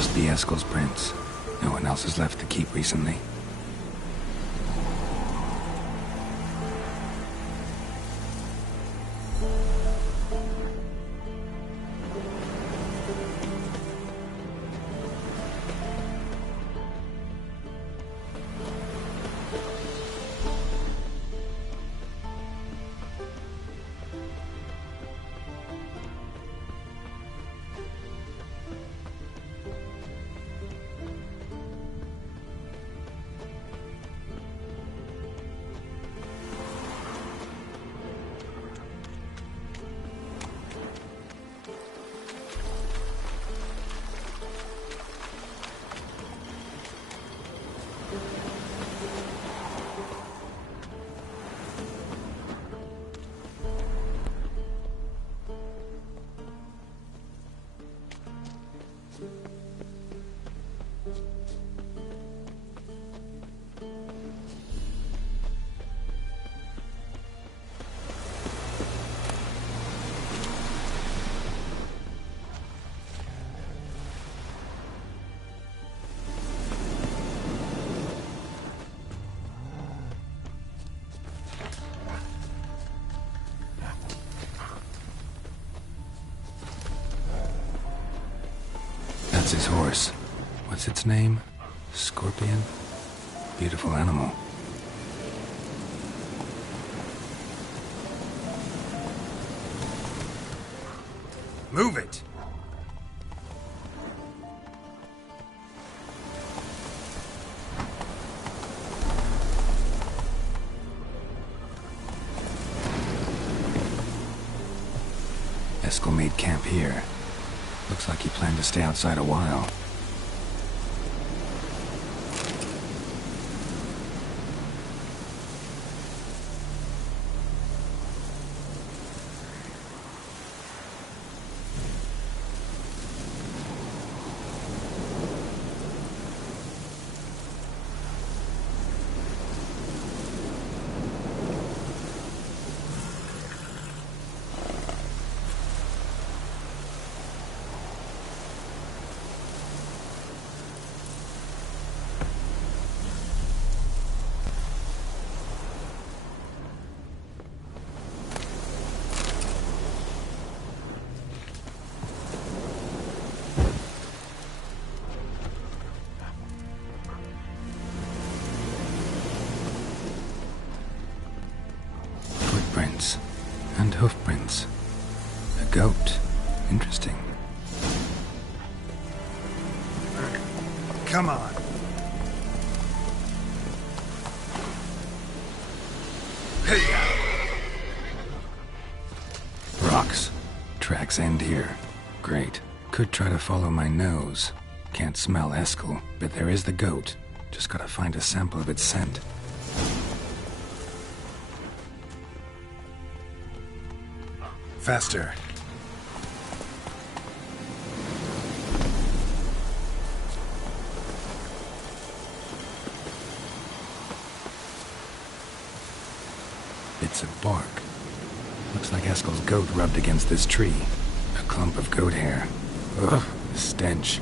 Must be Eskel's prints. No one else has left the keep recently. That's his horse. What's its name? Scorpion? Beautiful animal. Move it! Eskel made camp here. Looks like he planned to stay outside a while. Footprints and hoofprints. A goat. Interesting. Come on. Hey! Rocks. Tracks end here. Great. Could try to follow my nose. Can't smell Eskel, but there is the goat. Just gotta find a sample of its scent. Faster. Bits of bark. Looks like Eskel's goat rubbed against this tree. A clump of goat hair. Ugh, the stench.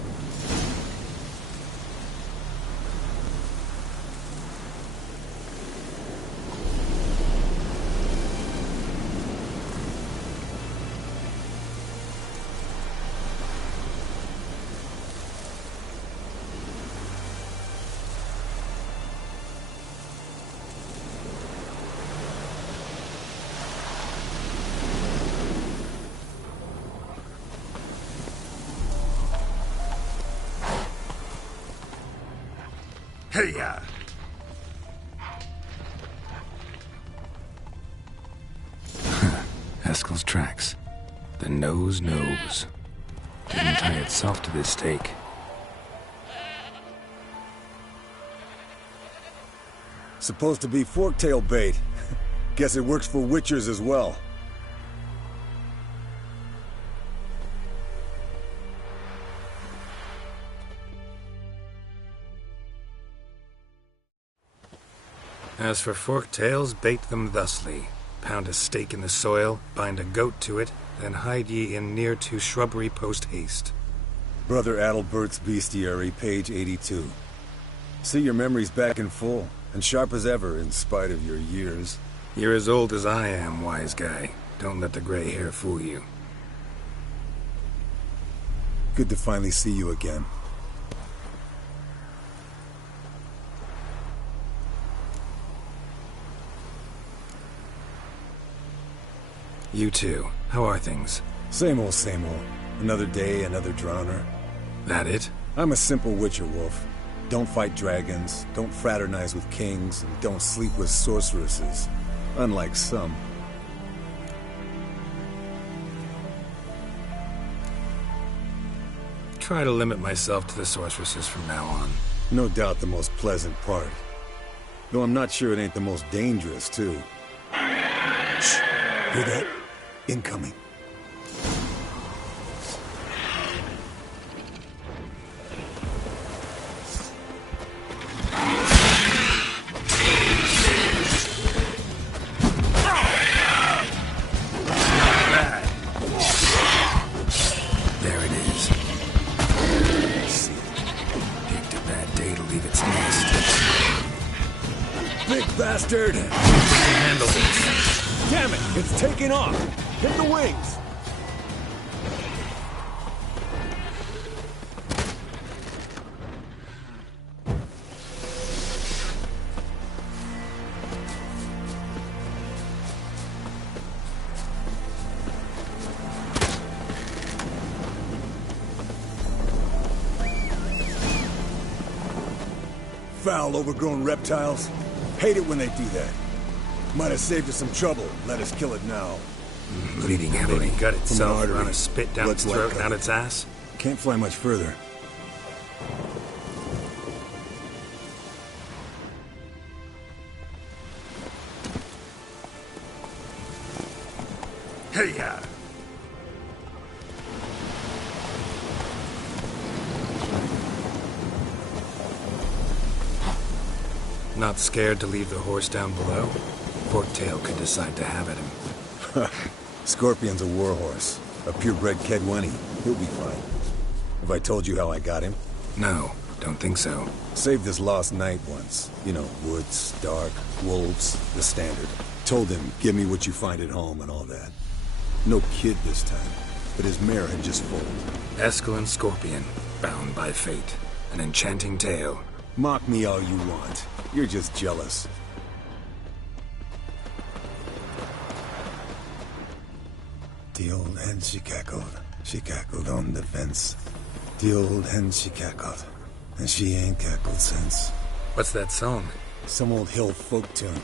Hey-ya! Eskel's tracks. The nose knows. Didn't tie itself to this stake. Supposed to be forktail bait. Guess it works for witchers as well. As for forktails, bait them thusly. Pound a stake in the soil, bind a goat to it, then hide ye in near to shrubbery post haste. Brother Adalbert's Bestiary, page 82. See your memories back in full, and sharp as ever in spite of your years. You're as old as I am, wise guy. Don't let the gray hair fool you. Good to finally see you again. You too. How are things? Same old, same old. Another day, another drowner. That it? I'm a simple Witcher wolf. Don't fight dragons, don't fraternize with kings, and don't sleep with sorceresses. Unlike some. Try to limit myself to the sorceresses from now on. No doubt the most pleasant part. Though I'm not sure it ain't the most dangerous, too. Shh! Hear that? Incoming. There it is. See it. Picked a bad day to leave its nest. Big bastard! Handle this. Damn it! It's taking off! Hit the wings! Foul, overgrown reptiles. Hate it when they do that. Might have saved us some trouble. Let us kill it now. Bleeding heavily. Got From itself an artery. run a spit down its Blood's throat like and out its ass. Can't fly much further. Hey-ya! Not scared to leave the horse down below? Forktail could decide to have at him. Scorpion's a warhorse. A purebred Kedwenny. He'll be fine. Have I told you how I got him? No, don't think so. Saved this lost knight once. You know, woods, dark, wolves, the standard. Told him, give me what you find at home and all that. No kid this time, but his mare had just foaled. Eskel and Scorpion, bound by fate. An enchanting tale. Mock me all you want. You're just jealous. The old hen, she cackled. She cackled on the fence. The old hen, she cackled. And she ain't cackled since. What's that song? Some old hill folk tune.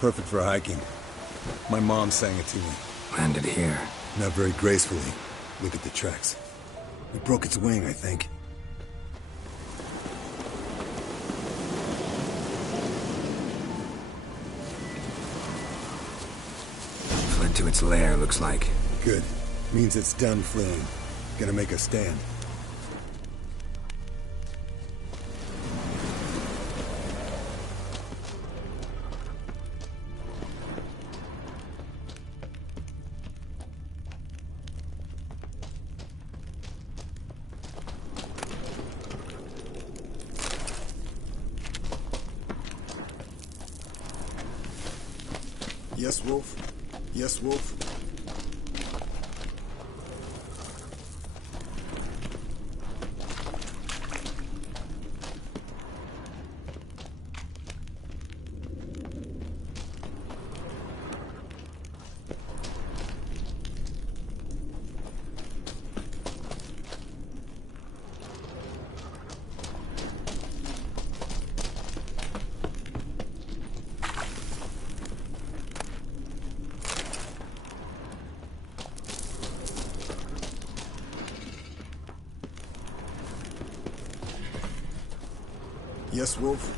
Perfect for hiking. My mom sang it to me. Landed here. Not very gracefully. Look at the tracks. It broke its wing, I think. Fled to its lair, looks like. Good. Means it's done fleeing. Gonna make a stand. Yes, Wolf? Yes, Wolf? Yes, Wolf?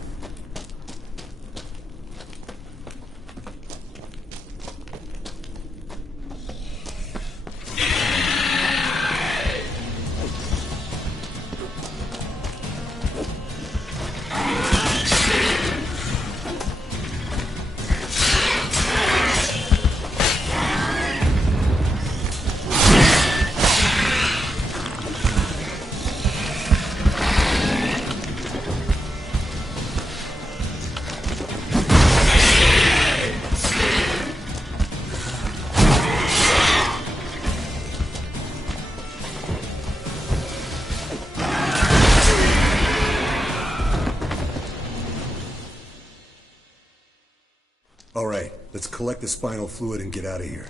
Let's collect the spinal fluid and get out of here.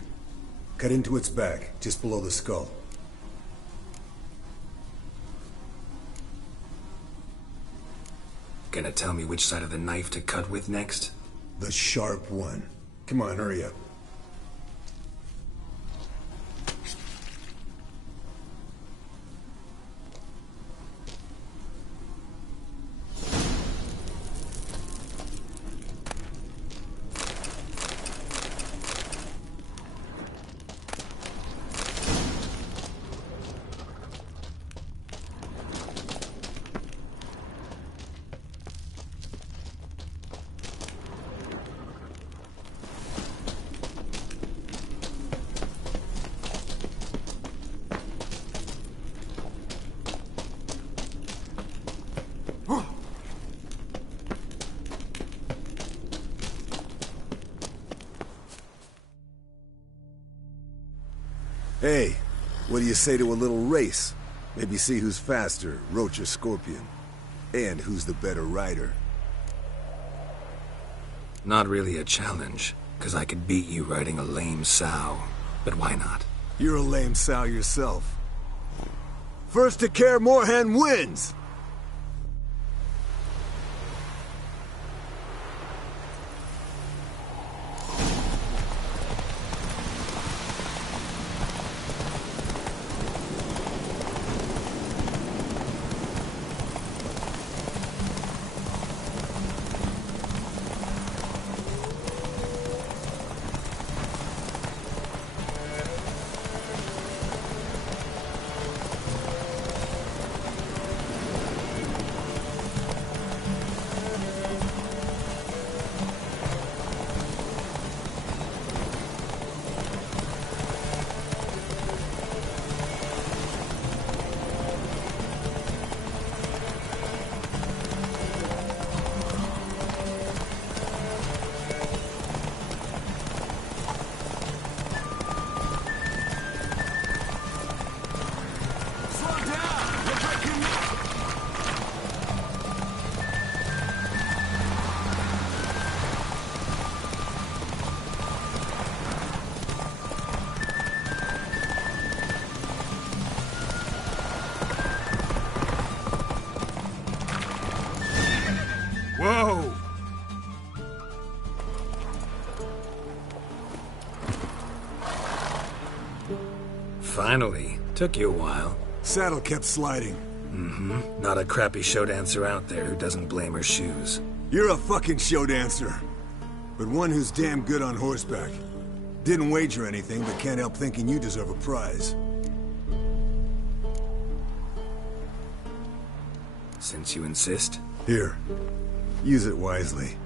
Cut into its back, just below the skull. Gonna tell me which side of the knife to cut with next? The sharp one. Come on, hurry up. Hey, what do you say to a little race? Maybe see who's faster, Roach or Scorpion. And who's the better rider. Not really a challenge, because I could beat you riding a lame sow. But why not? You're a lame sow yourself. First to Care Moorhen wins! Whoa! Finally. Took you a while. Saddle kept sliding. Mm-hmm. Not a crappy show dancer out there who doesn't blame her shoes. You're a fucking show dancer. But one who's damn good on horseback. Didn't wager anything, but can't help thinking you deserve a prize. Since you insist. Here. Use it wisely.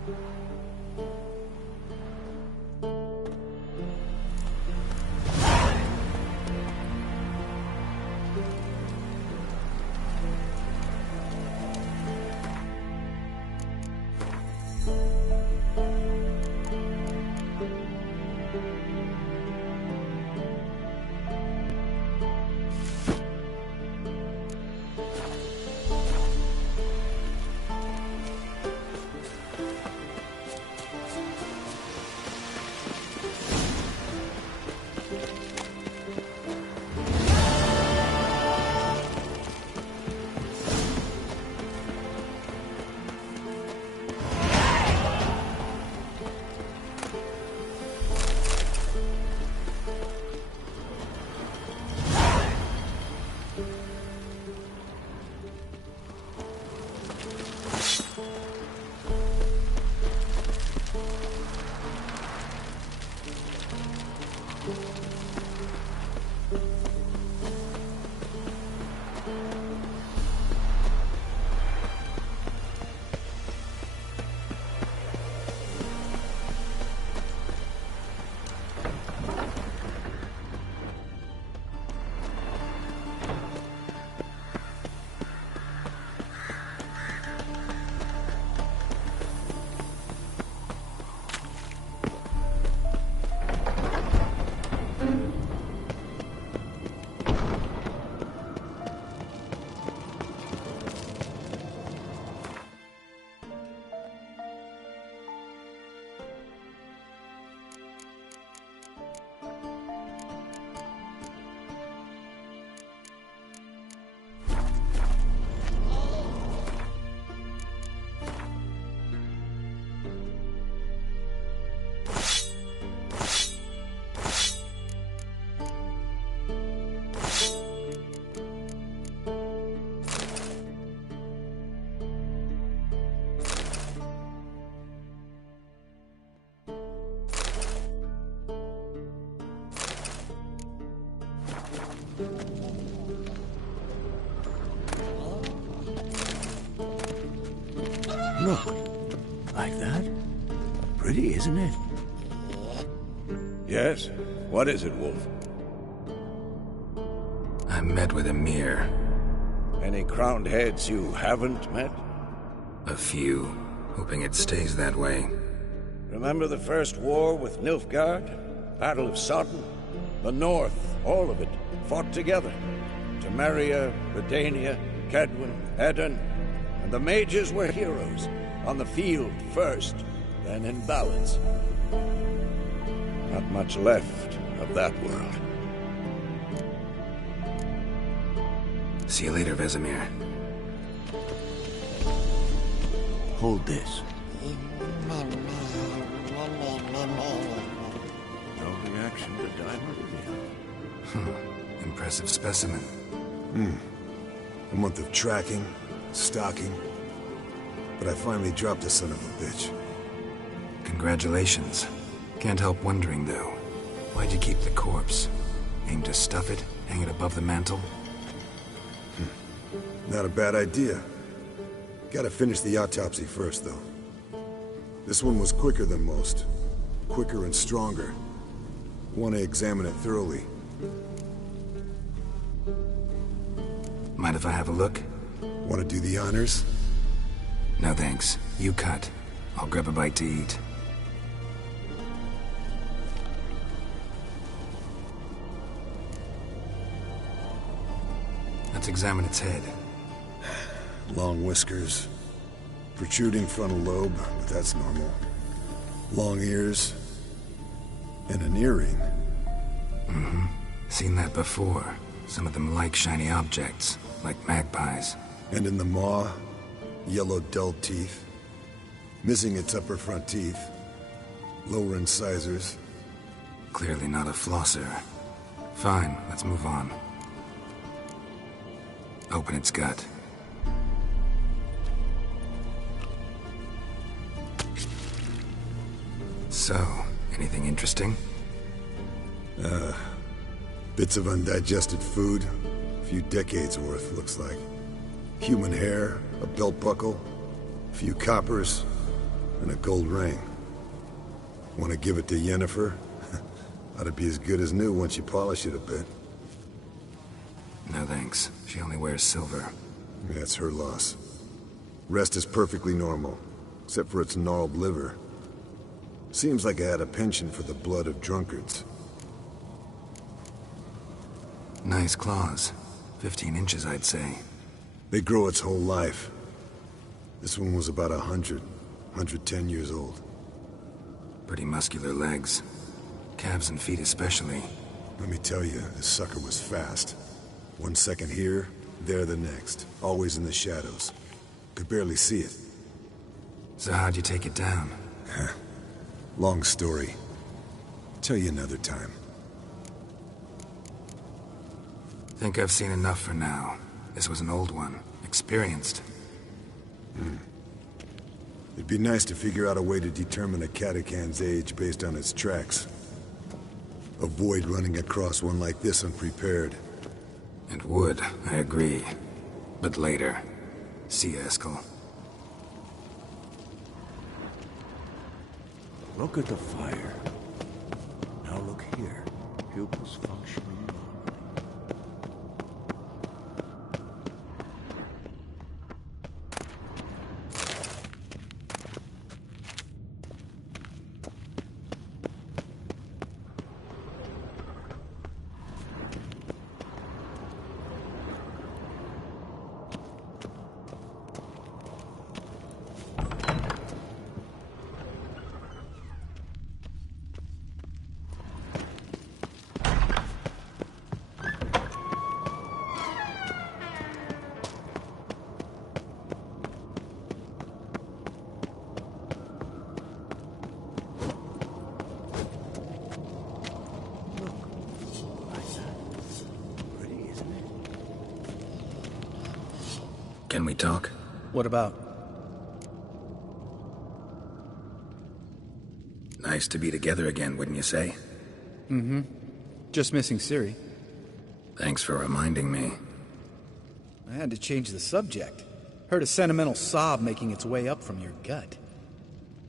Look. Like that? Pretty, isn't it? Yes? What is it, Wolf? I met with Emir. Any crowned heads you haven't met? A few, hoping it stays that way. Remember the first war with Nilfgaard? Battle of Sodden? The North, all of it, fought together. Temeria, Redania, Kedwin, Edirn, and the mages were heroes. On the field first, then in ballads. Not much left of that world. See you later, Vesemir. Hold this. No reaction to diamond. Impressive specimen. A month of tracking, stalking. But I finally dropped the son of a bitch. Congratulations. Can't help wondering, though. Why'd you keep the corpse? Aim to stuff it? Hang it above the mantle? Not a bad idea. Gotta finish the autopsy first, though. This one was quicker than most. Quicker and stronger. Want to examine it thoroughly. Mind if I have a look? Want to do the honors? No thanks. You cut. I'll grab a bite to eat. Let's examine its head. Long whiskers. Protruding frontal lobe, but that's normal. Long ears. And an earring. Seen that before. Some of them like shiny objects, like magpies. And in the maw, yellow dull teeth. Missing its upper front teeth. Lower incisors. Clearly not a flosser. Fine, let's move on. Open its gut. So, anything interesting? Bits of undigested food. A few decades worth, looks like. Human hair, a belt buckle, a few coppers, and a gold ring. Want to give it to Yennefer? Ought to be as good as new once you polish it a bit. No thanks. She only wears silver. That's her loss. Rest is perfectly normal, except for its gnarled liver. Seems like I had a penchant for the blood of drunkards. Nice claws. 15 inches, I'd say. They grow its whole life. This one was about 110 years old. Pretty muscular legs. Calves and feet especially. Let me tell you, this sucker was fast. 1 second here, there the next. Always in the shadows. Could barely see it. So how'd you take it down? Long story. Tell you another time. Think I've seen enough for now. This was an old one. Experienced. It'd be nice to figure out a way to determine a catacan's age based on its tracks. Avoid running across one like this unprepared. And would, I agree. But later. See you, Eskel. Look at the fire. Now look here. Pupils functioning normally. Can we talk? What about? Nice to be together again, wouldn't you say? Just missing Ciri. Thanks for reminding me. I had to change the subject. Heard a sentimental sob making its way up from your gut.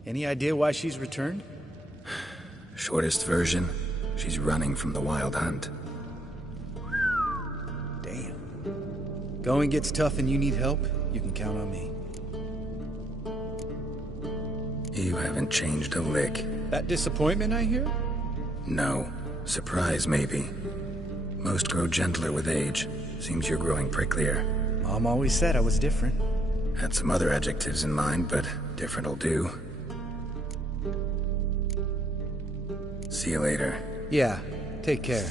Any idea why she's returned? Shortest version, she's running from the wild hunt. Damn. Going gets tough and you need help, you can count on me. You haven't changed a lick. That disappointment I hear? No. Surprise, maybe. Most grow gentler with age. Seems you're growing pricklier. Mom always said I was different. Had some other adjectives in mind, but different'll do. See you later. Yeah, take care.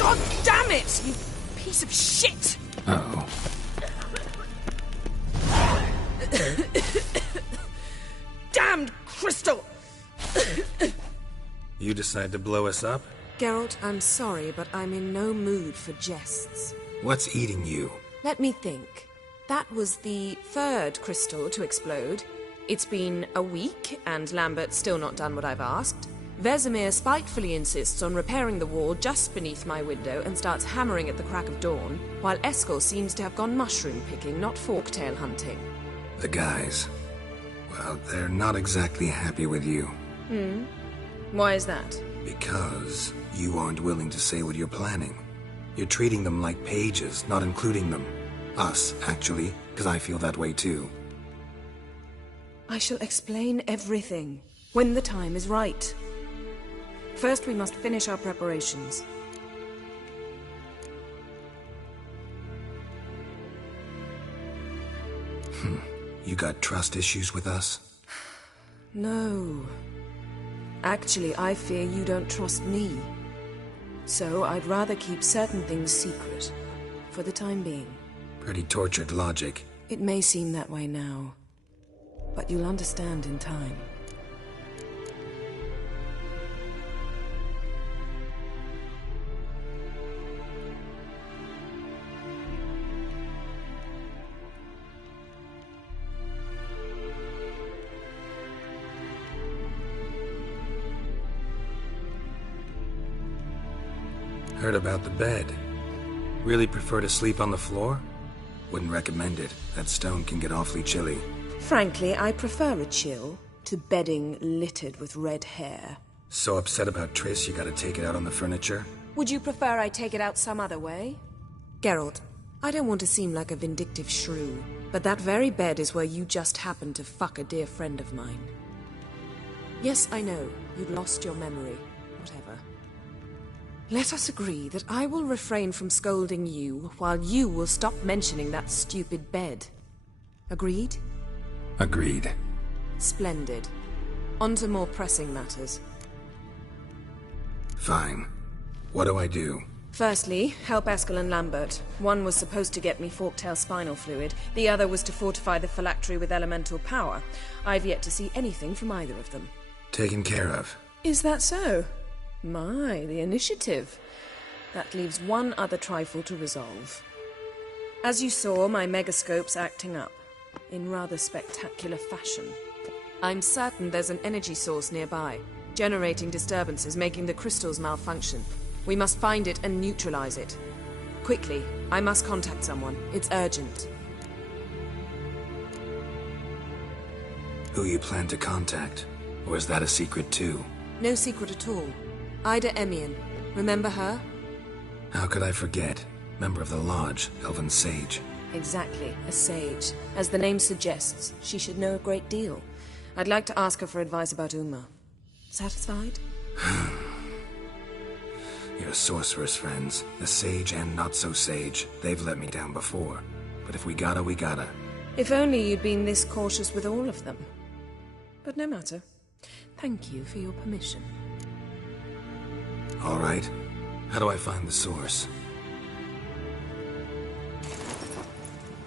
God damn it, you piece of shit! Uh-oh. Damned crystal! You decide to blow us up? Geralt, I'm sorry, but I'm in no mood for jests. What's eating you? Let me think. That was the third crystal to explode. It's been a week, and Lambert's still not done what I've asked. Vesemir spitefully insists on repairing the wall just beneath my window and starts hammering at the crack of dawn, while Eskel seems to have gone mushroom picking, not forktail hunting. The guys. Well, they're not exactly happy with you. Why is that? Because you aren't willing to say what you're planning. You're treating them like pages, not including them. Us, actually, because I feel that way too. I shall explain everything when the time is right. First, we must finish our preparations. You got trust issues with us? No. Actually, I fear you don't trust me. So I'd rather keep certain things secret, for the time being. Pretty tortured logic. It may seem that way now, but you'll understand in time. Heard about the bed. Really prefer to sleep on the floor? Wouldn't recommend it. That stone can get awfully chilly. Frankly, I prefer a chill to bedding littered with red hair. So upset about Triss you gotta take it out on the furniture? Would you prefer I take it out some other way? Geralt, I don't want to seem like a vindictive shrew, but that very bed is where you just happened to fuck a dear friend of mine. Yes, I know, you'd lost your memory. Whatever. Let us agree that I will refrain from scolding you, while you will stop mentioning that stupid bed. Agreed? Agreed. Splendid. On to more pressing matters. Fine. What do I do? Firstly, help Eskel and Lambert. One was supposed to get me forktail spinal fluid, the other was to fortify the phylactery with elemental power. I've yet to see anything from either of them. Taken care of. Is that so? My, the initiative. That leaves one other trifle to resolve. As you saw, my megascope's acting up, in rather spectacular fashion. I'm certain there's an energy source nearby, generating disturbances, making the crystals malfunction. We must find it and neutralize it. Quickly, I must contact someone. It's urgent. Who you plan to contact? Or is that a secret too? No secret at all. Ida Emian. Remember her? How could I forget? Member of the Lodge, Elven Sage. Exactly, a sage. As the name suggests, she should know a great deal. I'd like to ask her for advice about Uma. Satisfied? Your sorceress friends, the sage and not-so-sage, they've let me down before. But if we gotta, we gotta. If only you'd been this cautious with all of them. But no matter. Thank you for your permission. All right. How do I find the source?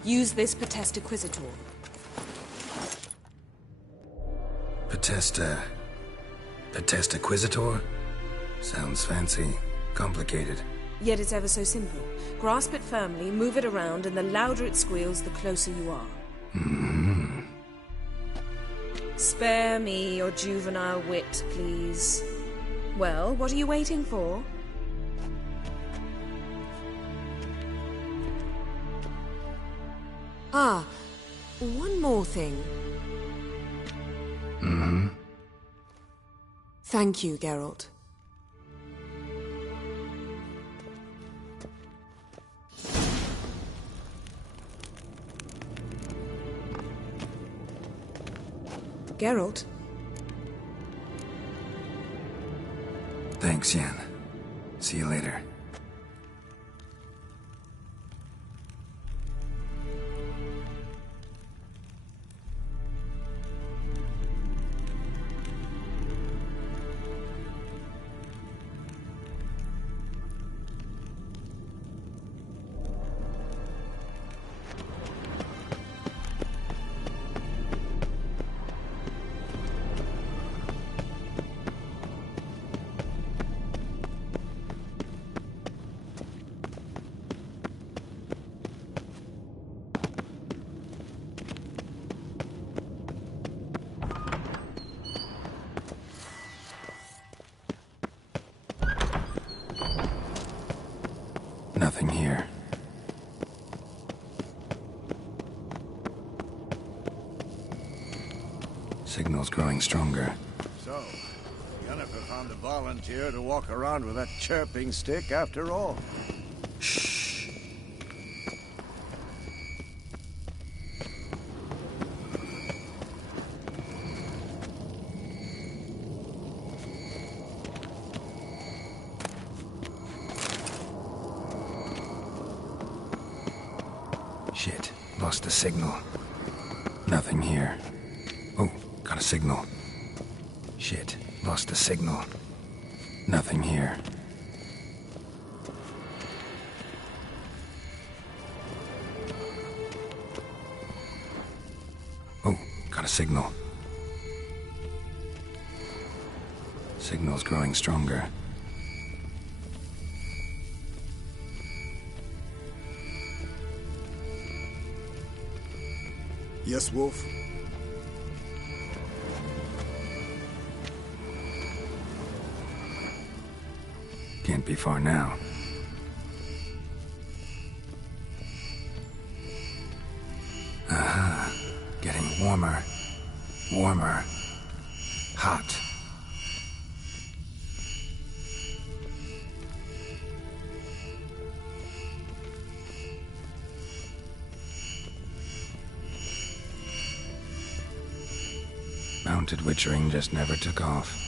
Use this Potesta Quisitor. Potesta Quisitor? Sounds fancy. Complicated. Yet it's ever so simple. Grasp it firmly, move it around, and the louder it squeals, the closer you are. Mm-hmm. Spare me your juvenile wit, please. Well, what are you waiting for? Ah, one more thing. Mm-hmm. Thank you, Geralt. Geralt? Thanks, Yen. See you later. Nothing here. Signal's growing stronger. So, Yennefer found a volunteer to walk around with that chirping stick after all. Shh. Shit, lost the signal. Nothing here. Oh, got a signal. Shit, lost the signal. Nothing here. Oh, got a signal. Signal's growing stronger. Yes, Wolf? Can't be far now. Aha. Getting warmer. Warmer. Hot. Mounted witchering just never took off.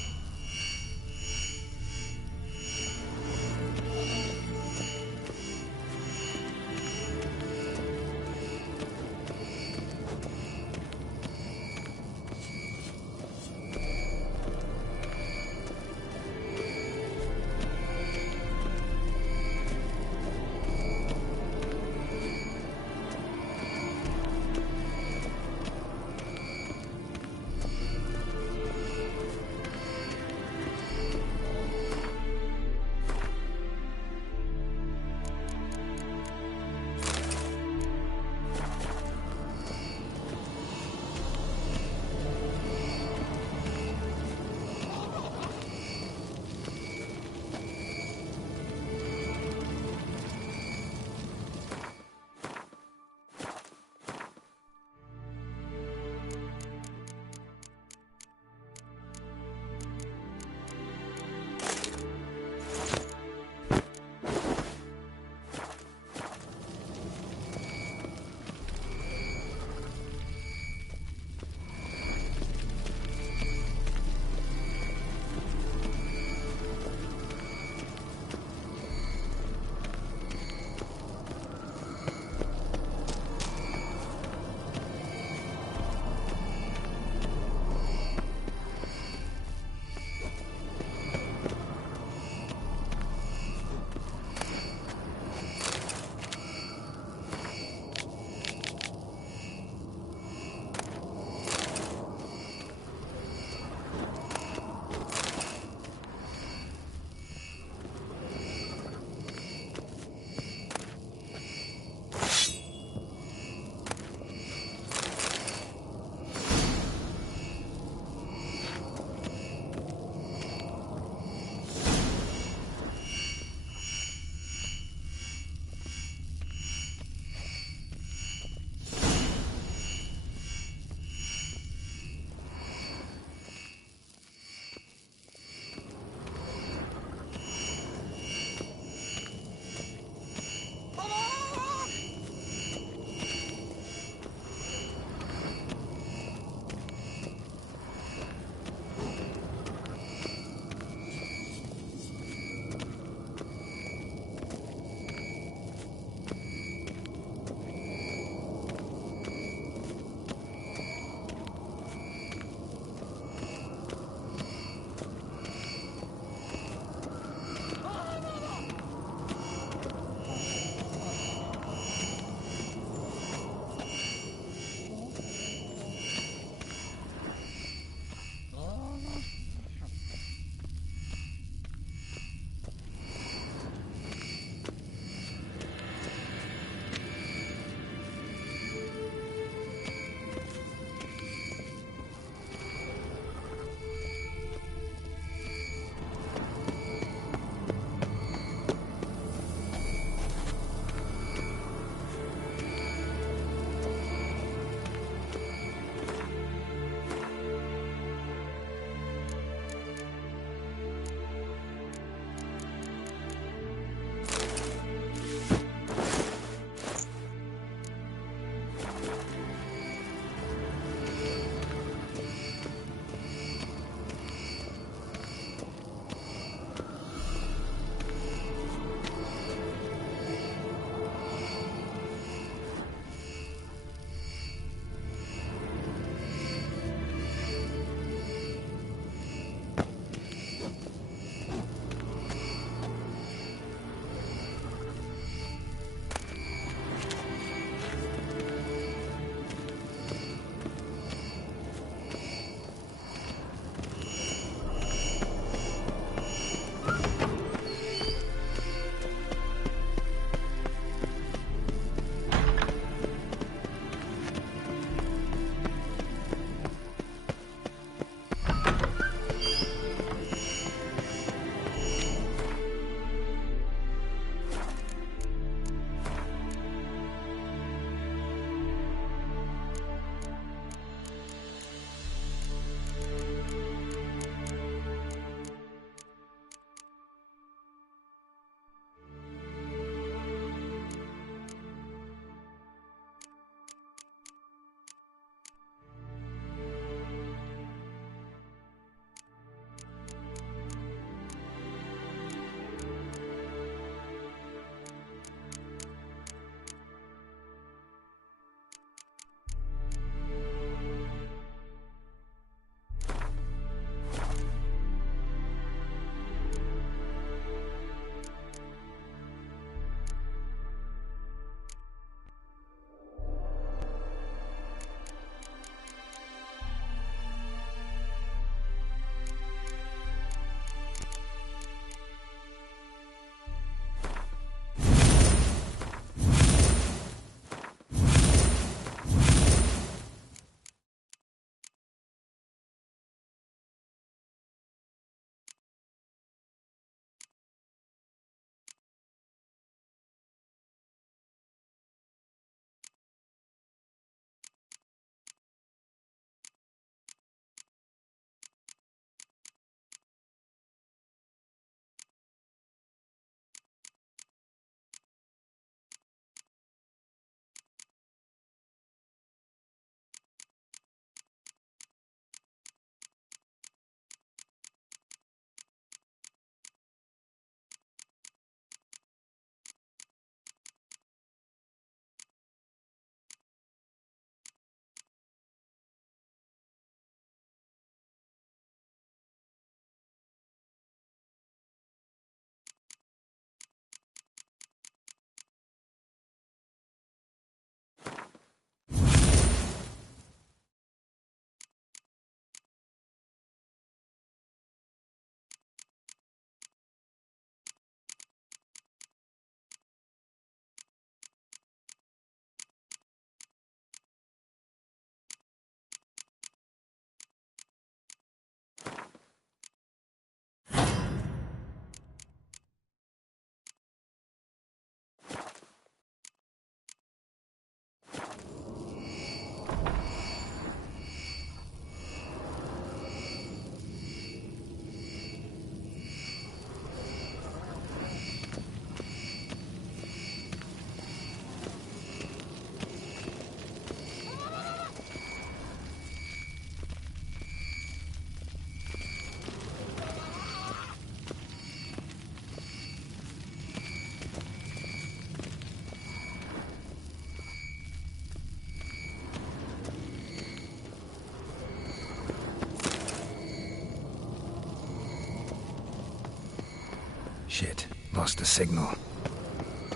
Shit, lost the signal.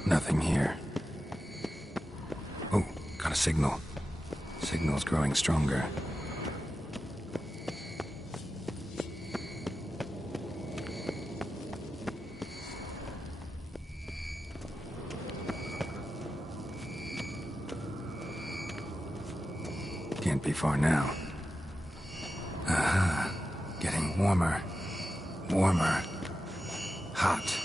Nothing here. Oh, got a signal. Signal's growing stronger. Can't be far now. Aha. Getting warmer. Warmer. Hot.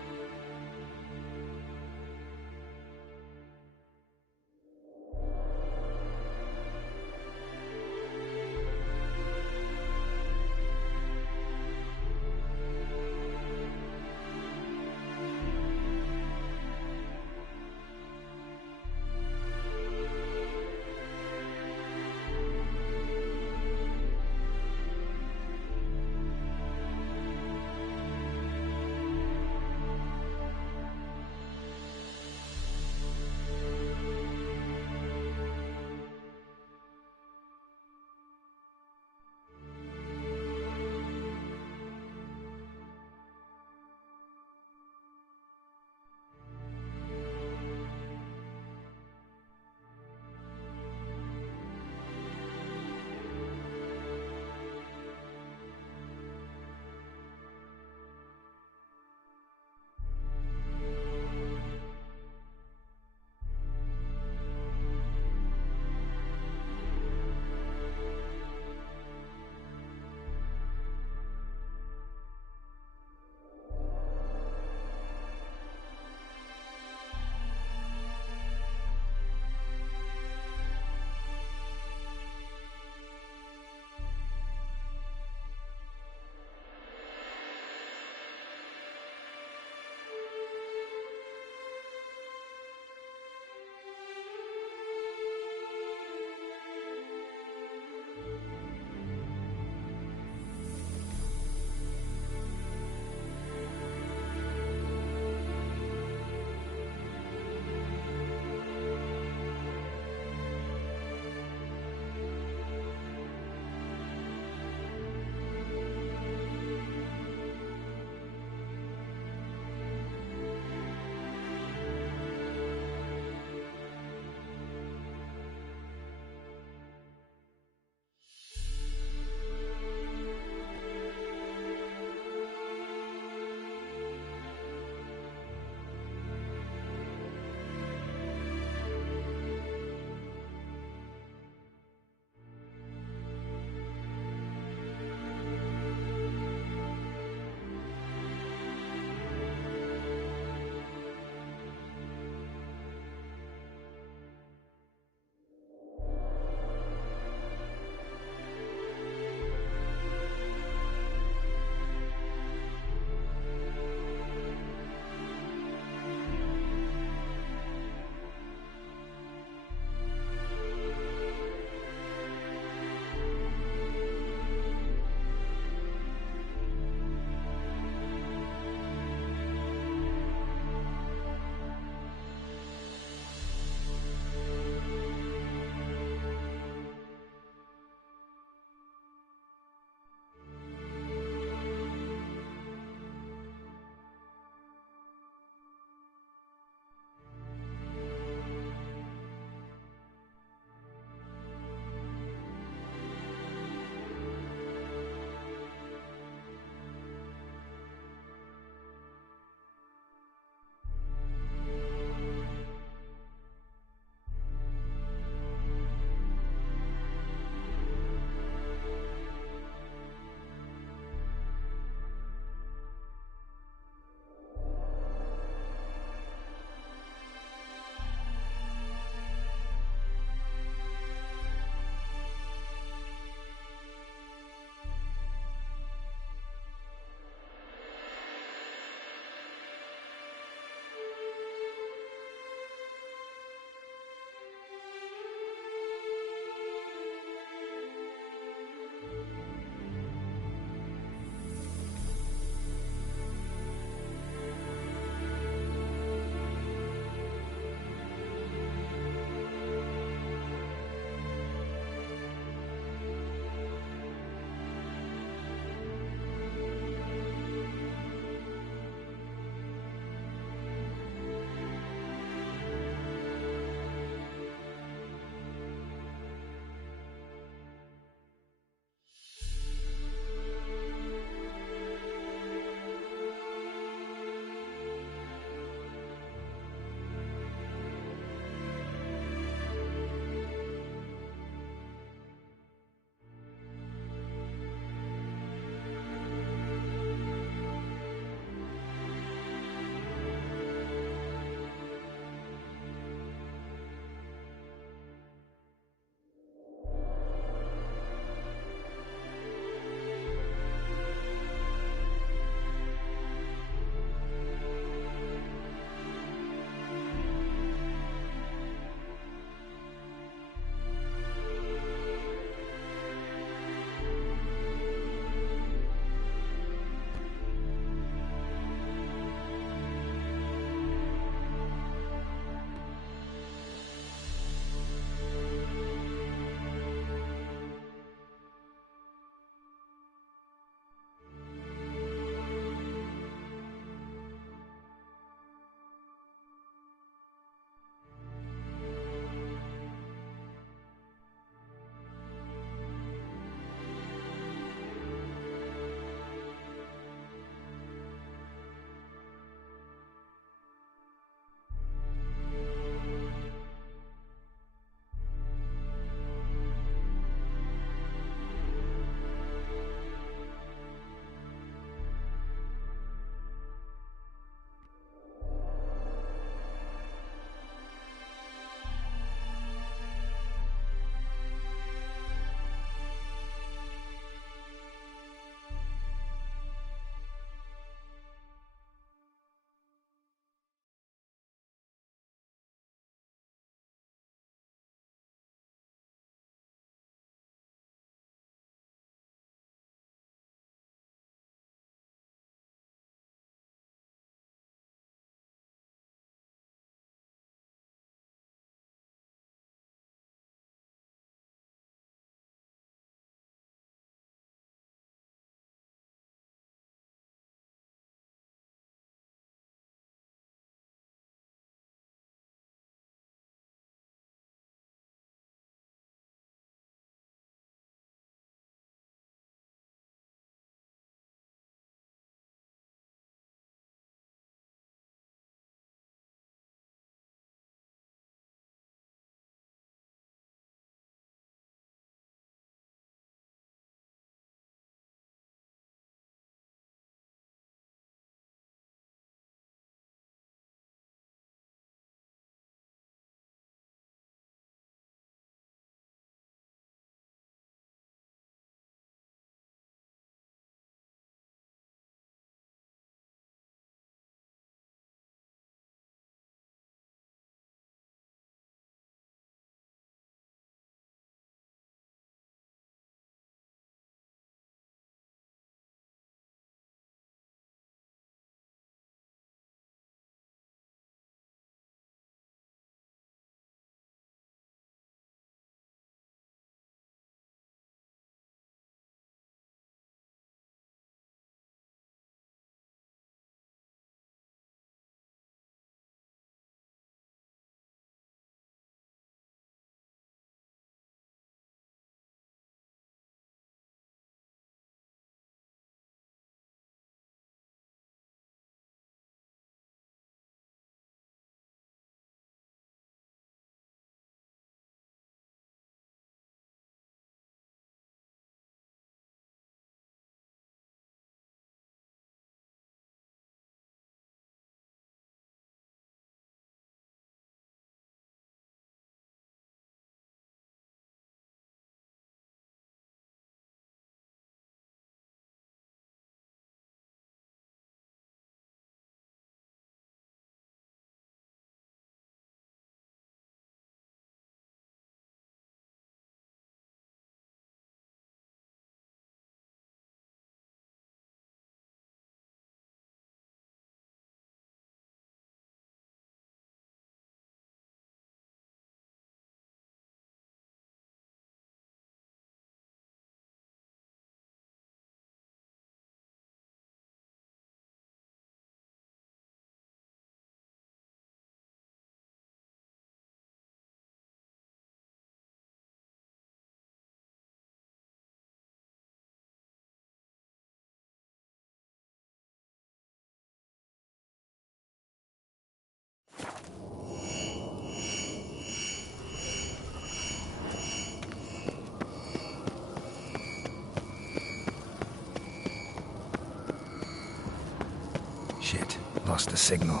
Shit, lost the signal.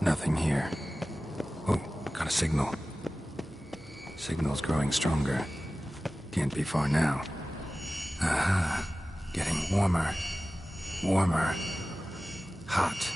Nothing here. Oh, got a signal. Signal's growing stronger. Can't be far now. Aha. Getting warmer. Warmer. Hot.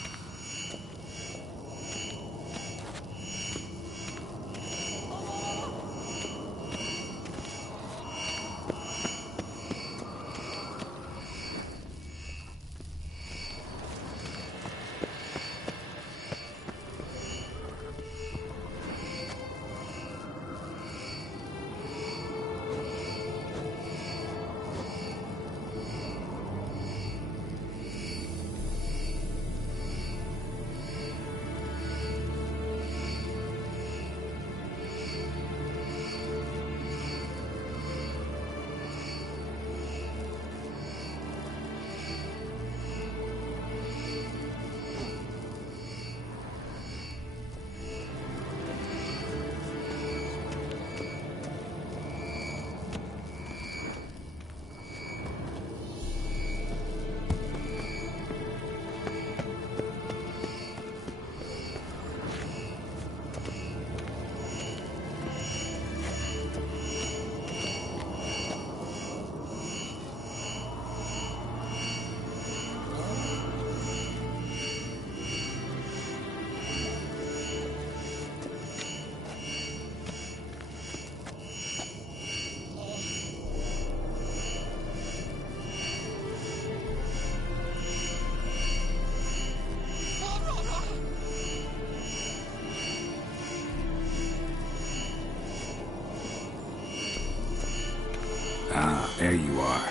Ah, there you are.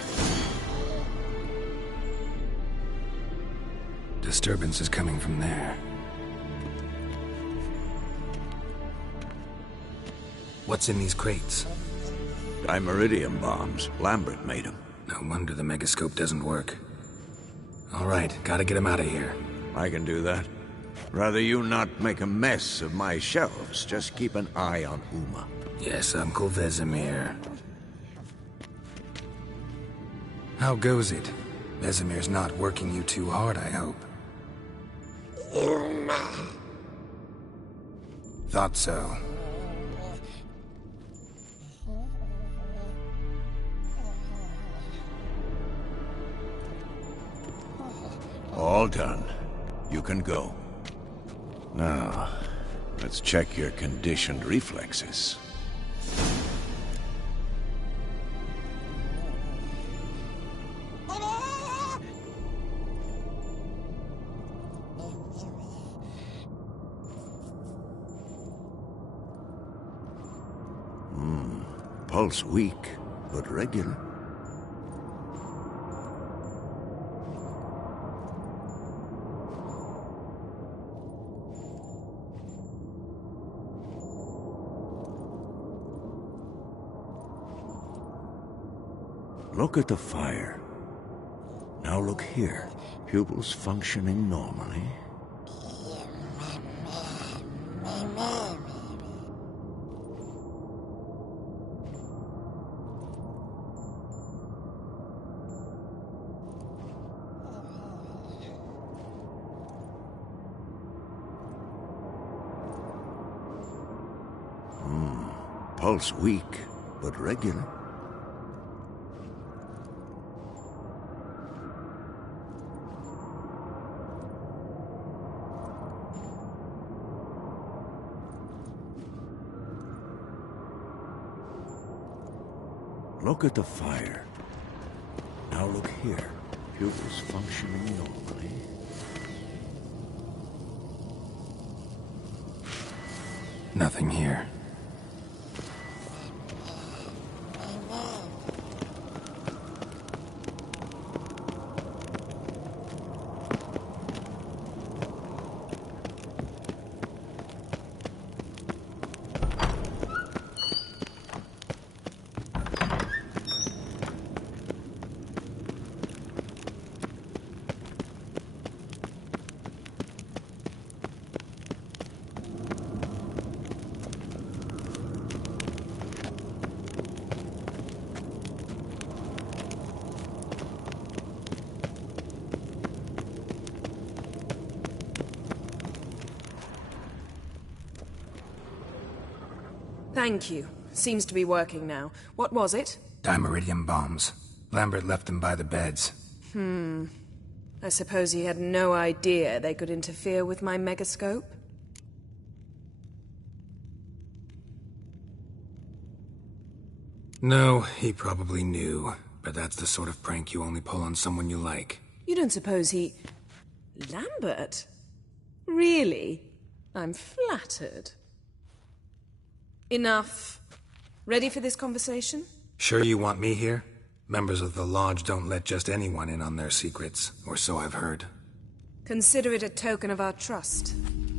Disturbance is coming from there. What's in these crates? Dimeridium bombs. Lambert made them. No wonder the megascope doesn't work. All right, gotta get him out of here. I can do that. Rather you not make a mess of my shelves. Just keep an eye on Uma. Yes, Uncle Vesemir. How goes it? Vesemir's not working you too hard, I hope. Thought so. All done. You can go. Now, let's check your conditioned reflexes. Pulse weak, but regular. Look at the fire. Now look here. Pupils functioning normally. Pulse weak, but regular. Look at the fire. Now look here. Pupils functioning normally. Nothing here. Thank you. Seems to be working now. What was it? Dimeridium bombs. Lambert left them by the beds. I suppose he had no idea they could interfere with my megascope? No, he probably knew. But that's the sort of prank you only pull on someone you like. You don't suppose he... Lambert? Really? I'm flattered. Enough. Ready for this conversation? Sure you want me here? Members of the Lodge don't let just anyone in on their secrets, or so I've heard. Consider it a token of our trust.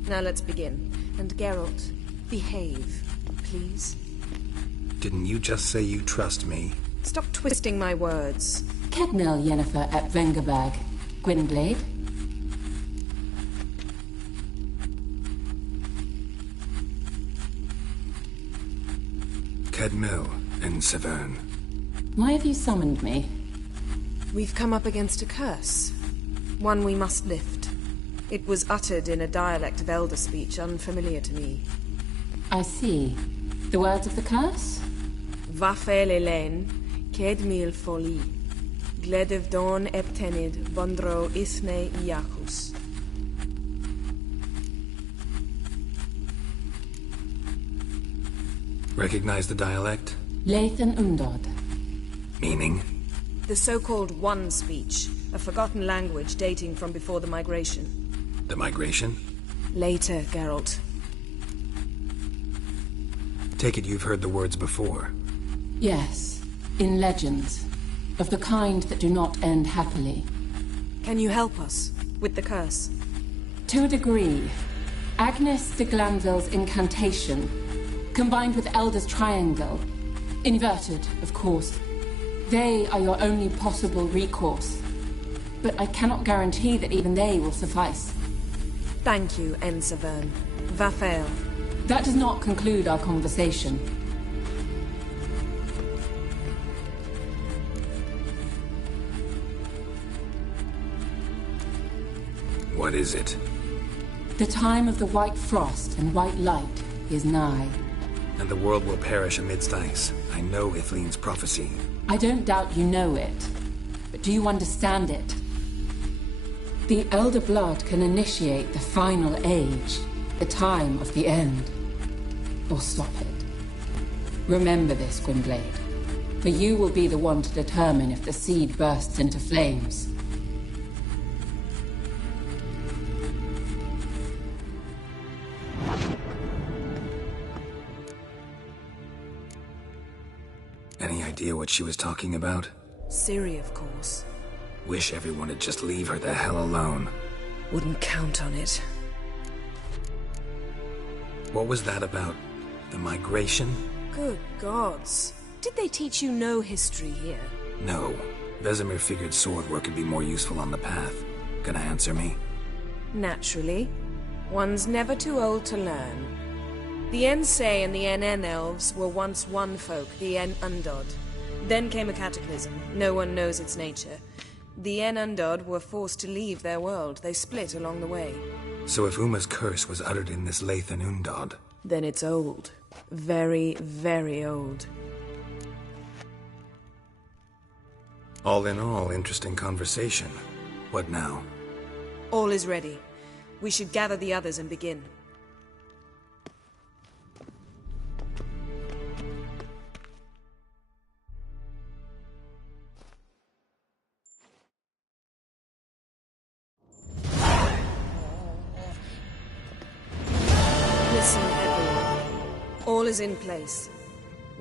Now let's begin. And Geralt, behave, please. Didn't you just say you trust me? Stop twisting my words. Canal, Yennefer at Vengerberg. Gwynblade? Cadmil and Severn. Why have you summoned me? We've come up against a curse. One we must lift. It was uttered in a dialect of Elder speech unfamiliar to me. I see. The words of the curse? Vafel Elaine, Kedmil Foli, Gledev Dawn Eptenid, Vondro Isne Iacus. Recognize the dialect? Lathan Undod. Meaning? The so-called One speech, a forgotten language dating from before the migration. The migration? Later, Geralt. Take it you've heard the words before. Yes, in legends. Of the kind that do not end happily. Can you help us with the curse? To a degree. Agnes de Glanville's incantation, combined with Elder's triangle, inverted, of course. They are your only possible recourse. But I cannot guarantee that even they will suffice. Thank you, Severn. Vafel. That does not conclude our conversation. What is it? The time of the white frost and white light is nigh. And the world will perish amidst ice. I know Ithleen's prophecy. I don't doubt you know it. But do you understand it? The Elder Blood can initiate the final age, the time of the end. Or stop it. Remember this, Gwynblade. For you will be the one to determine if the seed bursts into flames. Any idea what she was talking about? Ciri, of course. Wish everyone would just leave her the hell alone. Wouldn't count on it. What was that about? The migration? Good gods. Did they teach you no history here? No. Vesemir figured sword work would be more useful on the path. Gonna answer me? Naturally. One's never too old to learn. The Ensei and the NN elves were once one folk, the En Undod. Then came a cataclysm. No one knows its nature. The En Undod were forced to leave their world. They split along the way. So if Uma's curse was uttered in this Lathan Undod... Then it's old. Very, very old. All in all, interesting conversation. What now? All is ready. We should gather the others and begin. Listen, everyone. All is in place.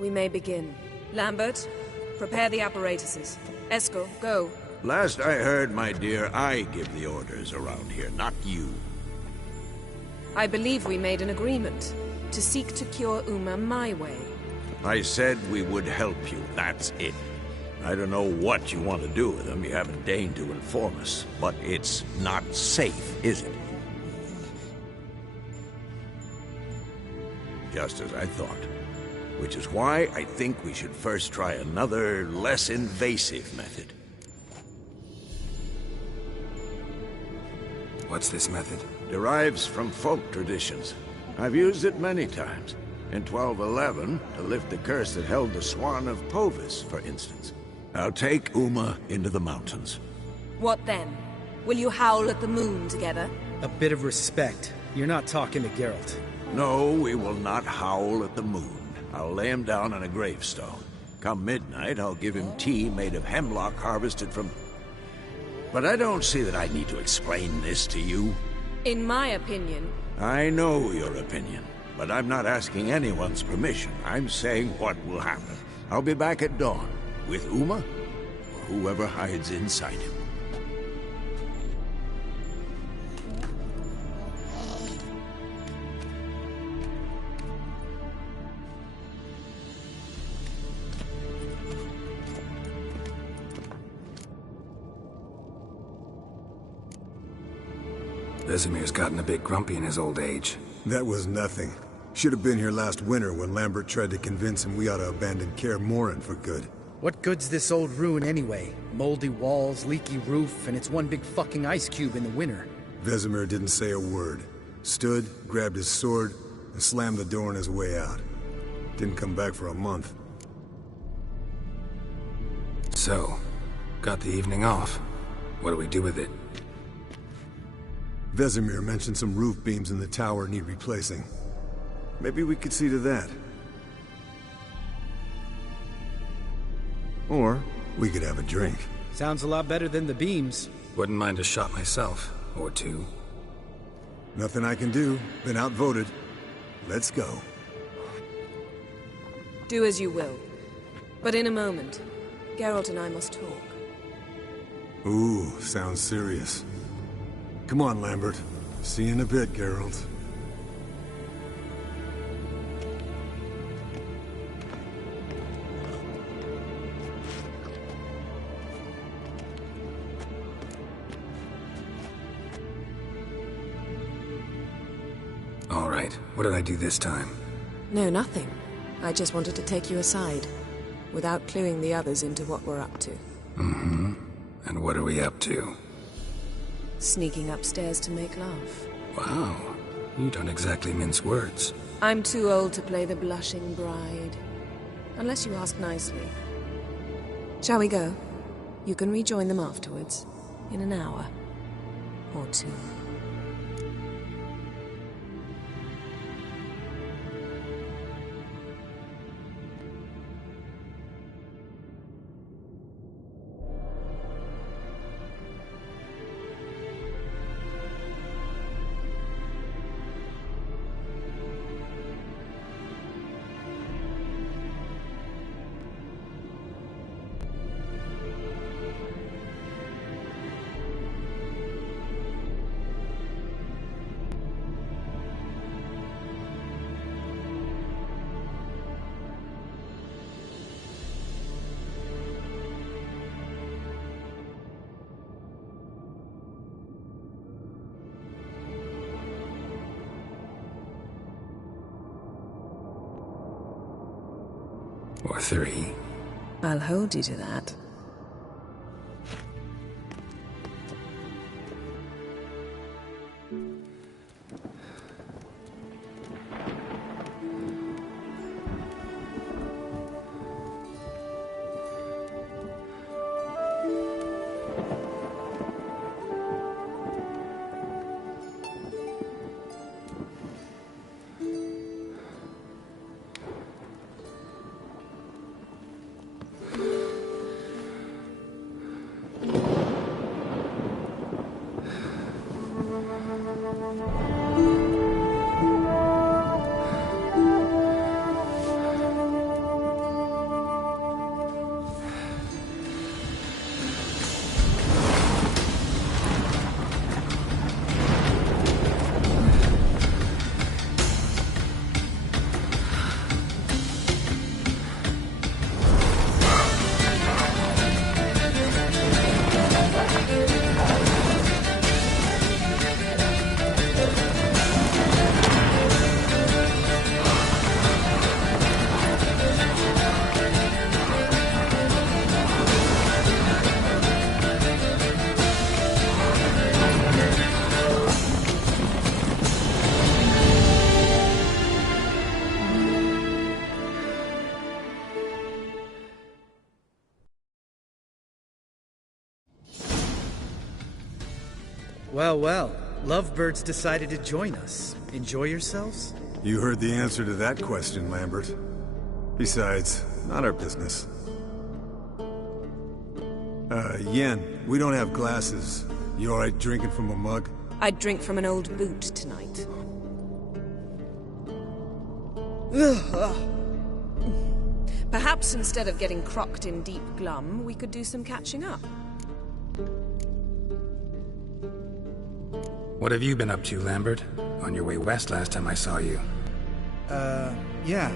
We may begin. Lambert, prepare the apparatuses. Eskel, go. Last I heard, my dear, I give the orders around here, not you. I believe we made an agreement to seek to cure Uma my way. I said we would help you, that's it. I don't know what you want to do with them, you haven't deigned to inform us. But it's not safe, is it? Just as I thought. Which is why I think we should first try another, less invasive method. What's this method? Derives from folk traditions. I've used it many times. In 1211, to lift the curse that held the Swan of Povis, for instance. I'll take Uma into the mountains. What then? Will you howl at the moon together? A bit of respect. You're not talking to Geralt. No, we will not howl at the moon. I'll lay him down on a gravestone. Come midnight, I'll give him tea made of hemlock harvested from... But I don't see that I need to explain this to you. In my opinion... I know your opinion, but I'm not asking anyone's permission. I'm saying what will happen. I'll be back at dawn, with Uma, or whoever hides inside him. Vesemir's gotten a bit grumpy in his old age. That was nothing. Should have been here last winter when Lambert tried to convince him we ought to abandon Kaer Morhen for good. What good's this old ruin anyway? Moldy walls, leaky roof, and it's one big fucking ice cube in the winter. Vesemir didn't say a word. Stood, grabbed his sword, and slammed the door on his way out. Didn't come back for a month. So, got the evening off. What do we do with it? Vesemir mentioned some roof beams in the tower need replacing. Maybe we could see to that. Or we could have a drink. Sounds a lot better than the beams. Wouldn't mind a shot myself, or two. Nothing I can do. Been outvoted. Let's go. Do as you will. But in a moment, Geralt and I must talk. Ooh, sounds serious. Come on, Lambert. See you in a bit, Geralt. All right, what did I do this time? No, nothing. I just wanted to take you aside, without cluing the others into what we're up to. Mm-hmm. And what are we up to? Sneaking upstairs to make love. Wow, you don't exactly mince words. I'm too old to play the blushing bride. Unless you ask nicely. Shall we go? You can rejoin them afterwards. In an hour. Or two. Or three. I'll hold you to that. Well, well. Lovebirds decided to join us. Enjoy yourselves? You heard the answer to that question, Lambert. Besides, not our business. Yen, we don't have glasses. You alright drinking from a mug? I'd drink from an old boot tonight. Perhaps instead of getting crocked in deep glum, we could do some catching up. What have you been up to, Lambert? On your way west last time I saw you. Yeah.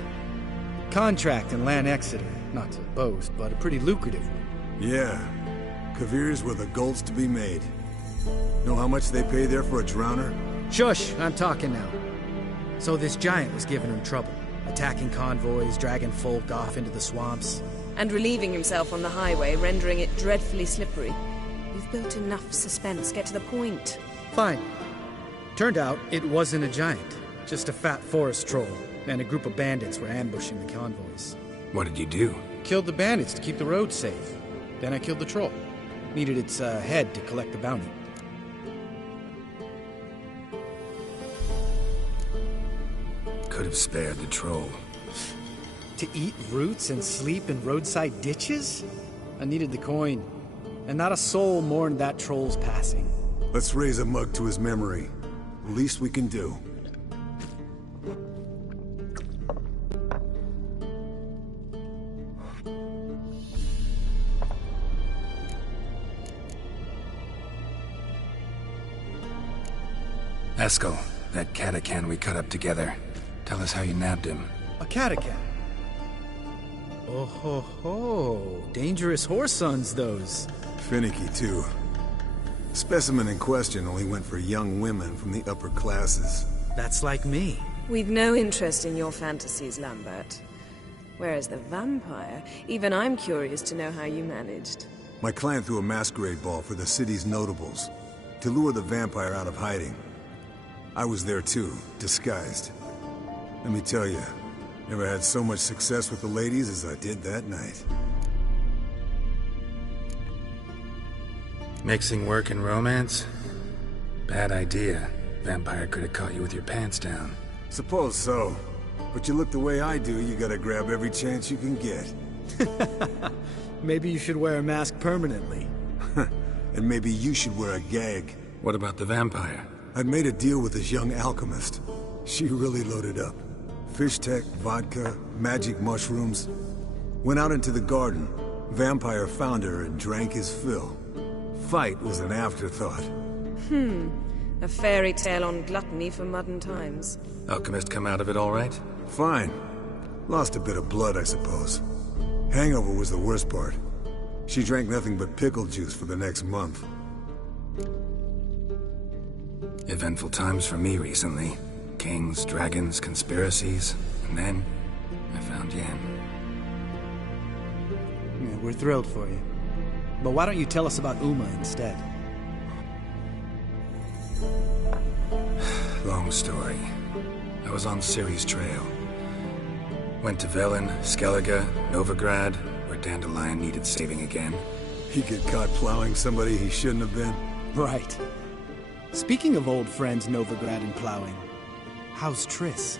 Contract in Lan Exeter. Not to boast, but a pretty lucrative one. Yeah. Kavir's where the gold's to be made. Know how much they pay there for a drowner? Shush! I'm talking now. So this giant was giving him trouble. Attacking convoys, dragging folk off into the swamps. And relieving himself on the highway, rendering it dreadfully slippery. You've built enough suspense. Get to the point. Fine. Turned out it wasn't a giant. Just a fat forest troll. And a group of bandits were ambushing the convoys. What did you do? Killed the bandits to keep the roads safe. Then I killed the troll. Needed its head to collect the bounty. Could have spared the troll. To eat roots and sleep in roadside ditches? I needed the coin. And not a soul mourned that troll's passing. Let's raise a mug to his memory. Least we can do. Eskel, that catacan we cut up together. Tell us how you nabbed him. A catacan? Oh ho ho. Dangerous horse sons, those. Finicky, too. Specimen in question only went for young women from the upper classes. That's like me. We've no interest in your fantasies, Lambert. Whereas the vampire, even I'm curious to know how you managed. My clan threw a masquerade ball for the city's notables, to lure the vampire out of hiding. I was there too, disguised. Let me tell you, never had so much success with the ladies as I did that night. Mixing work and romance? Bad idea. Vampire could have caught you with your pants down. Suppose so. But you look the way I do, you gotta grab every chance you can get. Maybe you should wear a mask permanently. And maybe you should wear a gag. What about the vampire? I'd made a deal with this young alchemist. She really loaded up. Fish tech, vodka, magic mushrooms. Went out into the garden. Vampire found her and drank his fill. Fight was an afterthought. A fairy tale on gluttony for modern times. Alchemist come out of it all right? Fine. Lost a bit of blood, I suppose. Hangover was the worst part. She drank nothing but pickle juice for the next month. Eventful times for me recently. Kings, dragons, conspiracies. And then, I found Yen. Yeah, we're thrilled for you. But why don't you tell us about Uma instead? Long story. I was on Ciri's trail. Went to Velen, Skellige, Novigrad, where Dandelion needed saving again. He get caught plowing somebody he shouldn't have been. Right. Speaking of old friends Novigrad and plowing, how's Triss?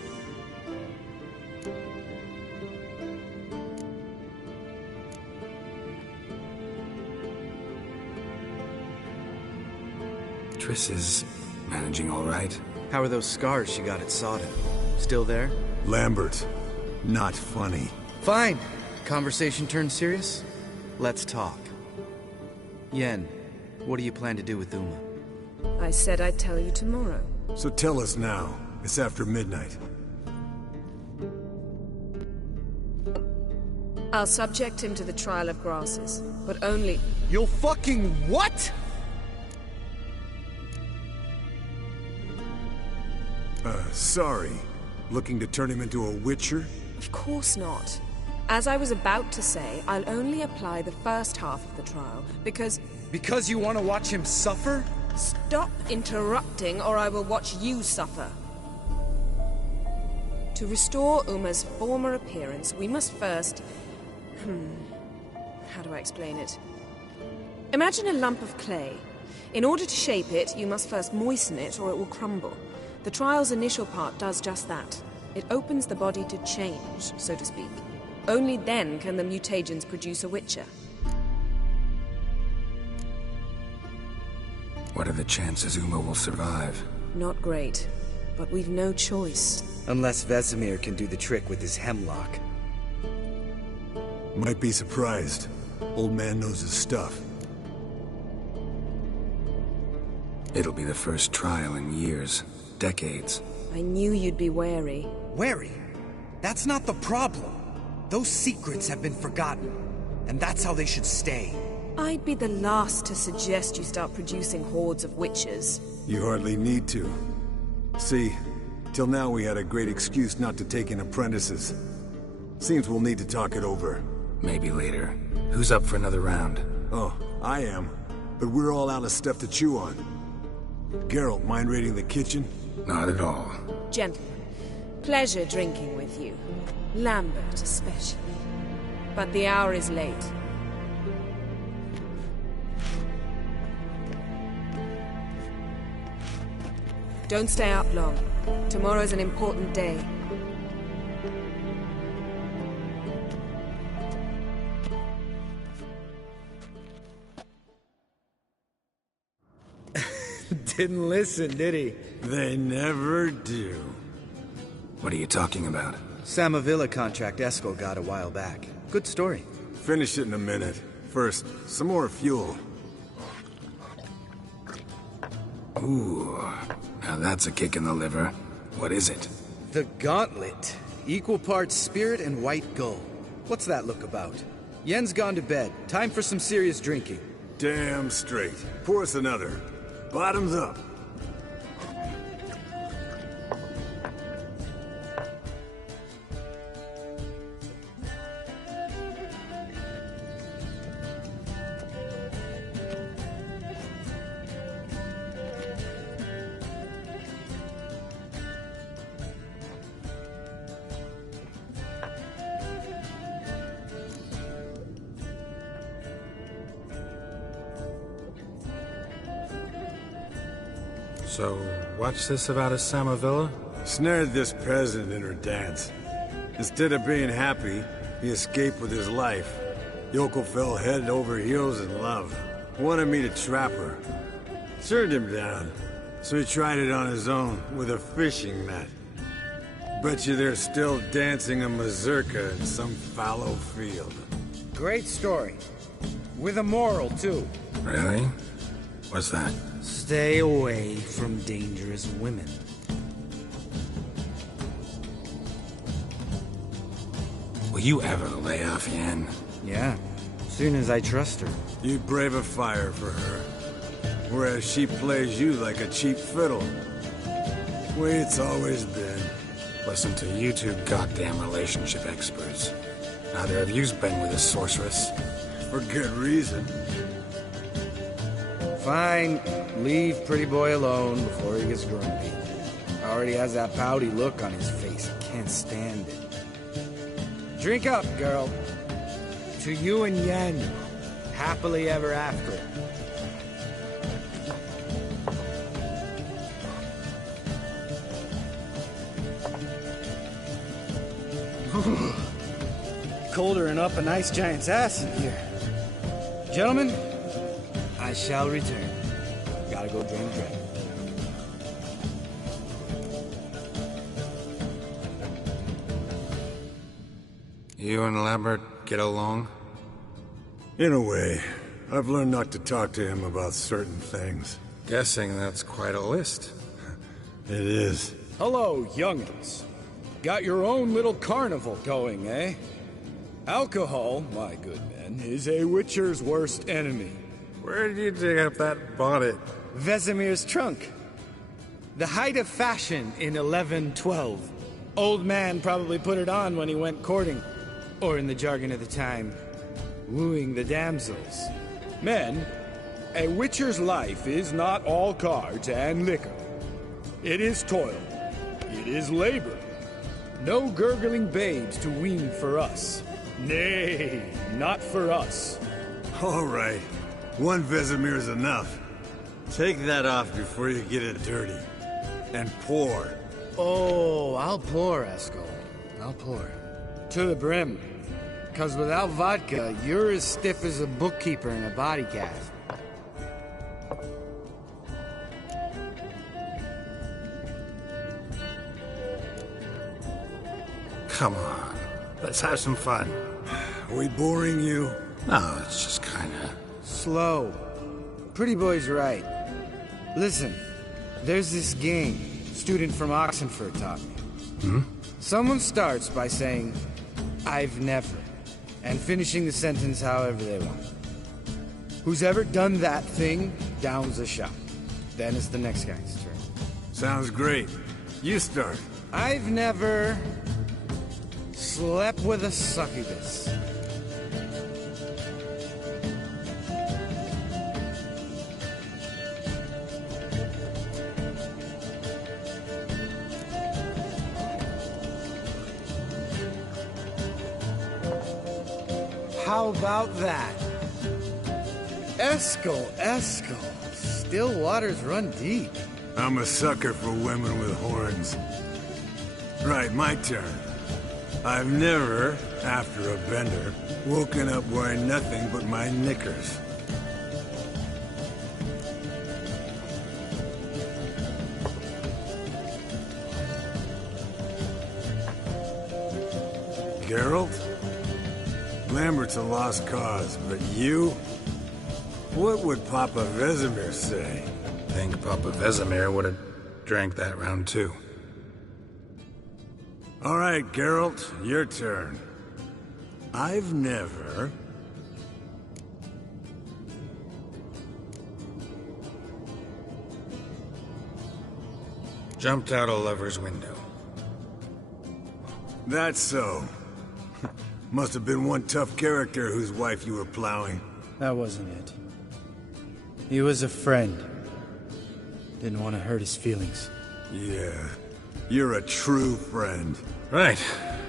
Triss is managing all right. How are those scars she got at Sodden? Still there? Lambert, not funny. Fine. Conversation turned serious? Let's talk. Yen, what do you plan to do with Uma? I said I'd tell you tomorrow. So tell us now. It's after midnight. I'll subject him to the trial of grasses, but only... You'll fucking what?! Sorry. Looking to turn him into a witcher? Of course not. As I was about to say, I'll only apply the first half of the trial, because... Because you want to watch him suffer? Stop interrupting, or I will watch you suffer. To restore Uma's former appearance, we must first... How do I explain it? Imagine a lump of clay. In order to shape it, you must first moisten it or it will crumble. The trial's initial part does just that. It opens the body to change, so to speak. Only then can the mutagens produce a Witcher. What are the chances Uma will survive? Not great, but we've no choice. Unless Vesemir can do the trick with his hemlock. Might be surprised. Old man knows his stuff. It'll be the first trial in years, decades. I knew you'd be wary. Wary? That's not the problem. Those secrets have been forgotten, and that's how they should stay. I'd be the last to suggest you start producing hordes of witches. You hardly need to. See, till now we had a great excuse not to take in apprentices. Seems we'll need to talk it over. Maybe later. Who's up for another round? Oh, I am. But we're all out of stuff to chew on. Geralt, mind raiding the kitchen? Not at all. Gentlemen, pleasure drinking with you. Lambert especially. But the hour is late. Don't stay up long. Tomorrow's an important day. Didn't listen, did he? They never do. What are you talking about? Samavilla contract Eskel got a while back. Good story. Finish it in a minute. First, some more fuel. Ooh, now that's a kick in the liver. What is it? The Gauntlet. Equal parts spirit and white gull. What's that look about? Yen's gone to bed. Time for some serious drinking. Damn straight. Pour us another. Bottoms up. So, what's this about a Samavilla? Snared this peasant in her dance. Instead of being happy, he escaped with his life. Yoko fell head over heels in love. Wanted me to trap her. Turned him down. So he tried it on his own, with a fishing net. Bet you they're still dancing a mazurka in some fallow field. Great story. With a moral, too. Really? What's that? Stay away from dangerous women. Will you ever lay off Yen? Yeah, soon as I trust her. You'd brave a fire for her. Whereas she plays you like a cheap fiddle. Way it's always been. Listen to you two goddamn relationship experts. Neither of you's been with a sorceress. For good reason. Fine. Leave pretty boy alone before he gets grumpy. Already has that pouty look on his face. Can't stand it. Drink up, girl. To you and Yen. Happily ever after. Colder and up a nice giant's ass in here. Gentlemen, I shall return. Gotta go drain the dragon. You and Lambert get along? In a way. I've learned not to talk to him about certain things. Guessing that's quite a list. It is. Hello, youngins. Got your own little carnival going, eh? Alcohol, my good men, is a Witcher's worst enemy. Where did you dig up that bonnet? Vesemir's trunk. The height of fashion in 1112. Old man probably put it on when he went courting. Or in the jargon of the time, wooing the damsels. Men, a Witcher's life is not all cards and liquor. It is toil. It is labor. No gurgling babes to wean for us. Nay, not for us. All right. One Vesemir is enough. Take that off before you get it dirty. And pour. Oh, I'll pour, Eskel. I'll pour. To the brim. Because without vodka, you're as stiff as a bookkeeper in a body cast. Come on, let's have some fun. Are we boring you? No, it's just kinda... Slow. Pretty boy's right. Listen, there's this game student from Oxenford taught me. Someone starts by saying, I've never, and finishing the sentence however they want. Who's ever done that thing downs a shot. Then it's the next guy's turn. Sounds great. You start. I've never slept with a succubus. How about that? Eskel. Still waters run deep. I'm a sucker for women with horns. Right, my turn. I've never, after a bender, woken up wearing nothing but my knickers. Geralt? Lambert's a lost cause, but you? What would Papa Vesemir say? I think Papa Vesemir would have drank that round too. All right, Geralt, your turn. I've never... Jumped out a lover's window. That's so. Must have been one tough character whose wife you were plowing. That wasn't it. He was a friend. Didn't want to hurt his feelings. Yeah, you're a true friend. Right,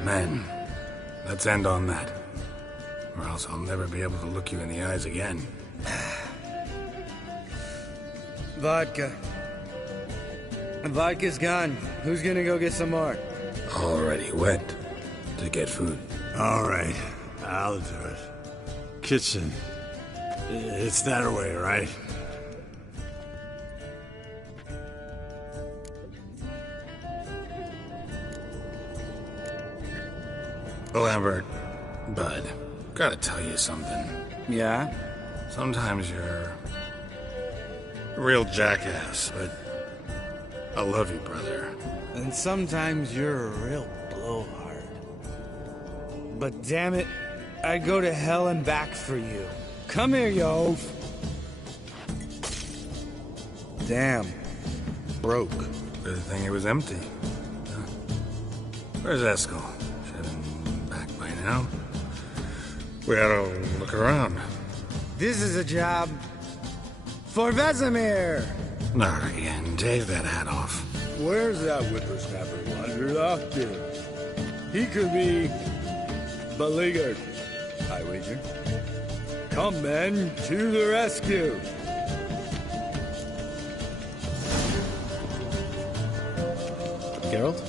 men. Let's end on that. Or else I'll never be able to look you in the eyes again. Vodka. Vodka's gone. Who's gonna go get some more? Already went to get food. All right, I'll do it. Kitchen. It's that way, right? Lambert, bud, gotta tell you something. Yeah? Sometimes you're a real jackass, but I love you, brother. And sometimes you're a real blowhard. But damn it, I'd go to hell and back for you. Come here, you oaf. Damn. Broke. Good thing it was empty. Huh. Where's Eskel? Should have been back by now. We ought to look around. This is a job for Vesemir. Not again. Take that hat off. Where's that whippersnapper wandered off to? He could be beleaguered, I wager. Come, men, to the rescue! Geralt?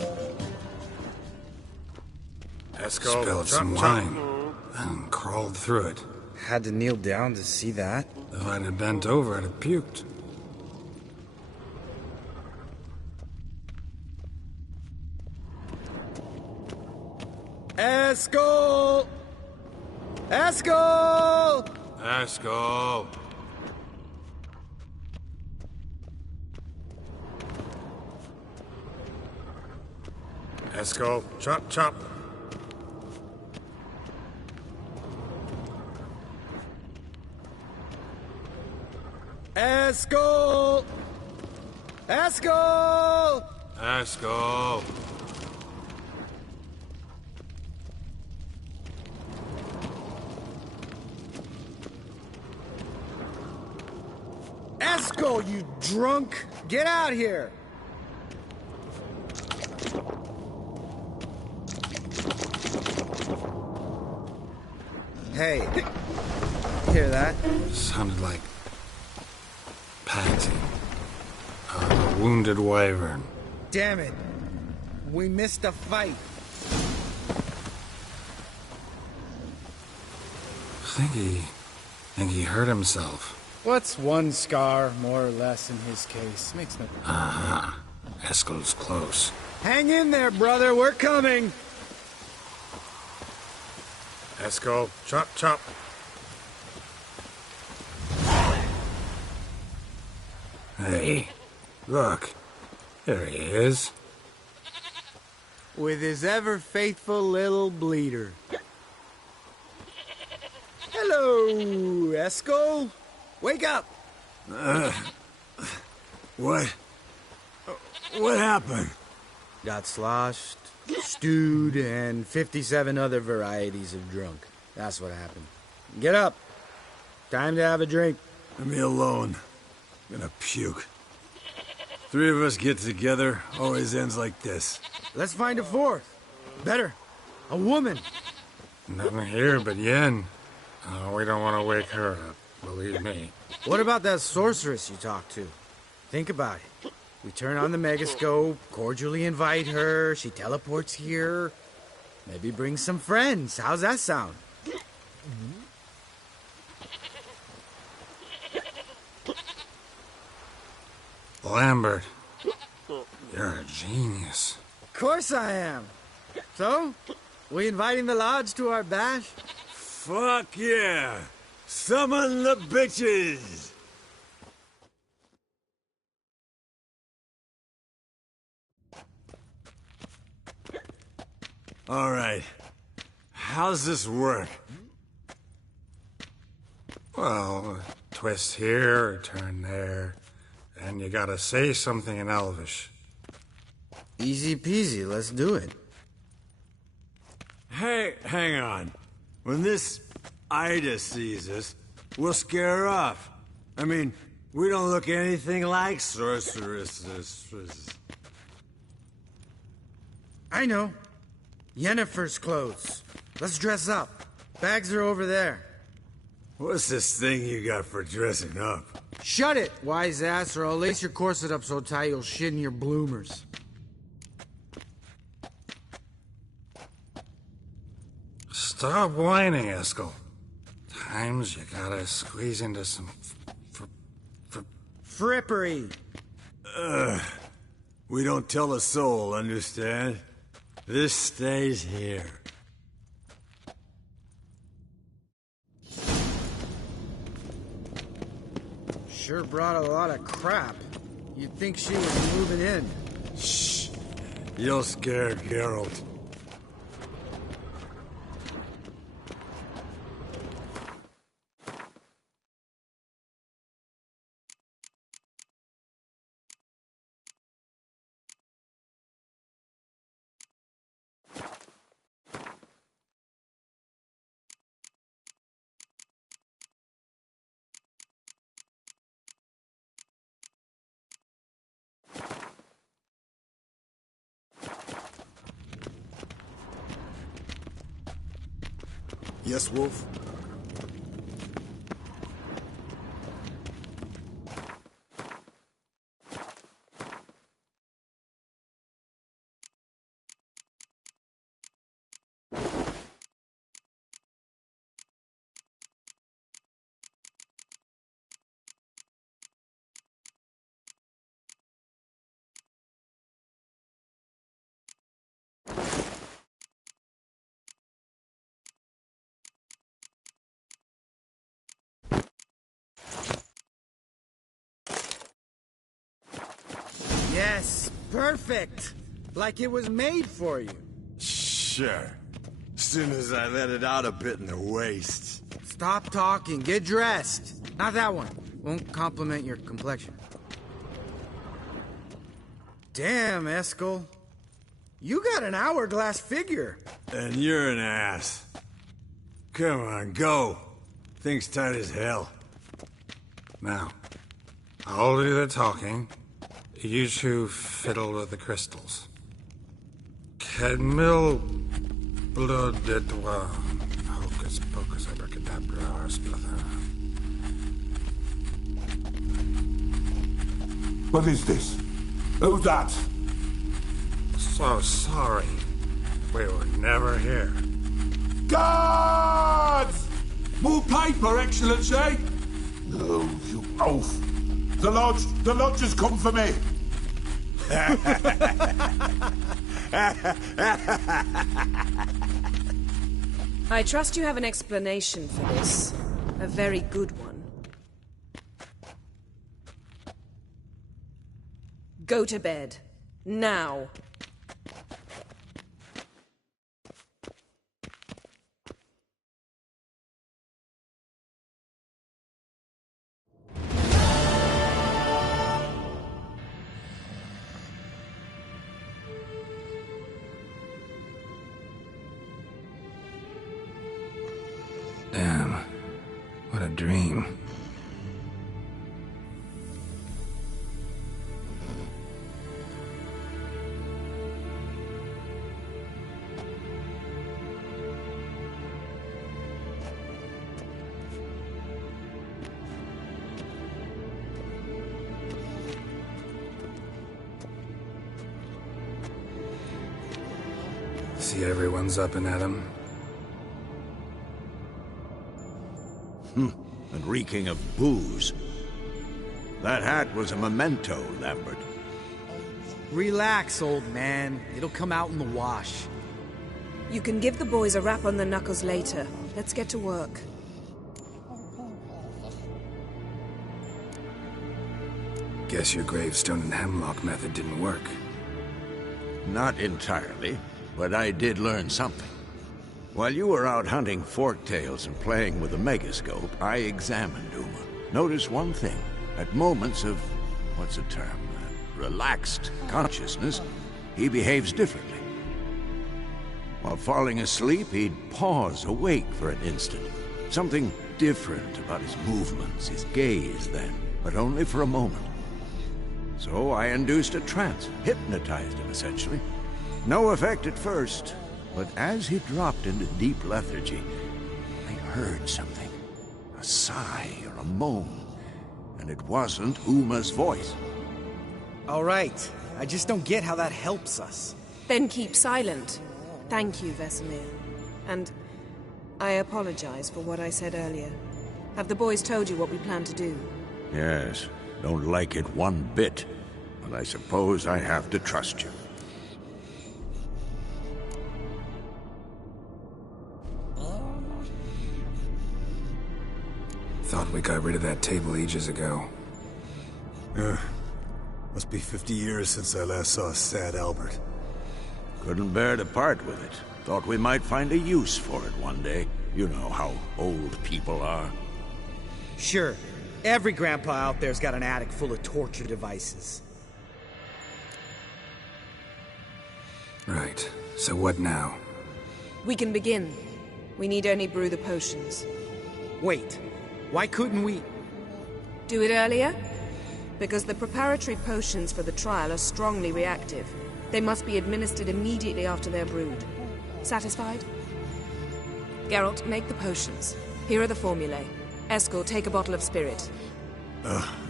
Eskel spilled some wine and crawled through it. Had to kneel down to see that? If I'd have bent over, I'd have puked. Eskel! Eskel! Eskel! Eskel, chop, chop. Eskel! Eskel! Eskel! Eskel, you drunk! Get out here! Hey, hear that? Sounded like panting. wounded wyvern. Damn it. We missed a fight. Think he hurt himself. What's one scar, more or less, in his case? Makes no... Aha. Eskel's close. Hang in there, brother. We're coming. Eskel, chop, chop. Hey, look. There he is. With his ever-faithful little bleeder. Hello, Eskel. Wake up. What happened? Got sloshed, stewed, and 57 other varieties of drunk. That's what happened. Get up. Time to have a drink. Leave me alone. I'm gonna puke. Three of us get together, always ends like this. Let's find a fourth. Better. A woman. Nothing here but Yen. Oh, we don't want to wake her up, believe me. What about that sorceress you talked to? Think about it. We turn on the megascope, cordially invite her, she teleports here. Maybe bring some friends. How's that sound? Lambert, you're a genius. Of course I am. So, we inviting the lodge to our bash? Fuck yeah! Summon the bitches! Alright. How's this work? Well, twist here or turn there, and you gotta say something in Elvish. Easy peasy, let's do it. Hey, hang on. When this Ida sees us, we'll scare her off. I mean, we don't look anything like sorceresses. I know. Yennefer's clothes. Let's dress up. Bags are over there. What's this thing you got for dressing up? Shut it, wise ass, or I'll lace your corset up so tight you'll shit in your bloomers. Stop whining, Eskel. Times you gotta squeeze into some frippery. We don't tell a soul, understand? This stays here. Sure brought a lot of crap. You'd think she was moving in. Shh. You'll scare Geralt. Yes, Wolf? Yes, perfect. Like it was made for you. Sure. Soon as I let it out a bit in the waist. Stop talking, get dressed. Not that one. Won't compliment your complexion. Damn, Eskel. You got an hourglass figure. And you're an ass. Come on, go. Thing's tight as hell. Now, I'll do the talking. You two fiddle with the crystals. Cadmil blood de toi. Hocus pocus abracadabra splather. What is this? Who's that? So sorry. We were never here. Guards! More paper, Excellency! No, you oaf! The lodge has come for me! I trust you have an explanation for this. A very good one. Go to bed. Now. Damn. What a dream. See everyone's up and at 'em. And reeking of booze. That hat was a memento, Lambert. Relax, old man. It'll come out in the wash. You can give the boys a rap on the knuckles later. Let's get to work. Guess your gravestone and hemlock method didn't work. Not entirely, but I did learn something. While you were out hunting forktails and playing with a megascope, I examined Uma. Noticed one thing. At moments of, what's the term, relaxed consciousness, he behaves differently. While falling asleep, he'd pause awake for an instant. Something different about his movements, his gaze then, but only for a moment. So I induced a trance, hypnotized him essentially. No effect at first. But as he dropped into deep lethargy, I heard something. A sigh or a moan. And it wasn't Uma's voice. All right. I just don't get how that helps us. Then keep silent. Thank you, Vesemir. And I apologize for what I said earlier. Have the boys told you what we plan to do? Yes. Don't like it one bit. But I suppose I have to trust you. Thought we got rid of that table ages ago. Must be 50 years since I last saw sad Albert. Couldn't bear to part with it. Thought we might find a use for it one day. You know how old people are. Sure. Every grandpa out there's got an attic full of torture devices. Right. So what now? We can begin. We need only brew the potions. Wait. Why couldn't we... Do it earlier? Because the preparatory potions for the trial are strongly reactive. They must be administered immediately after they're brewed. Satisfied? Geralt, make the potions. Here are the formulae. Eskel, take a bottle of spirit.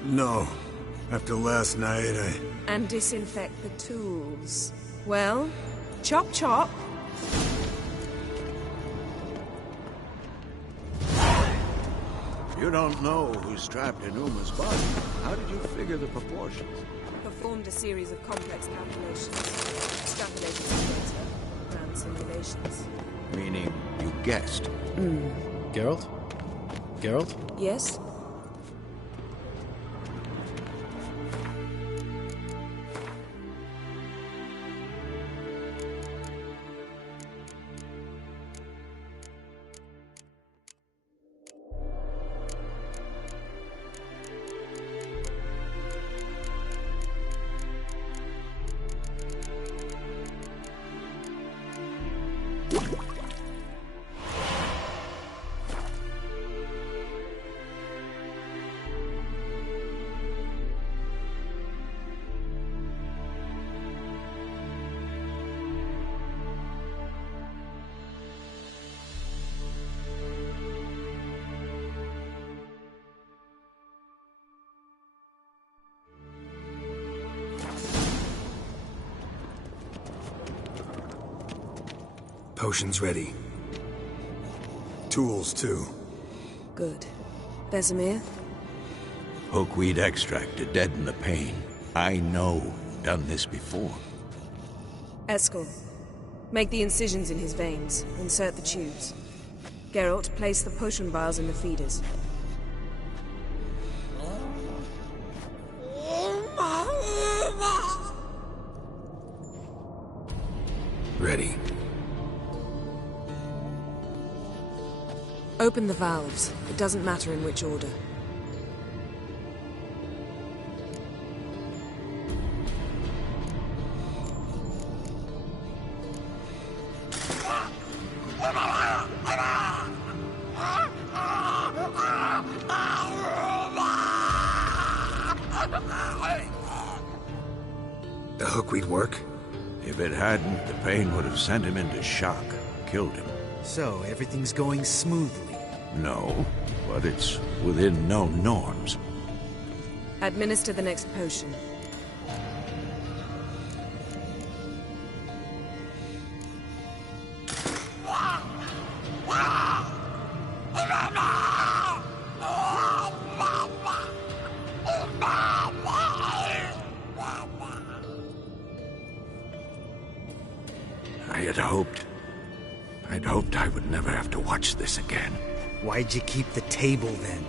No. After last night, And disinfect the tools. Well, chop chop. You don't know who's strapped in Uma's body. How did you figure the proportions? Performed a series of complex calculations. Extrapolated some data. Ran simulations. Meaning, you guessed. Geralt? Geralt? Yes? Potion's ready. Tools, too. Good. Vesemir? Hookweed extract to deaden the pain. I know. Done this before. Eskel. Make the incisions in his veins. Insert the tubes. Geralt, place the potion vials in the feeders. Ready. Open the valves. It doesn't matter in which order. The hookweed work? If it hadn't, the pain would have sent him into shock. Killed him. So, everything's going smoothly. No, but it's within known norms. Administer the next potion. I'd hoped I would never have to watch this again. Why'd you keep the table then?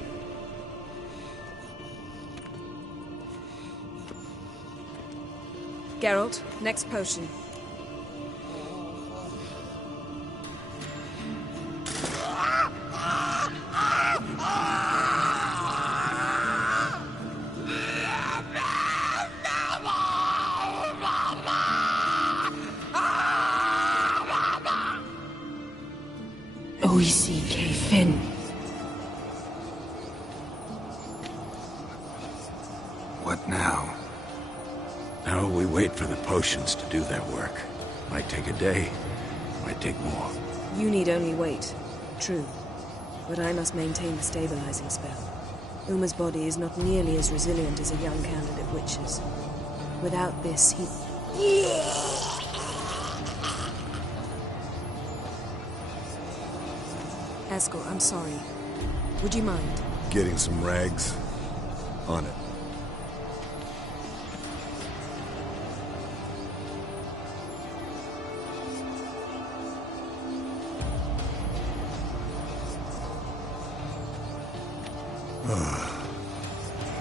Geralt, next potion. Finn. What now? Now we wait for the potions to do their work. Might take a day, might take more. You need only wait. True. But I must maintain the stabilizing spell. Uma's body is not nearly as resilient as a young candidate witch's. Without this, he... Eskel, I'm sorry. Would you mind? Getting some rags? On it.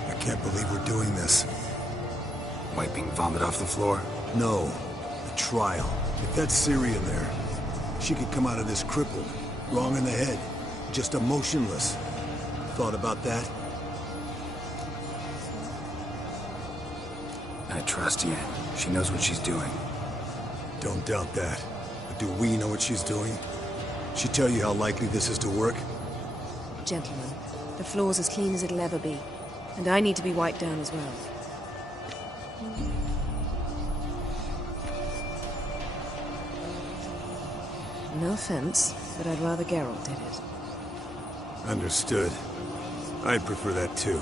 I can't believe we're doing this. Wiping vomit off the floor? No. The trial. If that's Ciri in there, she could come out of this crippled. Wrong in the head. Just emotionless. Thought about that? I trust Yen. She knows what she's doing. Don't doubt that. But do we know what she's doing? She tell you how likely this is to work? Gentlemen, the floor's as clean as it'll ever be. And I need to be wiped down as well. No offense, but I'd rather Geralt did it. Understood. I'd prefer that too.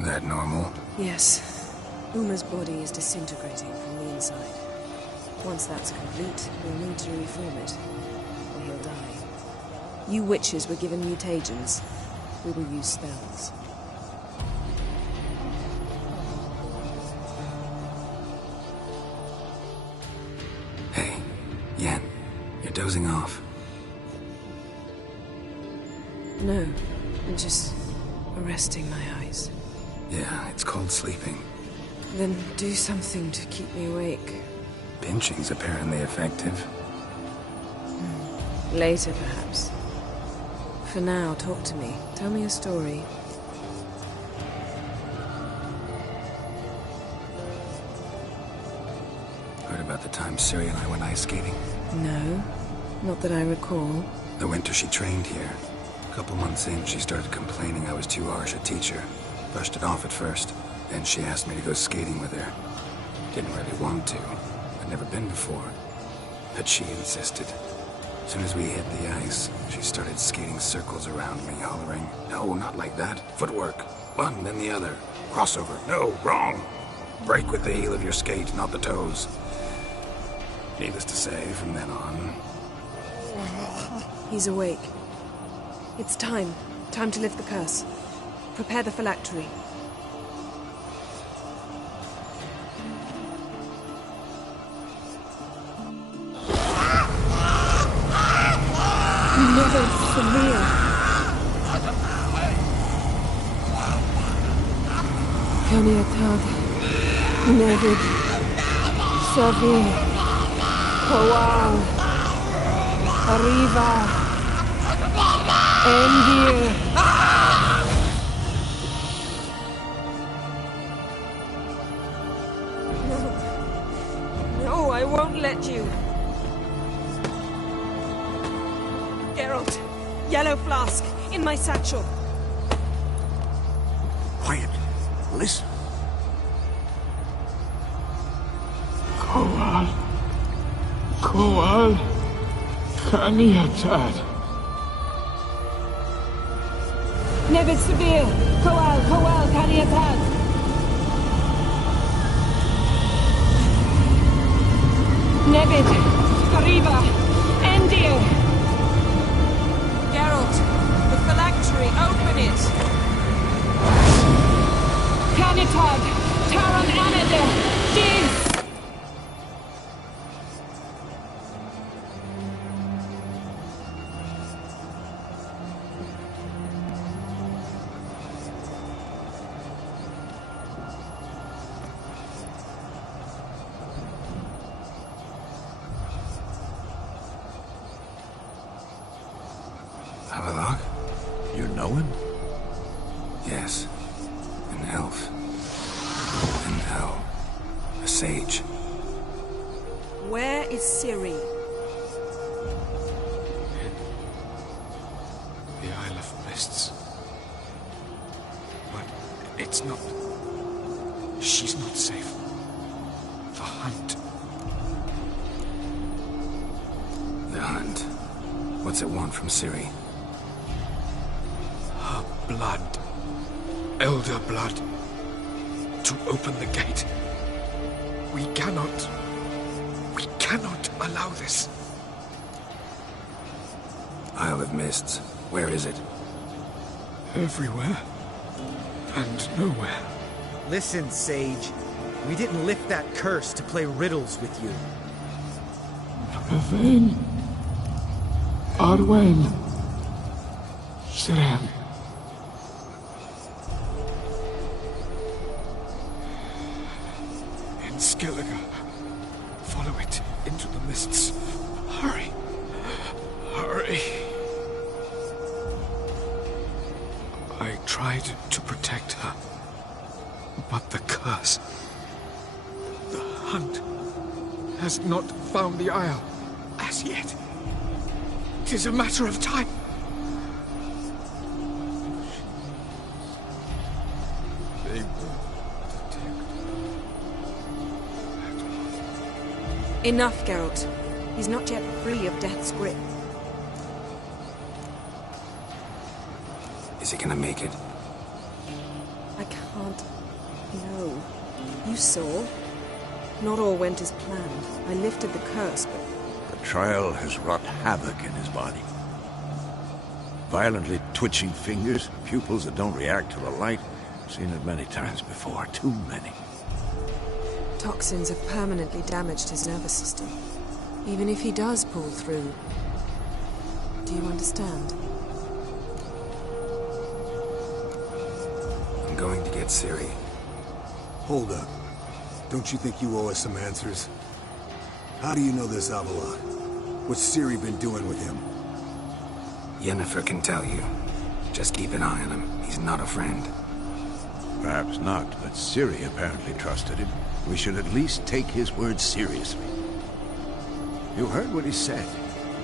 That normal? Yes. Uma's body is disintegrating from the inside. Once that's complete, we'll need to reform it, or he'll die. You witches were given mutagens. We will use spells. Hey, Yen, you're dozing off. No, I'm just resting my eyes. Yeah, it's called sleeping. Then do something to keep me awake. Pinching's apparently effective. Later, perhaps. For now, talk to me. Tell me a story. Heard about the time Ciri and I went ice skating? No, not that I recall. The winter she trained here. A couple months in, she started complaining I was too harsh a teacher. Brushed it off at first. Then she asked me to go skating with her. Didn't really want to. I'd never been before. But she insisted. As soon as we hit the ice, she started skating circles around me, hollering, "No, not like that. Footwork. One, then the other. Crossover. No, wrong. Break with the heel of your skate, not the toes." Needless to say, from then on... He's awake. It's time. Time to lift the curse. Prepare the phylactery. Never Samir. Kaniatad. Nevid. Savi. Kowal. Arriva. Endir. No, I won't let you. Geralt, yellow flask, in my satchel. Quiet. Listen. Kowal. Kowal. Kaniatad. Nevid Sabir. Kowal, Kaniatad. Nevid. Arriva. Endir. Geralt, the phylactery, open it! Kanitad. Taron Anadir. Dis. Avalok? You know him? Yes. An elf. An owl. A sage. Where is Ciri? The Isle of Mists. But it's not... She's not safe. The hunt. The hunt? What's it want from Ciri? Her blood. Elder blood. To open the gate. We cannot allow this. Isle of Mists. Where is it? Everywhere. And nowhere. Listen, Sage. We didn't lift that curse to play riddles with you. Yvain. Arwen. Siren. In Skellige. Follow it into the mists. Hurry. Hurry. I tried to protect her. But the curse... The hunt has not found the Isle as yet. It is a matter of time. They will detect. Enough, Geralt. He's not yet free of death's grip. Is he gonna make it? I can't... No. You saw. Not all went as planned. I lifted the curse, but... The trial has wrought havoc in his body. Violently twitching fingers, pupils that don't react to the light. Seen it many times before, too many. Toxins have permanently damaged his nervous system. Even if he does pull through. Do you understand? I'm going to get Ciri. Hold up. Don't you think you owe us some answers? How do you know this Avalok? What's Ciri been doing with him? Yennefer can tell you. Just keep an eye on him. He's not a friend. Perhaps not, but Ciri apparently trusted him. We should at least take his words seriously. You heard what he said.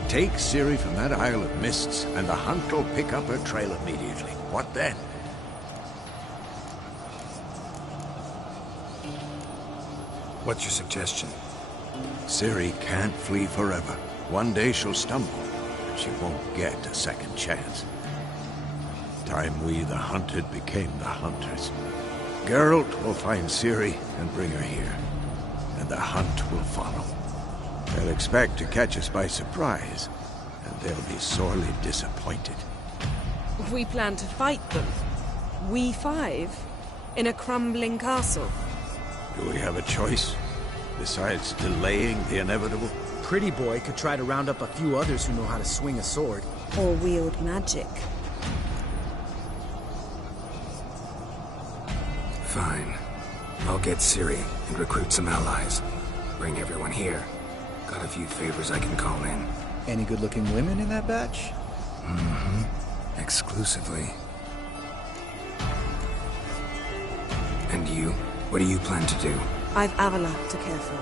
Take Ciri from that Isle of Mists, and the hunt will pick up her trail immediately. What then? What's your suggestion? Ciri can't flee forever. One day she'll stumble, and she won't get a second chance. Time we, the hunted, became the hunters. Geralt will find Ciri and bring her here, and the hunt will follow. They'll expect to catch us by surprise, and they'll be sorely disappointed. We plan to fight them. We five? In a crumbling castle? Do we have a choice, besides delaying the inevitable? Pretty boy could try to round up a few others who know how to swing a sword. Or wield magic. Fine. I'll get Ciri and recruit some allies. Bring everyone here. Got a few favors I can call in. Any good-looking women in that batch? Mm-hmm. Exclusively. And you? What do you plan to do? I've Avalok to care for.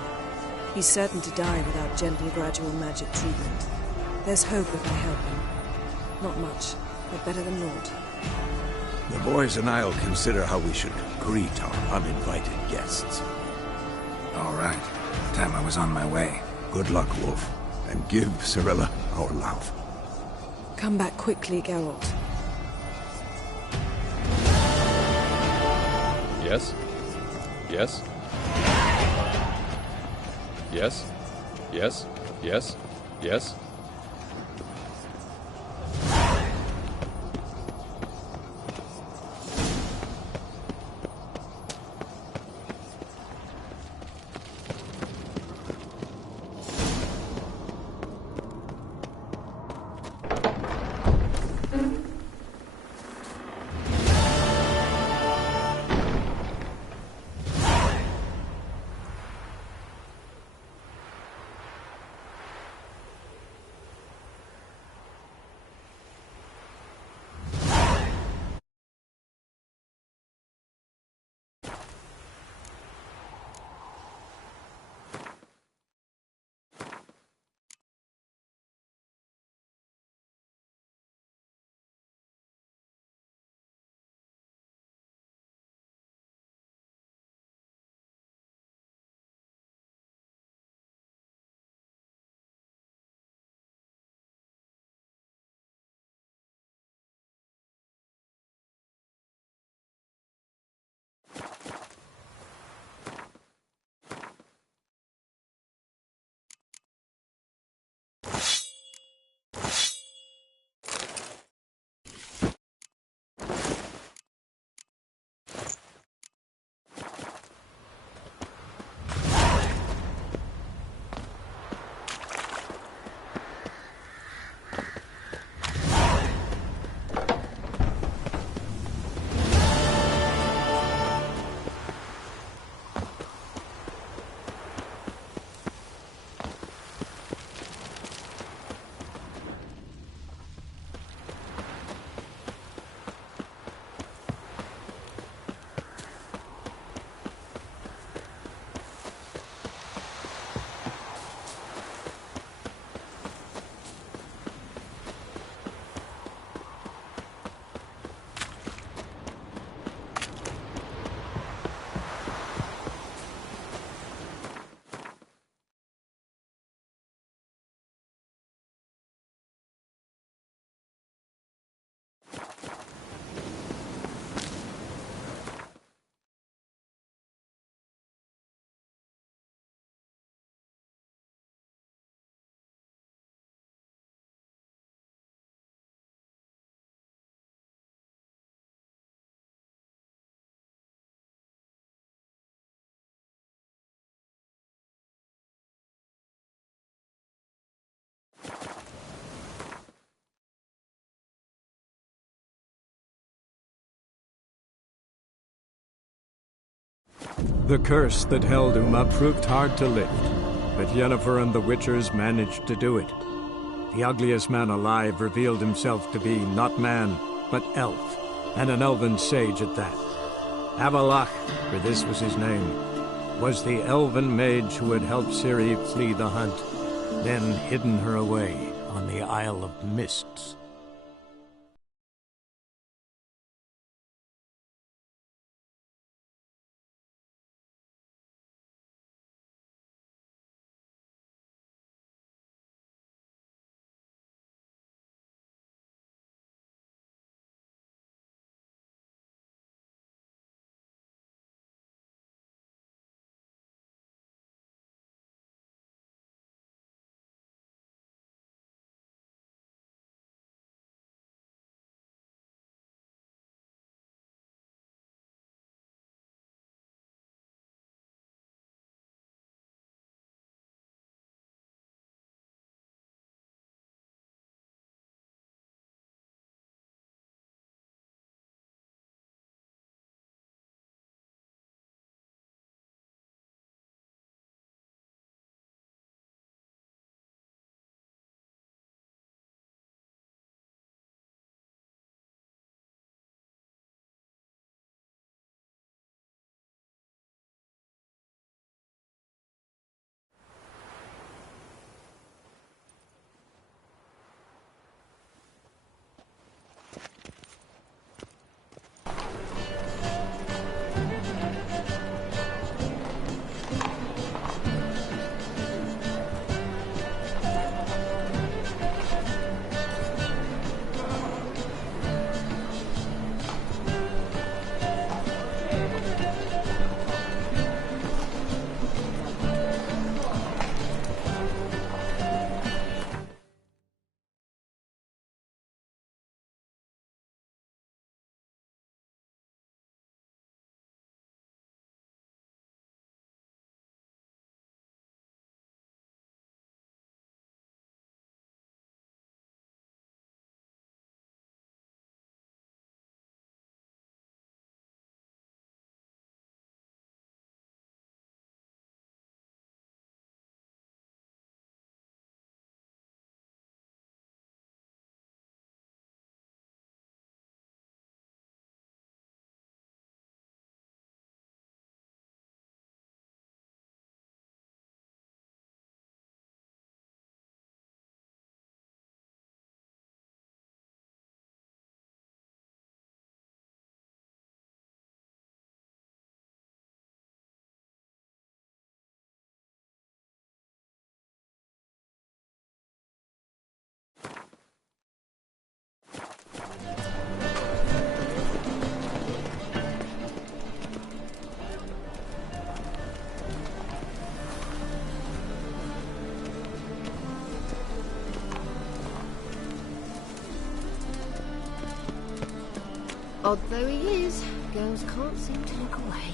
He's certain to die without gentle, gradual magic treatment. There's hope if I help him. Not much, but better than naught. The boys and I'll consider how we should greet our uninvited guests. All right. Time I was on my way. Good luck, Wolf, and give Cirilla our love. Come back quickly, Geralt. Yes? Yes? Yes? Yes? Yes? Yes? The curse that held Uma proved hard to lift, but Yennefer and the Witchers managed to do it. The ugliest man alive revealed himself to be not man, but elf, and an elven sage at that. Avalok, for this was his name, was the elven mage who had helped Ciri flee the hunt, then hidden her away on the Isle of Mists. Odd though he is, girls can't seem to look away.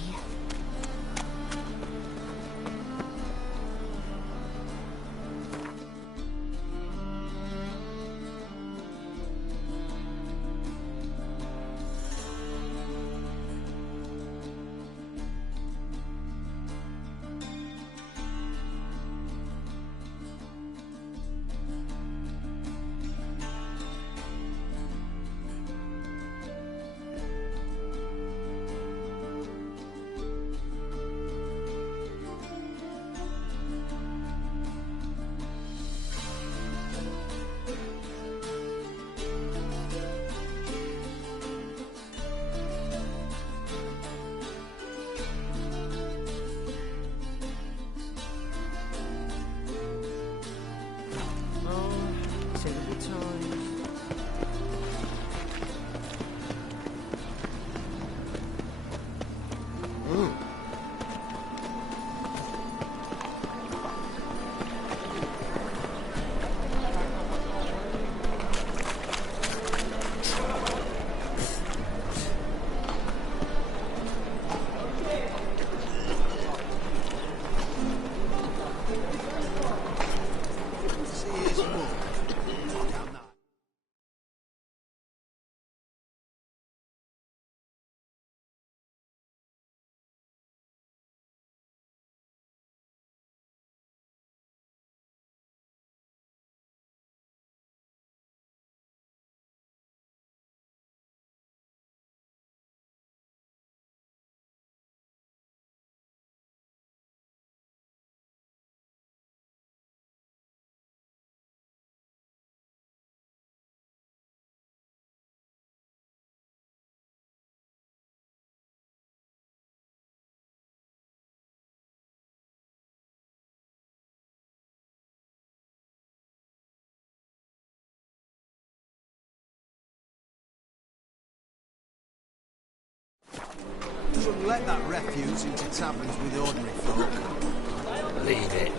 Shouldn't let that refuse into taverns with ordinary folk. Leave it.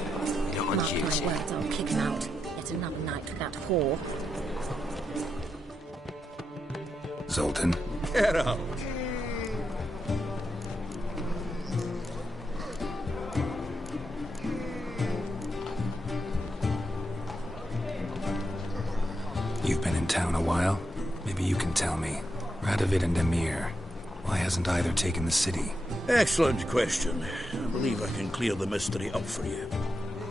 You're not on Mark my duty. words, I'll kick him out. Yet another night with that whore. Zoltan. Get out. You've been in town a while. Maybe you can tell me. Radovid and Emir. Why hasn't either taken the city? Excellent question. I believe I can clear the mystery up for you.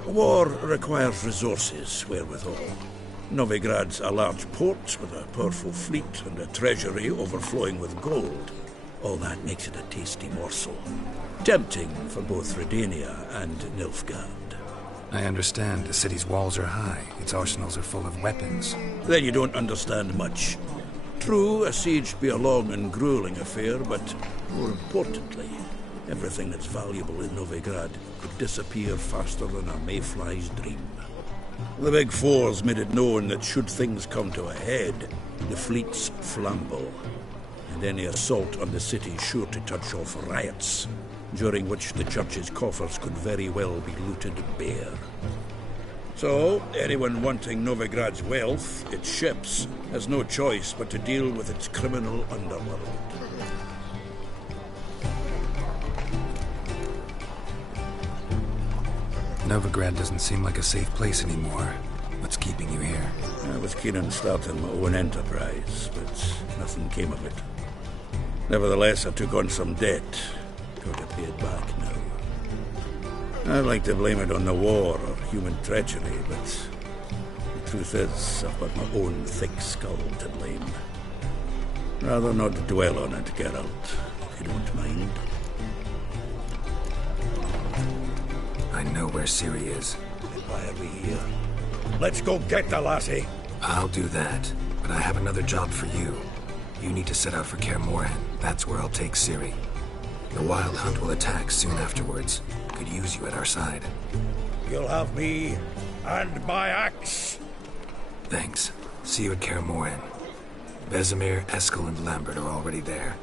War requires resources wherewithal. Novigrad's a large port with a powerful fleet and a treasury overflowing with gold. All that makes it a tasty morsel. Tempting for both Redania and Nilfgaard. I understand. The city's walls are high. Its arsenals are full of weapons. Then you don't understand much. True, a siege be a long and grueling affair, but more importantly, everything that's valuable in Novigrad could disappear faster than a mayfly's dream. The Big Four's made it known that should things come to a head, the fleet's flambeau, and any assault on the city's sure to touch off riots, during which the church's coffers could very well be looted bare. So, anyone wanting Novigrad's wealth, its ships, has no choice but to deal with its criminal underworld. Novigrad doesn't seem like a safe place anymore. What's keeping you here? I was keen on starting my own enterprise, but nothing came of it. Nevertheless, I took on some debt. Got to pay it back now. I'd like to blame it on the war or human treachery, but the truth is, I've got my own thick skull to blame. Rather not dwell on it, Geralt, if you don't mind. I know where Ciri is. Then why are we here? Let's go get the lassie! I'll do that, but I have another job for you. You need to set out for Kaer Morhen. That's where I'll take Ciri. The Wild Hunt will attack soon afterwards. Could use you at our side. You'll have me and my axe. Thanks. See you at Kaer Morhen. Vesemir, Eskel, and Lambert are already there.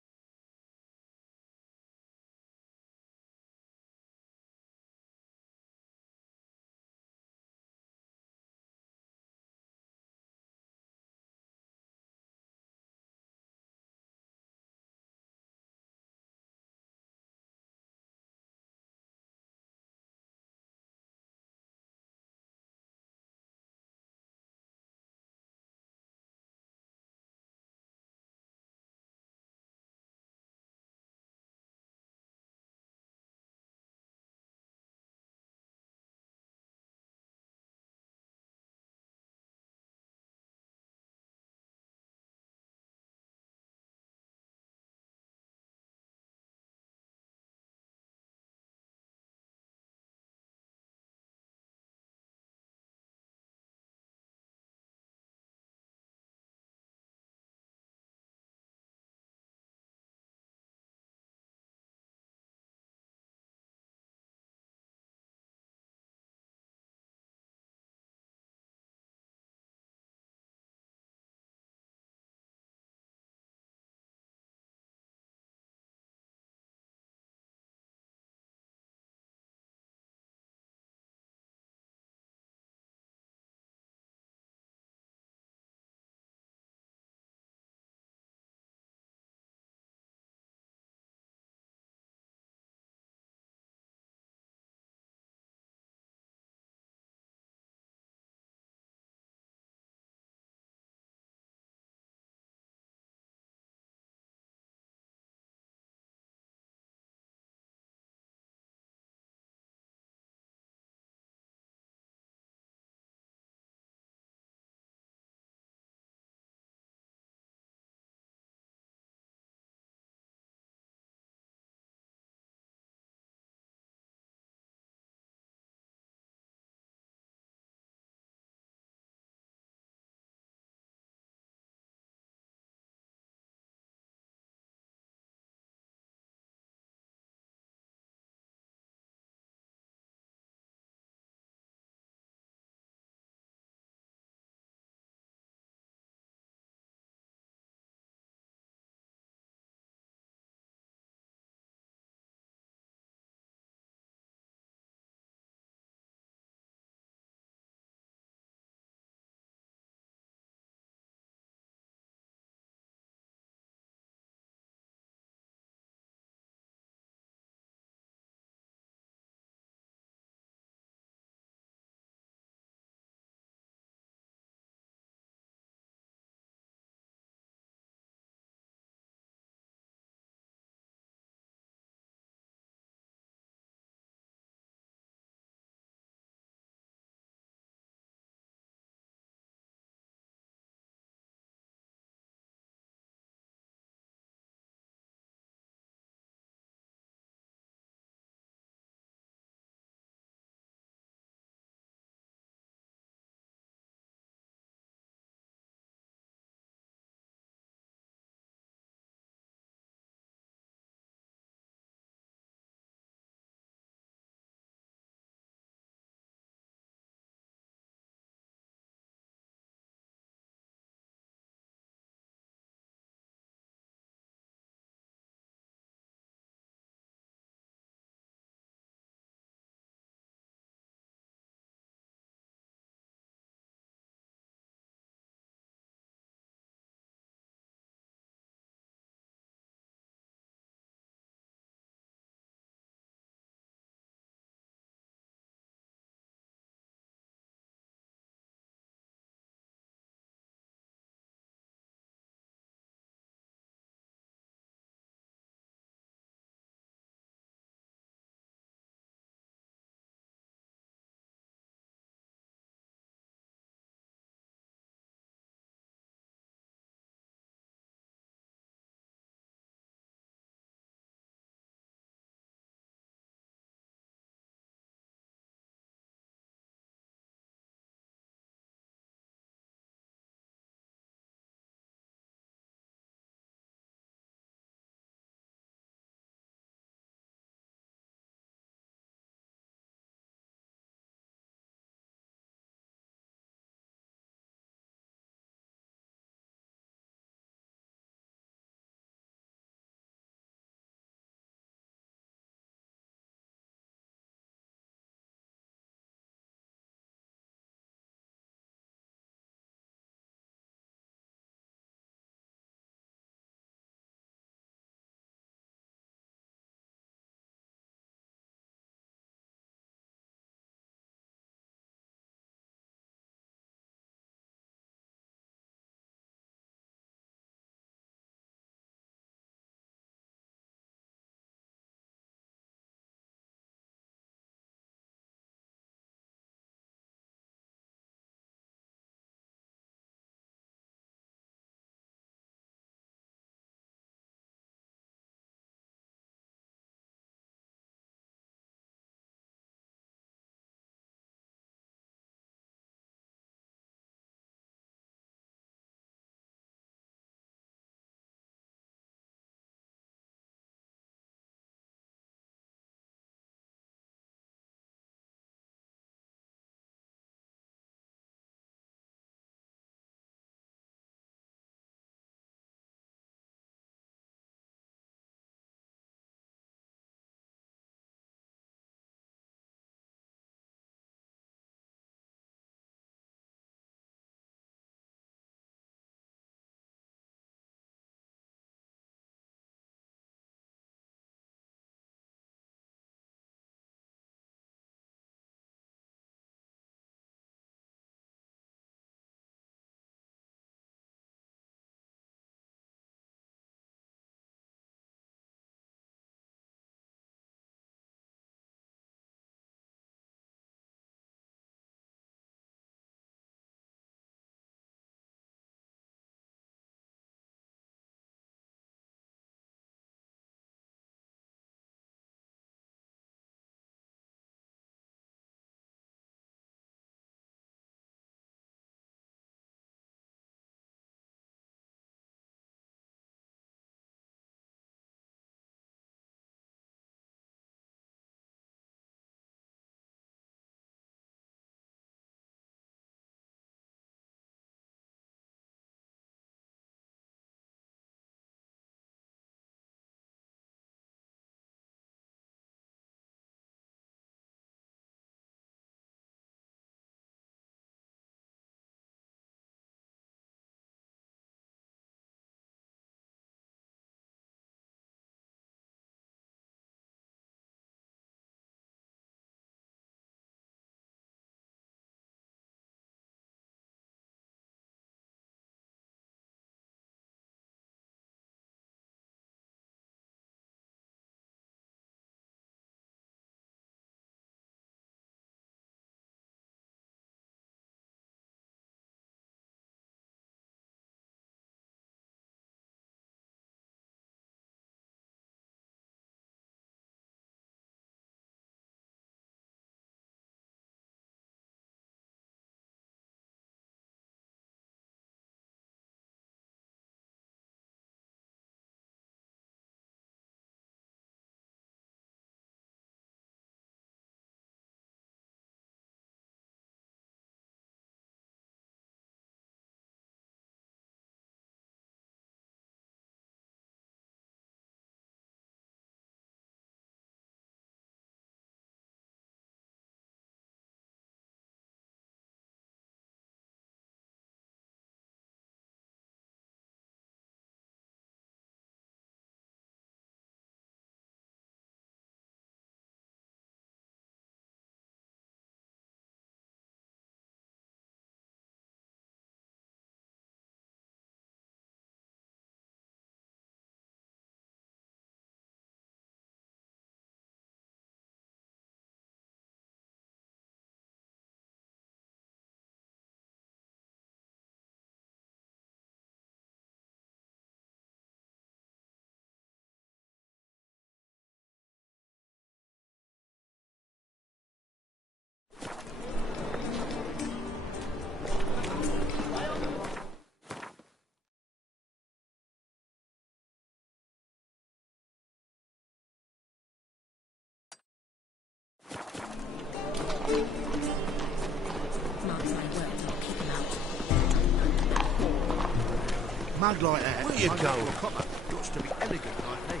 mug like that. Where you Mug going? like a copper. Looks to be elegant like me.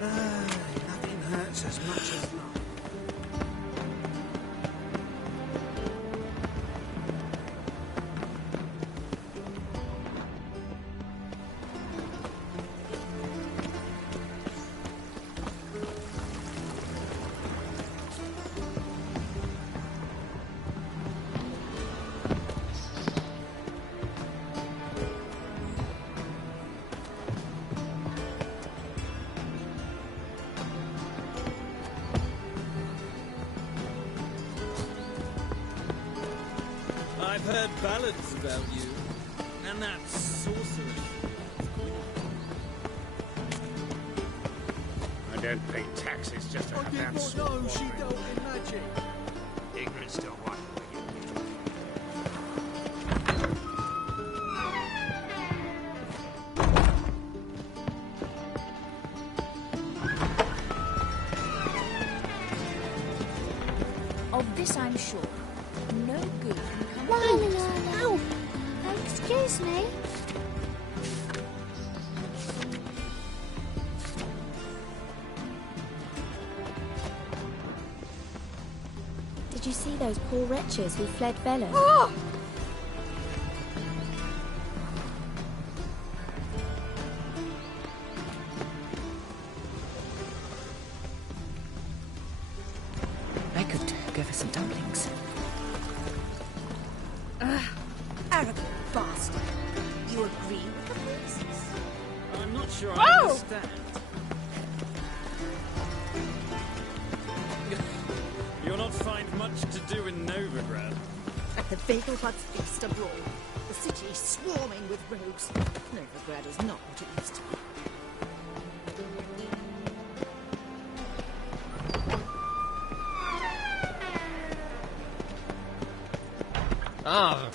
Nothing hurts as much as love. I've heard ballads about you, and that sorcery. I don't pay taxes just to I have did that not sort know of she boyfriend. dealt in magic. Ignorance to what? Of this I'm sure. No good can come out. Ow! Excuse me. Did you see those poor wretches who fled Velen? Oh! I could go for some dumplings. Arrogant bastard. You agree with the princess? I'm not sure I Oh! understand. You'll not find much to do in Novigrad. At the Vegelbud's feast abroad, the city is swarming with rogues. Novigrad is not what it used to be. Ah.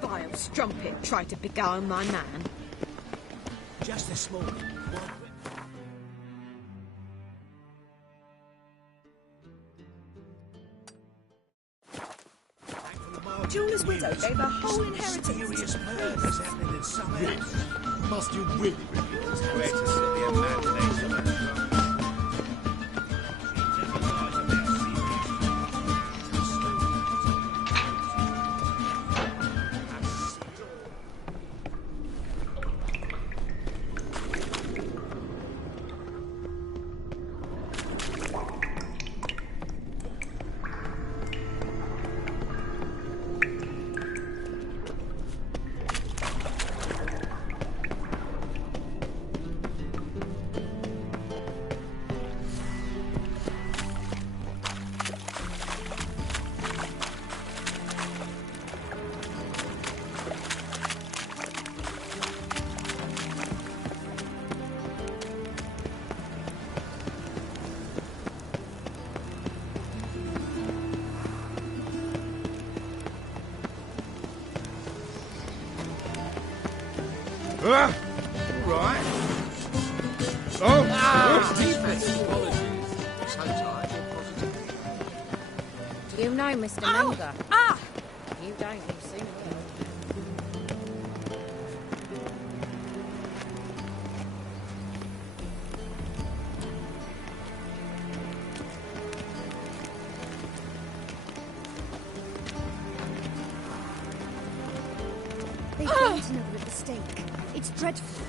Vile strumpet tried to beguile my man. Just this morning. Julie's widow gave her whole inheritance. Mysterious murders happening in some house. Must you really reveal this? Where to sit the imagination of it. Right. Do you know Mr. Menger? You don't, you soon will. They burnt another at the stake. It's dreadful.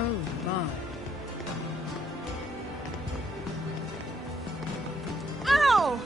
Oh my. Ow!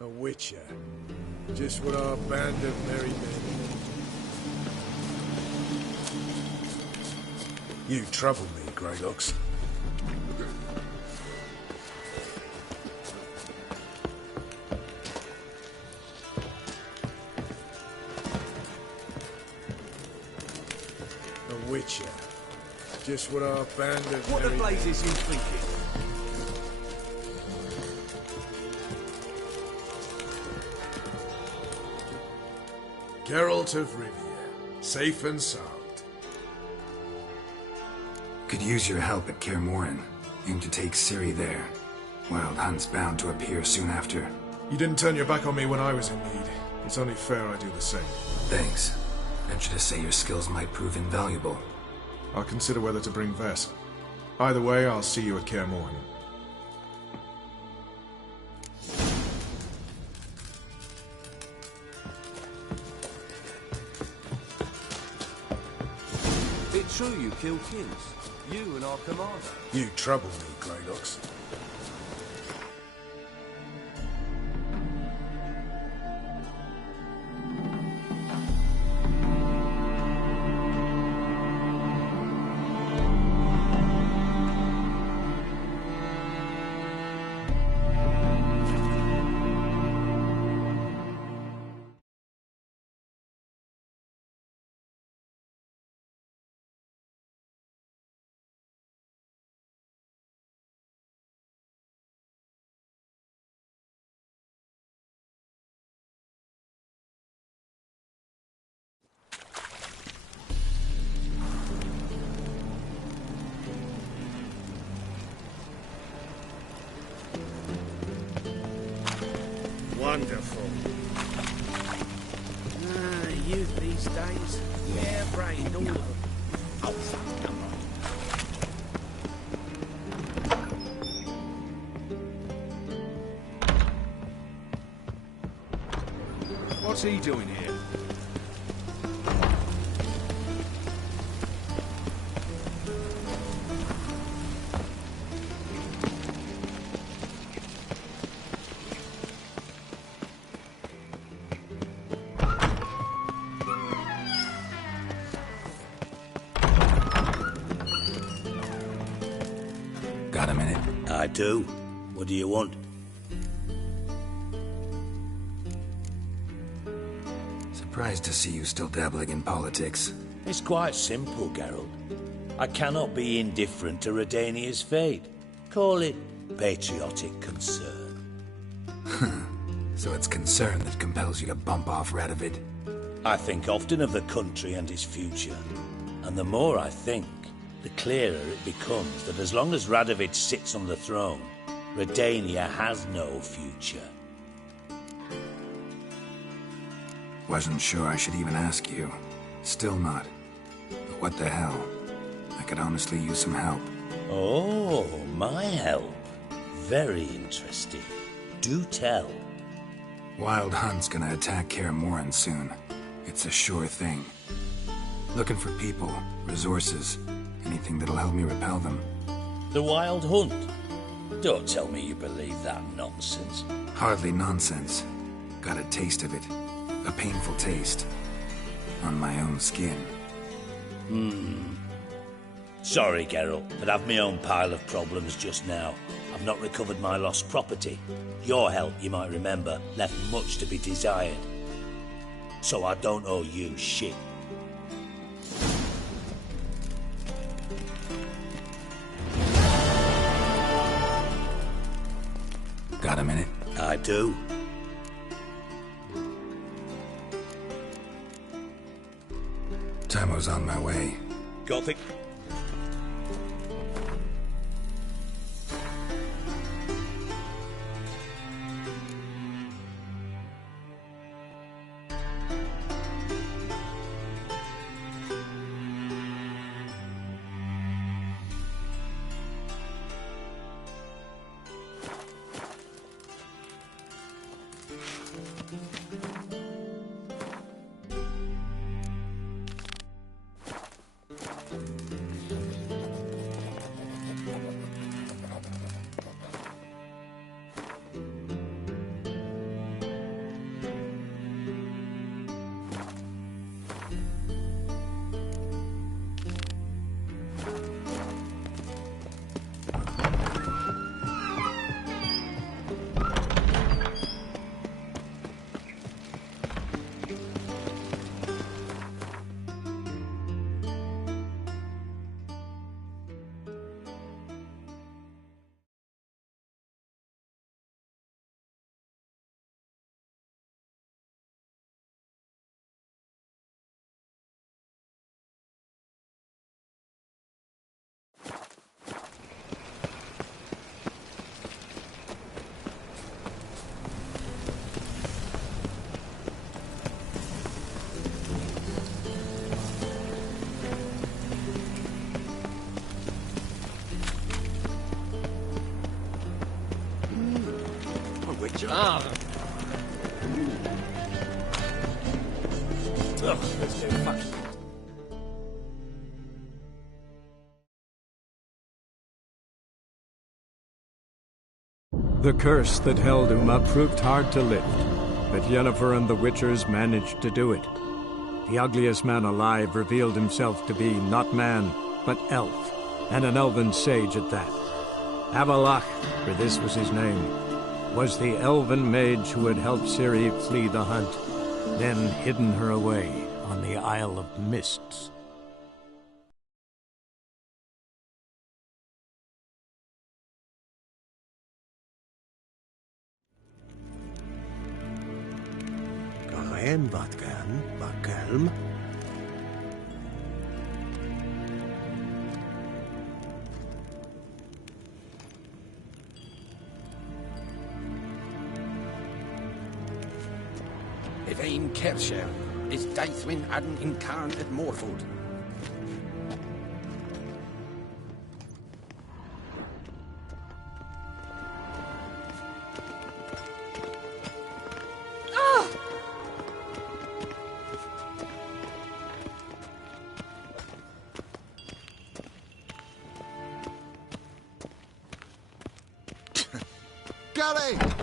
A witcher. Just what our band of merry men. You trouble me, Greylocks. A witcher. Just what our band of What the merry blazes you thinking? Geralt of Rivia, safe and sound. Could use your help at Kaer Morhen. Aim to take Ciri there. Wild Hunt's bound to appear soon after. You didn't turn your back on me when I was in need. It's only fair I do the same. Thanks. Venture to say your skills might prove invaluable. I'll consider whether to bring Vess. Either way, I'll see you at Kaer Morhen. It's true you killed kings. You and our commander. You trouble me, Greylocks. Wonderful. Youth these days. Yeah, brained all of them. Oh, fuck, come on. What's he doing here? Got a minute? I do. What do you want? Surprised to see you still dabbling in politics. It's quite simple, Geralt. I cannot be indifferent to Redania's fate. Call it patriotic concern. So it's concern that compels you to bump off Radovid? I think often of the country and its future. And the more I think, the clearer it becomes that as long as Radovid sits on the throne, Redania has no future. Wasn't sure I should even ask you. Still not. But what the hell? I could honestly use some help. Oh, my help. Very interesting. Do tell. Wild Hunt's gonna attack Kaer Morhen soon. It's a sure thing. Looking for people, resources, anything that'll help me repel them. The Wild Hunt? Don't tell me you believe that nonsense. Hardly nonsense. Got a taste of it. A painful taste. On my own skin. Sorry, Geralt, but I've my own pile of problems just now. I've not recovered my lost property. Your help, you might remember, left much to be desired. So I don't owe you shit. Got a minute? I do. Time's on my way. Gothic. Ah. Ugh, let's go fuck. The curse that held Uma proved hard to lift, but Yennefer and the Witchers managed to do it. The ugliest man alive revealed himself to be not man, but elf, and an elven sage at that. Avalach, for this was his name, was the elven mage who had helped Ciri flee the hunt, then hidden her away on the Isle of Mists. Garen Vatgan, Bakelm. Evain Kersher is Daithwin Adden in Carn at Morford. Got it!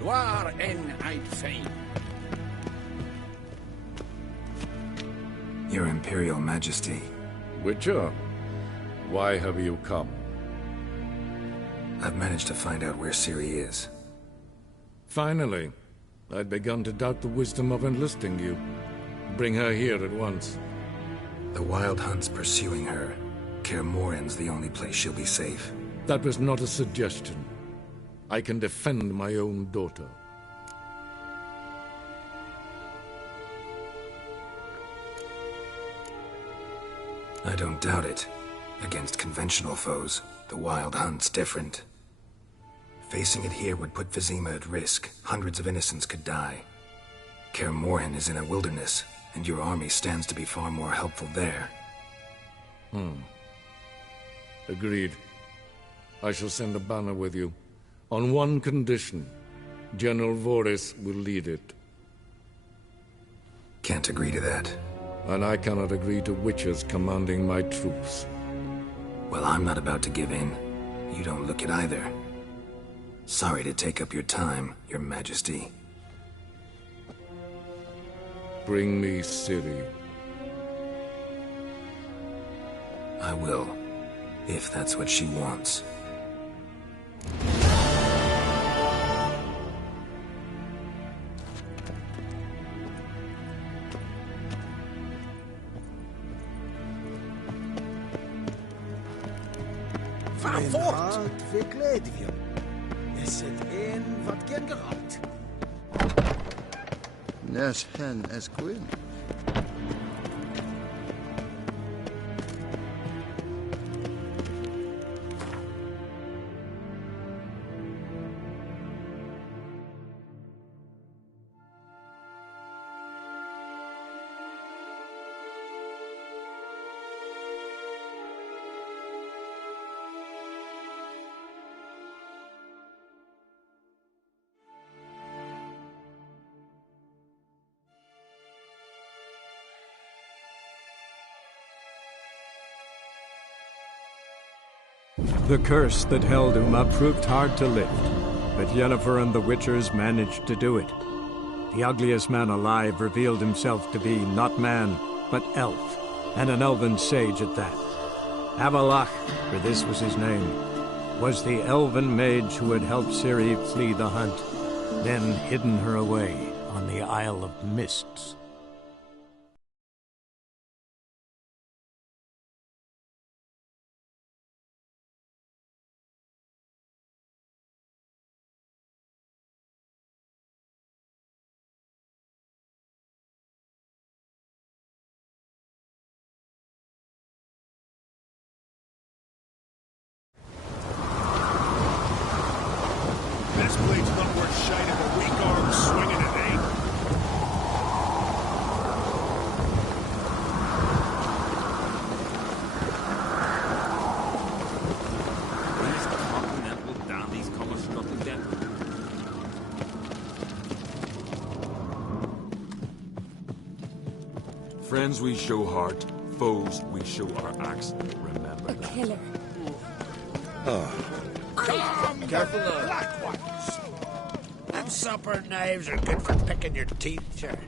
Gloire en Eid Fain. Your Imperial Majesty, Witcher, why have you come? I've managed to find out where Ciri is. Finally. I'd begun to doubt the wisdom of enlisting you. Bring her here at once. The Wild Hunt's pursuing her. Kaer Morhen's the only place she'll be safe. That was not a suggestion. I can defend my own daughter. I don't doubt it. Against conventional foes, the Wild Hunt's different. Facing it here would put Vizima at risk. Hundreds of innocents could die. Kaer Morhen is in a wilderness, and your army stands to be far more helpful there. Agreed. I shall send a banner with you. On one condition. General Voris will lead it. Can't agree to that. And I cannot agree to Witchers commanding my troops. Well, I'm not about to give in. You don't look it either. Sorry to take up your time, Your Majesty. Bring me Ciri. I will, if that's what she wants. Vaar voort! Verkleed je. Is het een wat geen geraakt? Nes hen es quinn. The curse that held Uma proved hard to lift, but Yennefer and the Witchers managed to do it. The ugliest man alive revealed himself to be not man, but elf, and an elven sage at that. Avalach, for this was his name, was the elven mage who had helped Ciri flee the hunt, then hidden her away on the Isle of Mists. This blade's not worth shite if a weak arm swinging it, eh? These continental dandies come strutting then. Friends we show heart, foes we show our axe. Remember that. Killer. Come, careful of black ones. Them supper knives are good for picking your teeth, sure.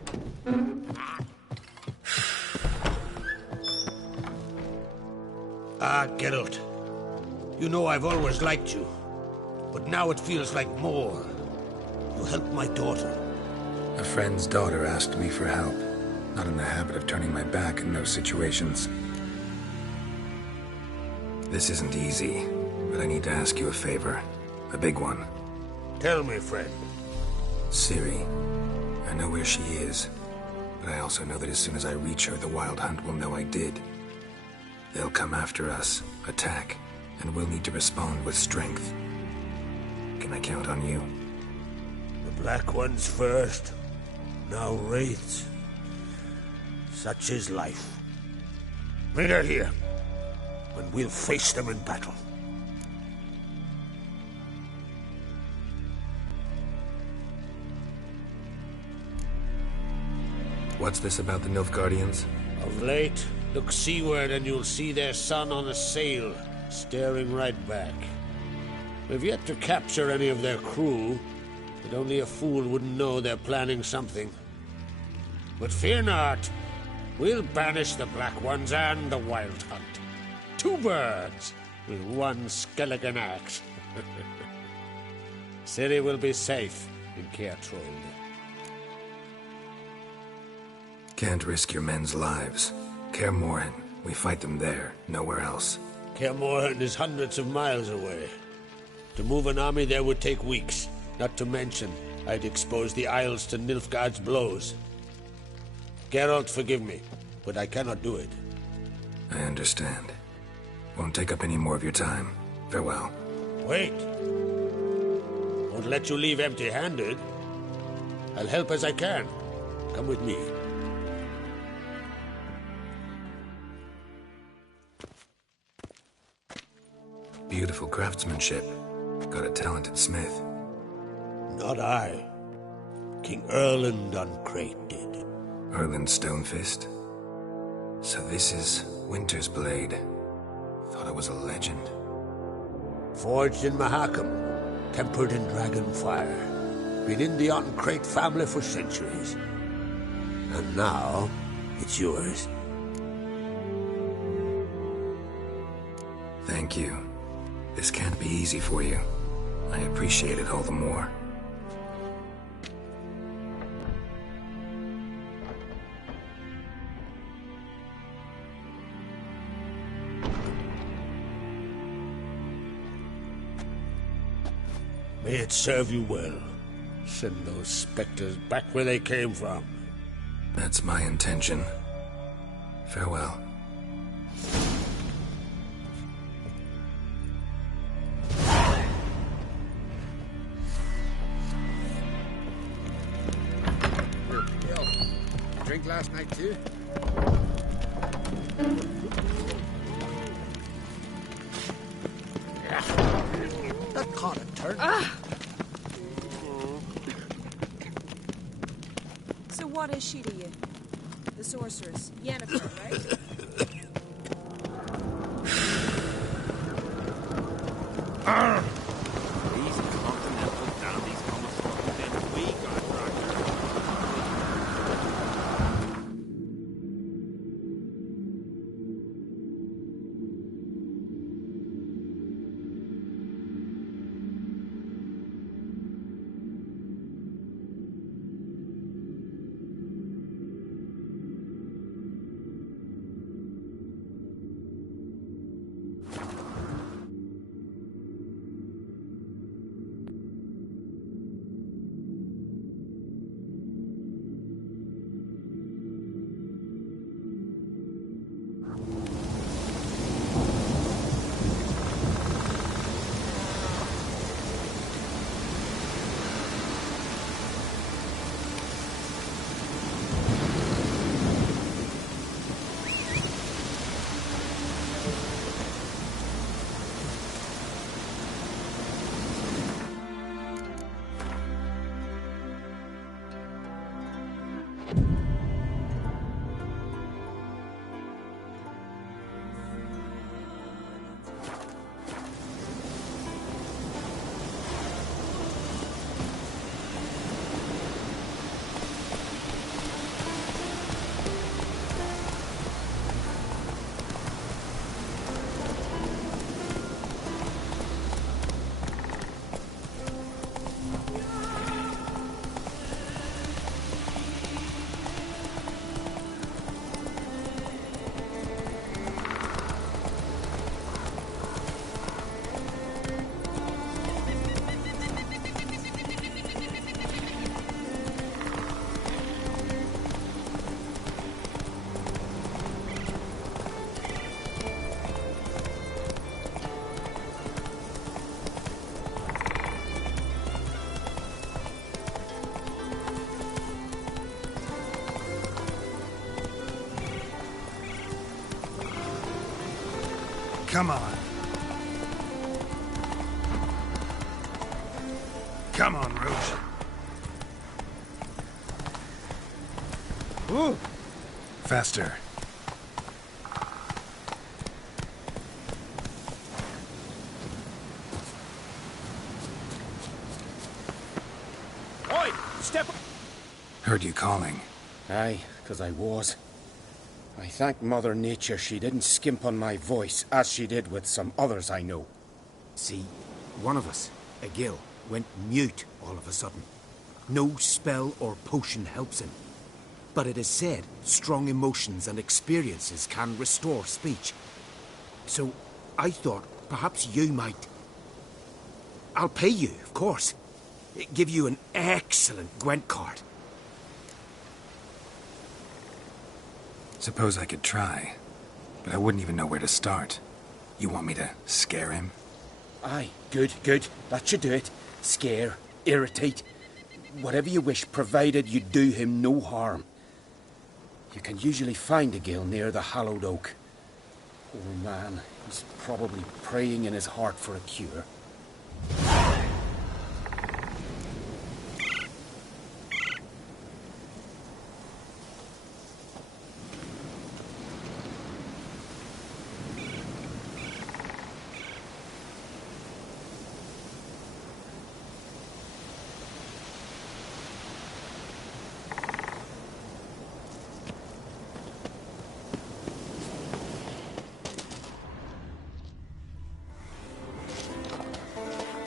Geralt. You know I've always liked you, but now it feels like more. You helped my daughter. A friend's daughter asked me for help. Not in the habit of turning my back in those situations. This isn't easy, but I need to ask you a favor. A big one. Tell me, friend. Ciri. I know where she is, but I also know that as soon as I reach her, the Wild Hunt will know I did. They'll come after us, attack, and we'll need to respond with strength. Can I count on you? The Black Ones first, now Wraiths. Such is life. Bring her here, and we'll face them in battle. What's this about the Nilfgaardians? Of late, look seaward and you'll see their son on a sail, staring right back. We've yet to capture any of their crew, but only a fool wouldn't know they're planning something. But fear not, We'll banish the Black Ones and the Wild Hunt. 2 birds with 1 skeleton axe. City will be safe in Caer Trold. Can't risk your men's lives. Kaer Morhen, we fight them there, nowhere else. Kaer Morhen is hundreds of miles away. To move an army there would take weeks. Not to mention, I'd expose the Isles to Nilfgaard's blows. Geralt, forgive me, but I cannot do it. I understand. Won't take up any more of your time. Farewell. Wait. Won't let you leave empty-handed. I'll help as I can. Come with me. Beautiful craftsmanship. Got a talented smith. Not I. King Erland Uncrate did. Erland Stonefist? So this is Winter's blade. Thought it was a legend. Forged in Mahakam, tempered in dragon fire. Been in the Uncrate family for centuries. And now, it's yours. Thank you. This can't be easy for you. I appreciate it all the more. May it serve you well. Send those specters back where they came from. That's my intention. Farewell. Drink last night too? That caught a turn. So what is she to you? The sorceress, Yennefer, right? These continental dandies come as fucking them we got rocked. Come on. Come on, Rouge. Ooh. Faster. Oi! Step up! Heard you calling. Aye, 'cause I was. I thank Mother Nature she didn't skimp on my voice, as she did with some others I know. See, one of us, a gill, went mute all of a sudden. No spell or potion helps him. But it is said strong emotions and experiences can restore speech. So I thought perhaps you might... I'll pay you, of course. Give you an excellent Gwent card. Suppose I could try, but I wouldn't even know where to start. You want me to scare him? Aye, good, good. That should do it. Scare, irritate, whatever you wish, provided you do him no harm. You can usually find a gill near the hallowed oak. Old man, he's probably praying in his heart for a cure.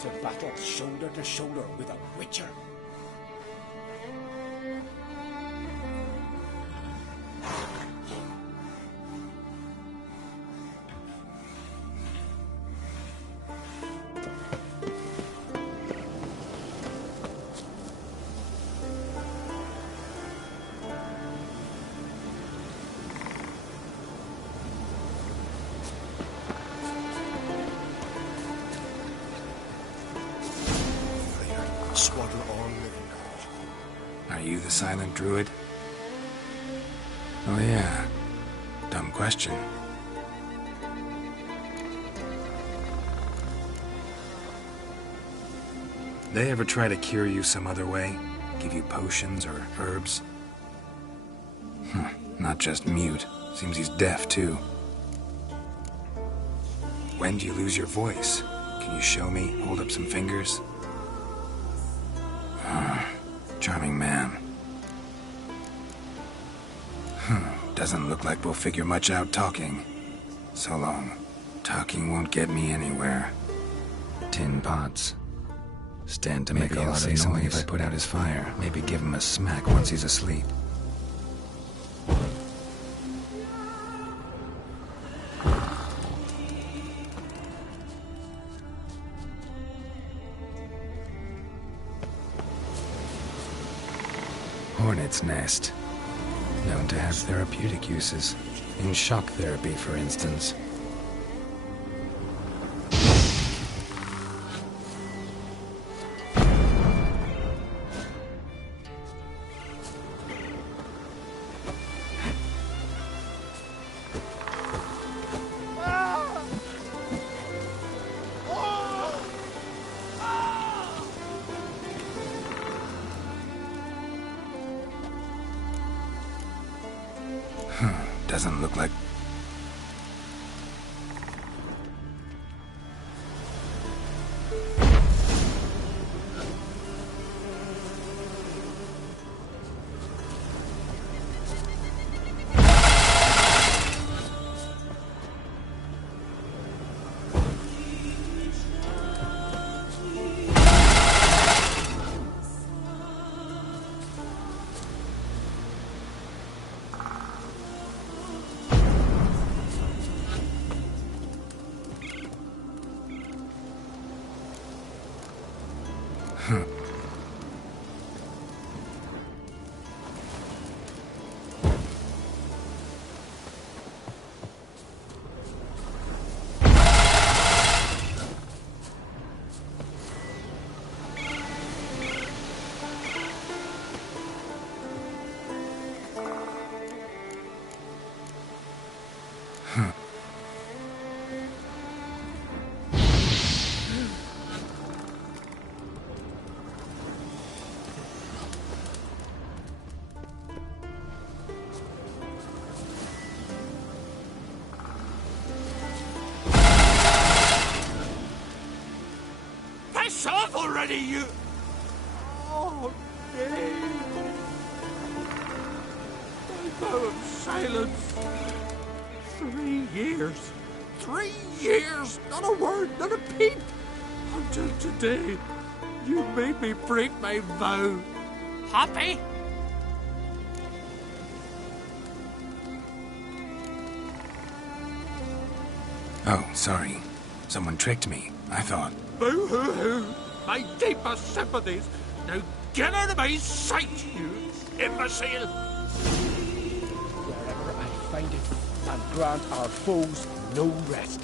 To battle shoulder to shoulder with a witcher. Swaddle all living creatures. Are you the silent druid? Oh yeah. Dumb question. They ever try to cure you some other way? Give you potions or herbs? Not just mute. Seems he's deaf too. When do you lose your voice? Can you show me? Hold up some fingers? Charming man. Doesn't look like we'll figure much out talking. So long. Talking won't get me anywhere. Tin pots. Stand to make a lot of noise. Something if I put out his fire. Maybe give him a smack once he's asleep. Hornet's nest. Known to have therapeutic uses. In shock therapy, for instance. Doesn't look like... Piss off already, you... Oh, Dave. My power silence. 3 years. 3 years! Not a word, not a peep! Until today, you made me break my vow. Happy? Oh, sorry. Someone tricked me, I thought. Boo-hoo-hoo! My deepest sympathies. Now get out of my sight, you imbecile! Wherever I find it, and grant our foes no rest.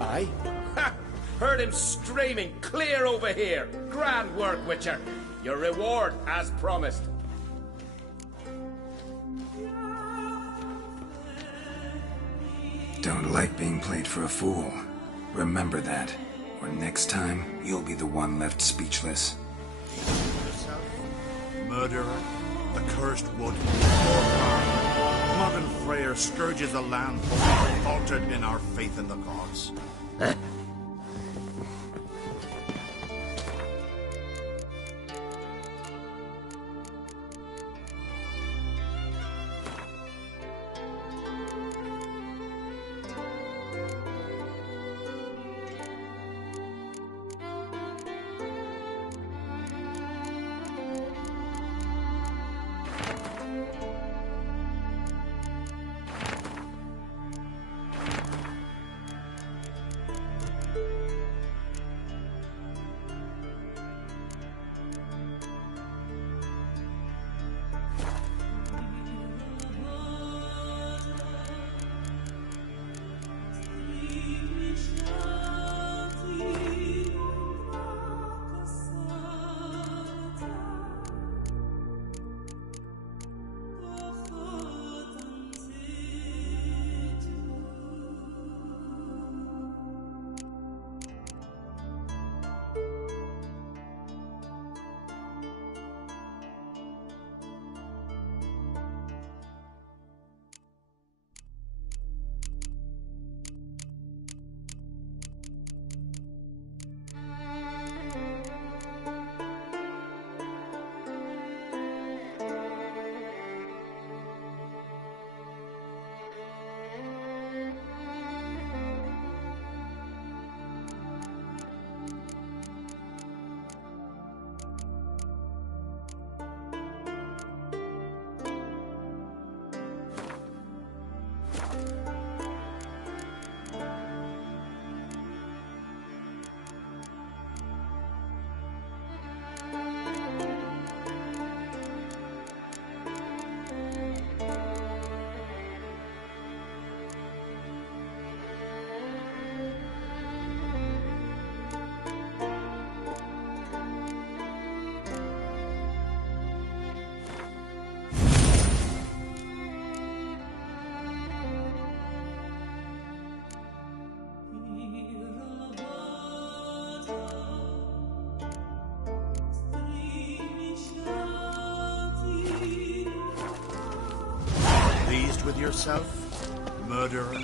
Aye? Ha! Heard him screaming, clear over here. Grand work, Witcher. Your reward, as promised. Don't like being played for a fool. Remember that, or next time, you'll be the one left speechless. Murderer, the cursed wood. Modern Freyr scourges the land for we faltered in our faith in the gods. With yourself, murderer?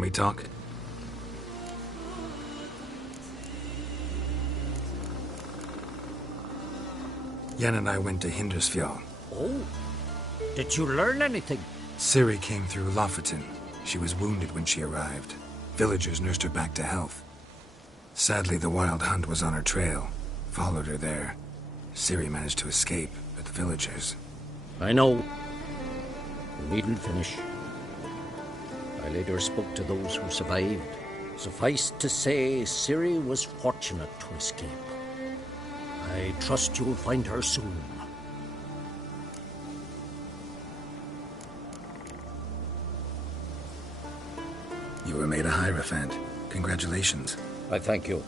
Can we talk? Yen and I went to Hindersfjall. Oh, did you learn anything? Ciri came through Lofoten. She was wounded when she arrived. Villagers nursed her back to health. Sadly, the Wild Hunt was on her trail. Followed her there. Ciri managed to escape, but the villagers... I know. You needn't finish. I later spoke to those who survived. Suffice to say, Ciri was fortunate to escape. I trust you'll find her soon. You were made a Hierophant. Congratulations. I thank you.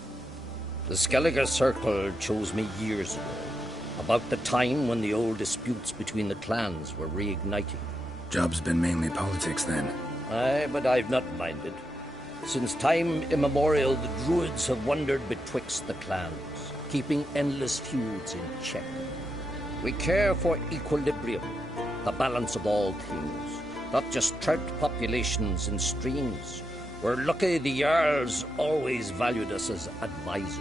The Skellige Circle chose me years ago, about the time when the old disputes between the clans were reigniting. Job's been mainly politics then. Aye, but I've not minded. Since time immemorial, the Druids have wandered betwixt the clans, keeping endless feuds in check. We care for equilibrium, the balance of all things, not just trout populations and streams. We're lucky the Jarls always valued us as advisors.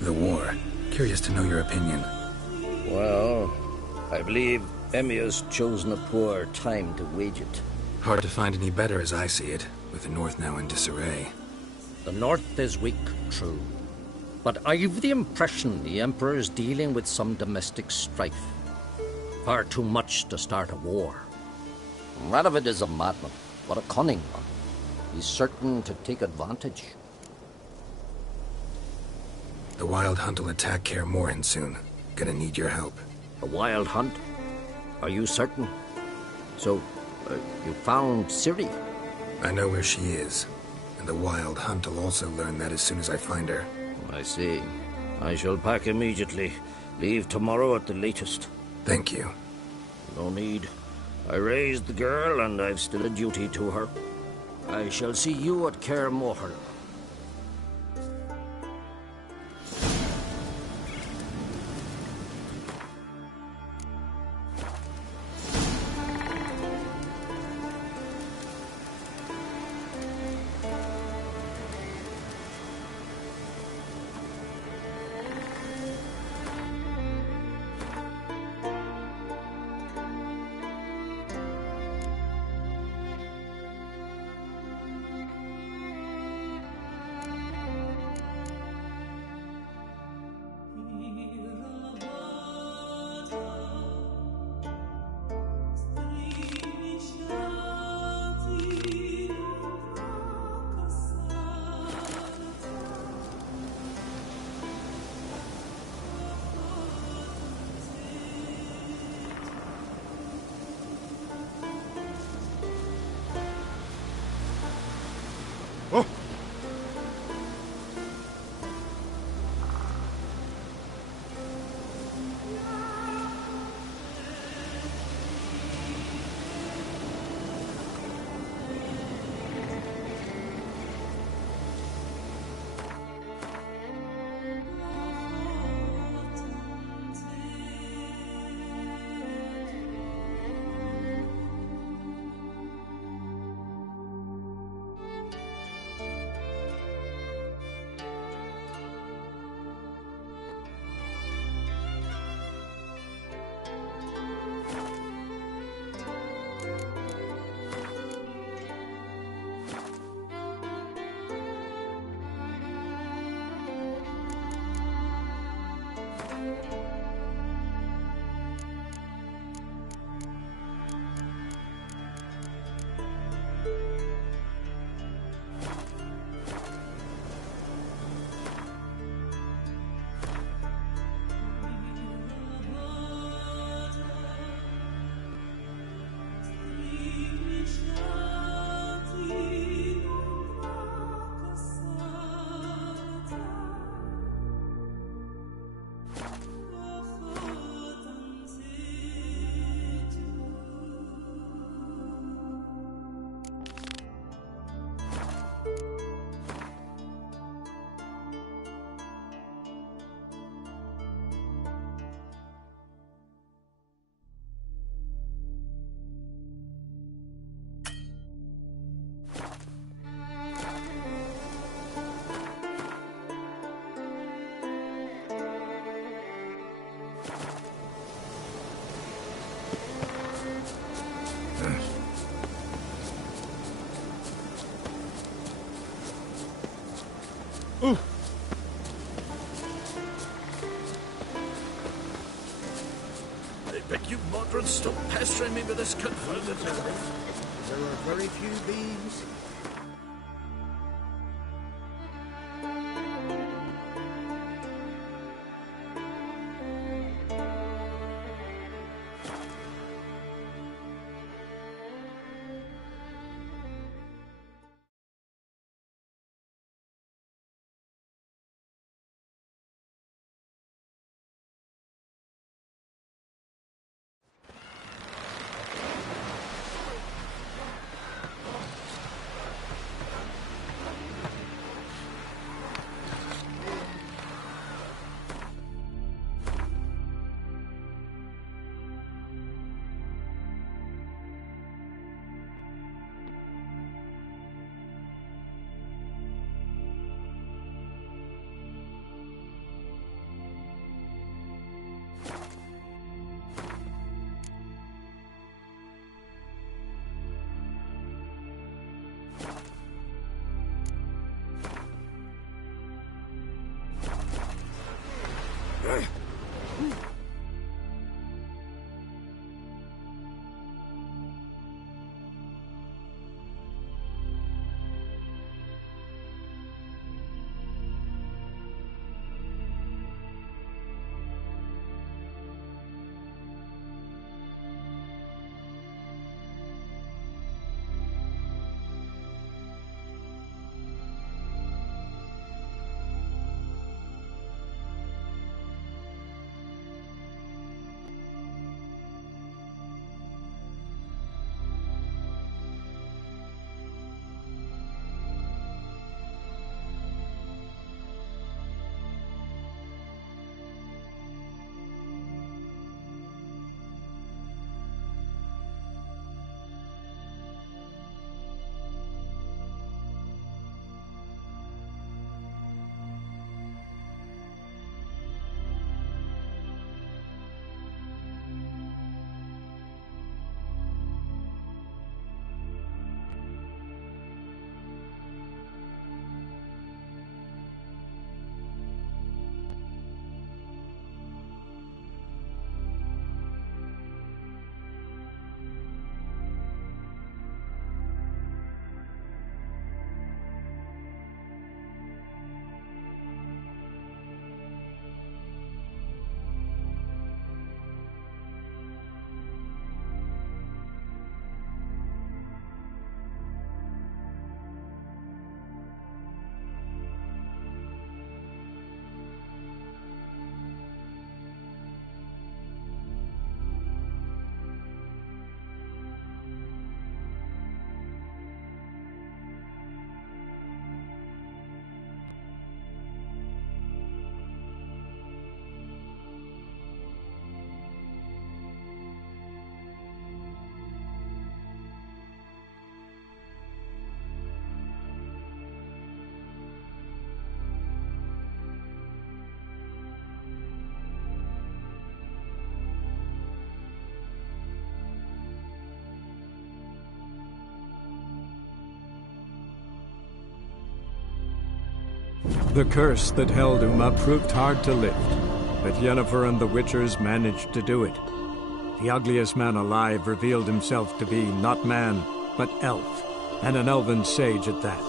The war. Curious to know your opinion. Well, I believe Emmir's chosen a poor time to wage it. Hard to find any better as I see it, with the North now in disarray. The North is weak, true. But I've the impression the Emperor is dealing with some domestic strife. Far too much to start a war. Radovid is a madman, but a cunning one. He's certain to take advantage. The Wild Hunt will attack Kaer Morhen soon. Gonna need your help. A Wild Hunt? Are you certain? So, you found Ciri? I know where she is. And the Wild Hunt will also learn that as soon as I find her. I see. I shall pack immediately. Leave tomorrow at the latest. Thank you. No need. I raised the girl, and I've still a duty to her. I shall see you at Kaer Morhen. back, you moderns. Stop pestering me with this confounded business. There are very few bees. The curse that held Uma proved hard to lift, but Yennefer and the Witchers managed to do it. The ugliest man alive revealed himself to be not man, but elf, and an elven sage at that.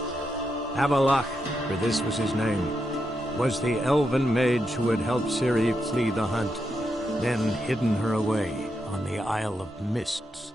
Avalach, for this was his name, was the elven mage who had helped Ciri flee the hunt, then hidden her away on the Isle of Mists.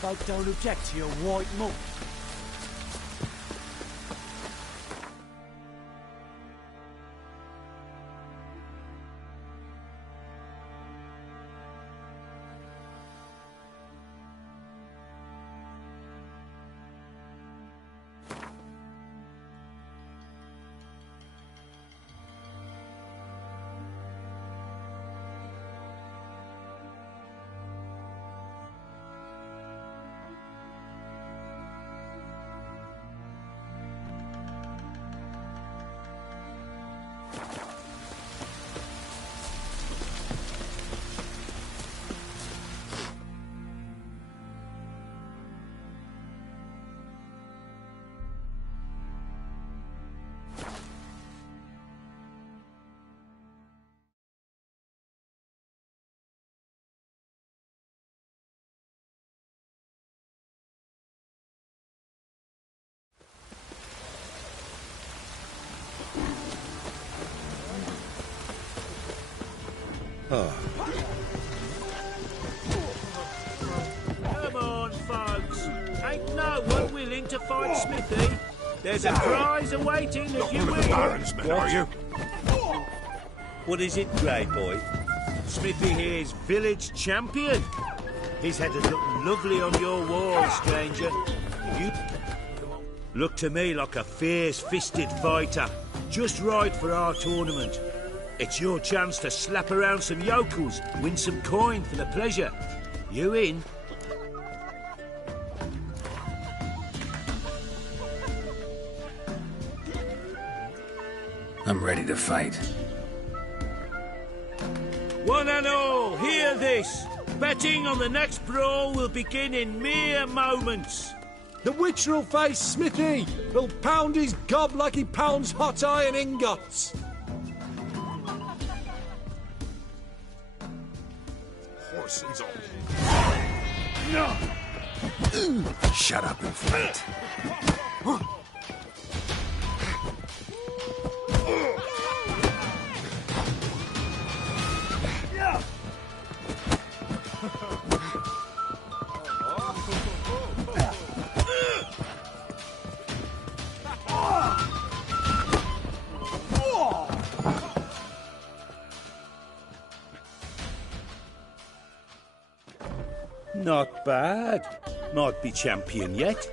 Folk don't object to your white muck. Come on, folks. Ain't no one willing to fight Smithy. There's a prize awaiting if you win. are you? What is it, Grey Boy? Smithy here's village champion. His head has looked lovely on your wall, stranger. You look to me like a fierce-fisted fighter. Just right for our tournament. It's your chance to slap around some yokels, win some coin for the pleasure. You in? I'm ready to fight. One and all, hear this. Betting on the next brawl will begin in mere moments. The Witcher will face Smithy. He'll pound his gob like he pounds hot iron ingots. Horses all. No! Shut up and fight. Not bad. Might be champion yet.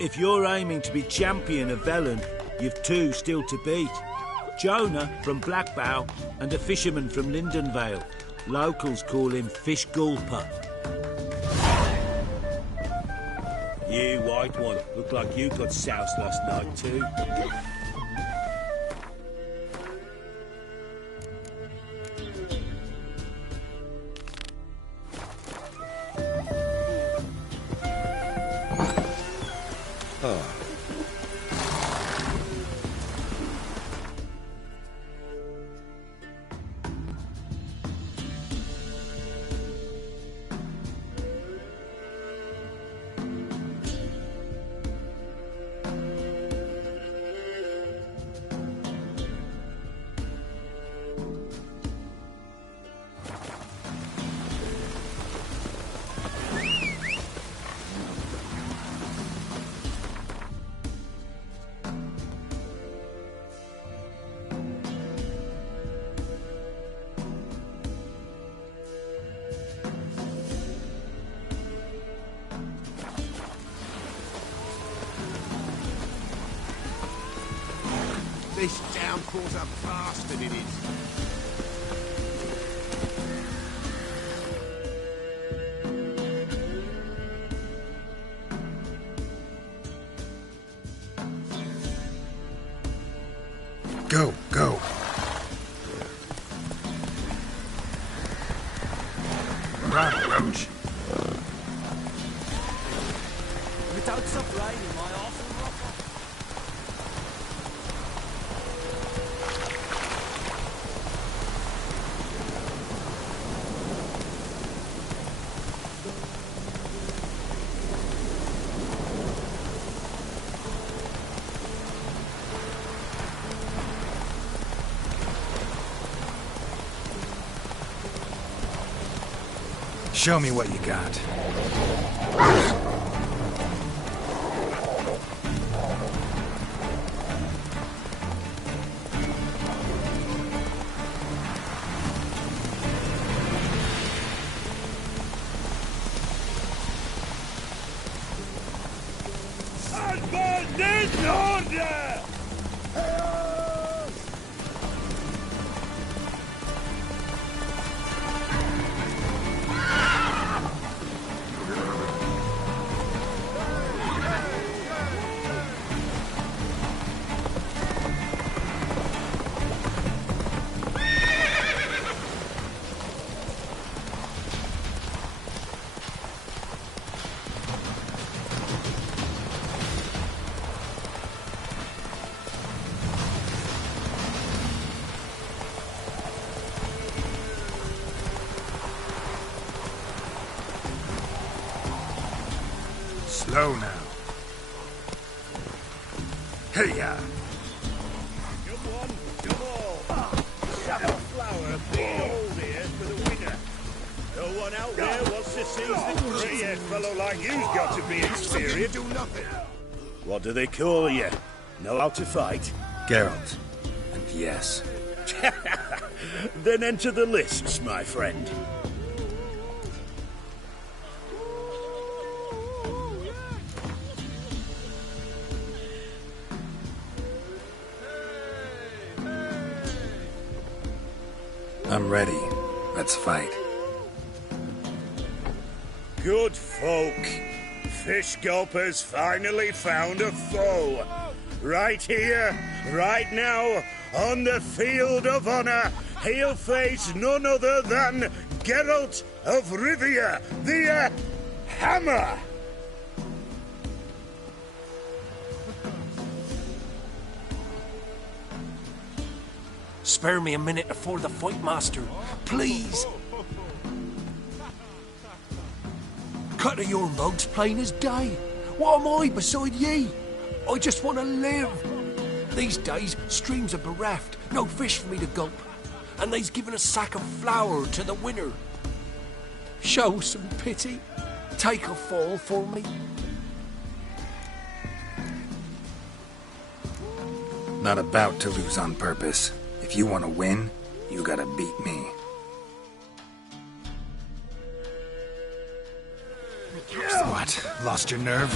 If you're aiming to be champion of Velen, you've two still to beat. Jonah from Blackbow and a fisherman from Lindenvale. Locals call him Fish Gulper. You, white one, look like you got soused last night too. This downpour's a bastard, it is. Go, go. Run, Roach. Without stop raining, my awful rocker. Show me what you got. Slow now. Hey-ya! Come on, come all. Shove a flower big hole here for the winner. No one out there wants to seize the grey-haired fellow like you's got to be experienced. Do nothing. What do they call you? Know how to fight? Geralt. And yes. Then enter the lists, my friend. I'm ready. Let's fight. Good folk. Fish Gulper's finally found a foe. Right here, right now, on the field of honor, he'll face none other than Geralt of Rivia, the Hammer. Spare me a minute before the fight, Master. Please. Cut of your mouth's plain as day. What am I beside ye? I just want to live. These days, streams are bereft. No fish for me to gulp. And they's given a sack of flour to the winner. Show some pity. Take a fall for me. Not about to lose on purpose. If you want to win, you gotta beat me. What? Lost your nerve?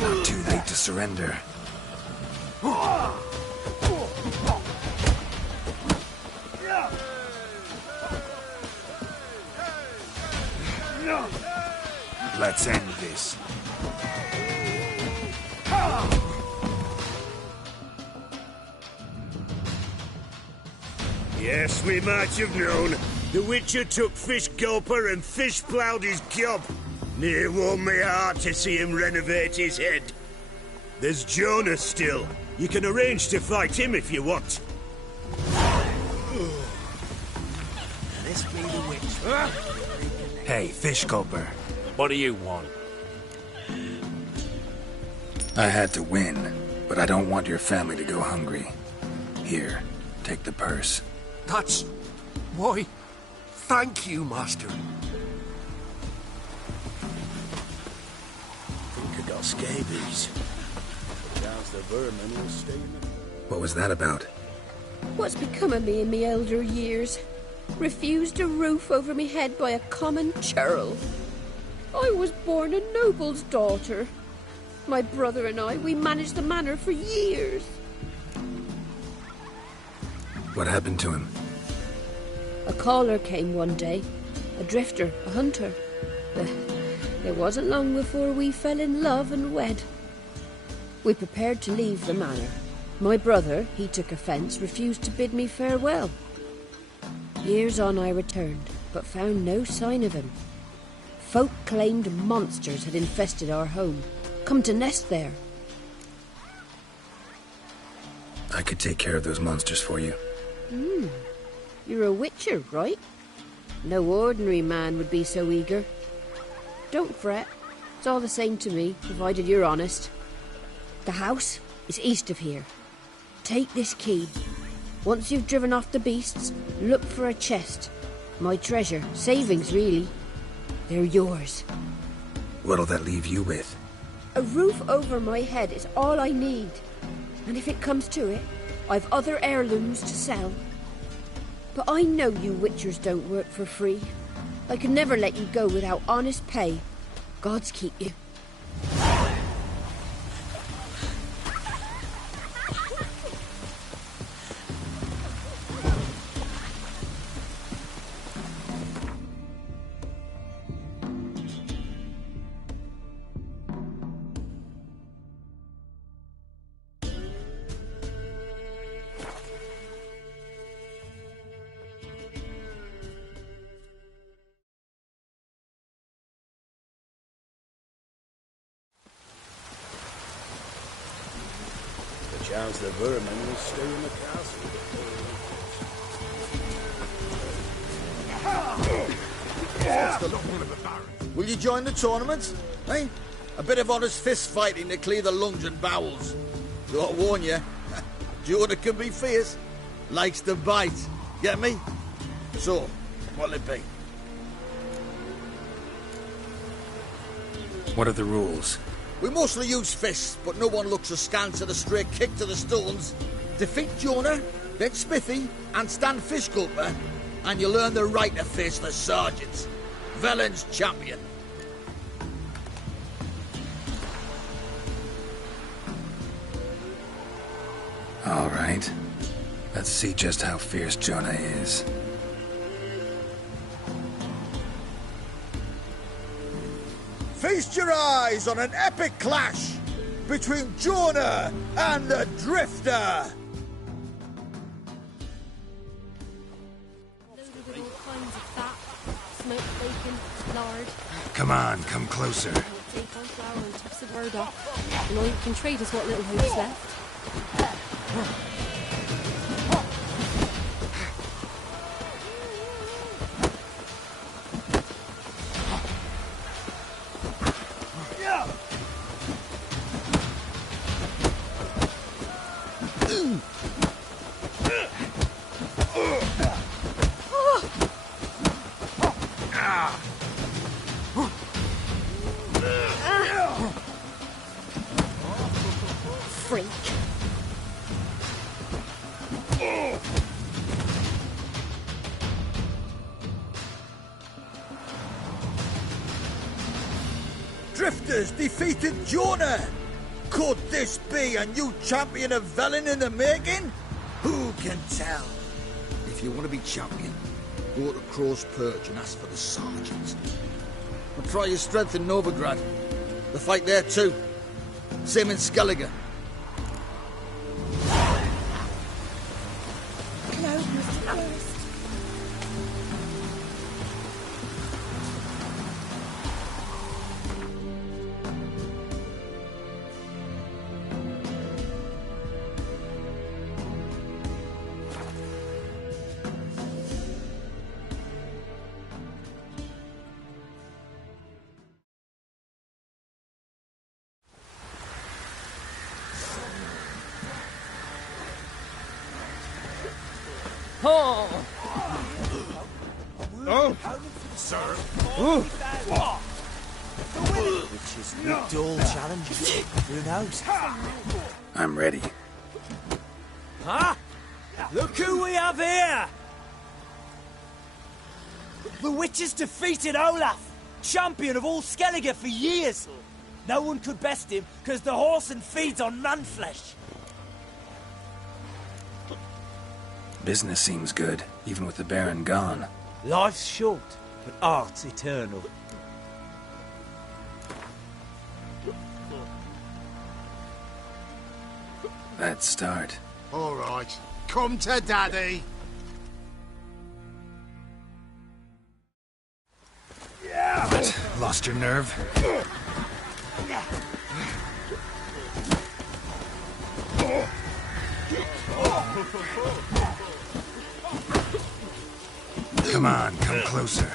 Not too late to surrender. Let's end this. Yes, we might have known. The Witcher took Fish Gulper and fish-ploughed his gob. Near warmed me heart to see him renovate his head. There's Jonah still. You can arrange to fight him if you want. This be the witch. Hey, Fish Gulper. What do you want? I had to win, but I don't want your family to go hungry. Here, take the purse. That's... why, thank you, Master. Think I got scabies. Down's the vermin will stay in the... What was that about? What's become of me in me elder years? Refused a roof over me head by a common churl. I was born a noble's daughter. My brother and I, we managed the manor for years. What happened to him? A caller came one day. A drifter, a hunter. It wasn't long before we fell in love and wed. We prepared to leave the manor. My brother, he took offence, refused to bid me farewell. Years on I returned, but found no sign of him. Folk claimed monsters had infested our home, come to nest there. I could take care of those monsters for you. You're a witcher, right? No ordinary man would be so eager. Don't fret. It's all the same to me, provided you're honest. The house is east of here. Take this key. Once you've driven off the beasts, look for a chest. My treasure. Savings, really. They're yours. What'll that leave you with? A roof over my head is all I need. And if it comes to it, I've other heirlooms to sell. But I know you Witchers don't work for free. I could never let you go without honest pay. Gods keep you. Perchance the vermin will stay in the castle. Will you join the tournament? Eh? A bit of honest fist fighting to clear the lungs and bowels. Though I warn you, Jordan can be fierce. Likes to bite. Get me? So, what'll it be? What are the rules? We mostly use fists, but no one looks askance at a straight kick to the stones. Defeat Jonah, then Smithy, and stand fish gulper, and you'll earn the right to face the sergeants. Velen's champion. All right. Let's see just how fierce Jonah is. Feast your eyes on an epic clash between Jonah and the Drifter. Loaded with all kinds of fat, smoked bacon, lard. Come on, come closer. Take on flour and toss of burdock. And all you can trade is what little hope's left. Freak. Drifters defeated Jonah. Could this be a new champion of Velen in the making? Who can tell? If you want to be champion, go to Crow's Perch and ask for the sergeant. And try your strength in Novigrad. The fight there too. Same in Skellige. Cloud was first. Oh! Oh, sir. Which is a dull challenge. Who knows? I'm ready. Huh? Look who we have here! The Witchers defeated Olaf, champion of all Skellige for years. No one could best him, because the horse and feeds on man flesh. Business seems good, even with the Baron gone. Life's short, but art's eternal. Let's start. All right, come to Daddy. What? Lost your nerve? Come on, come closer.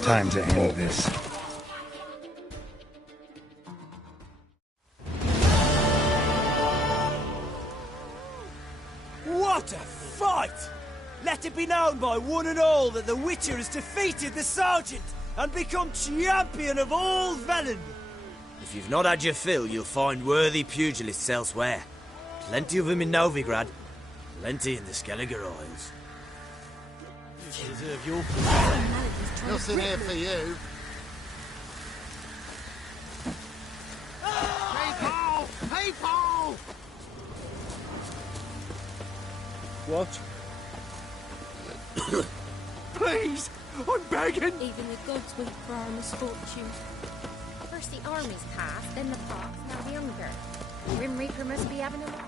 Time to end this. What a fight! Let it be known by one and all that the Witcher has defeated the Sergeant and become champion of all Velen. If you've not had your fill, you'll find worthy pugilists elsewhere. Plenty of them in Novigrad, plenty in the Skellige Isles. You deserve your Nothing here for you. People! People! What? Please! I'm begging! Even the gods weep for our misfortune. First the armies passed, then the pox, now the hunger. Grim Reaper must be having a lot.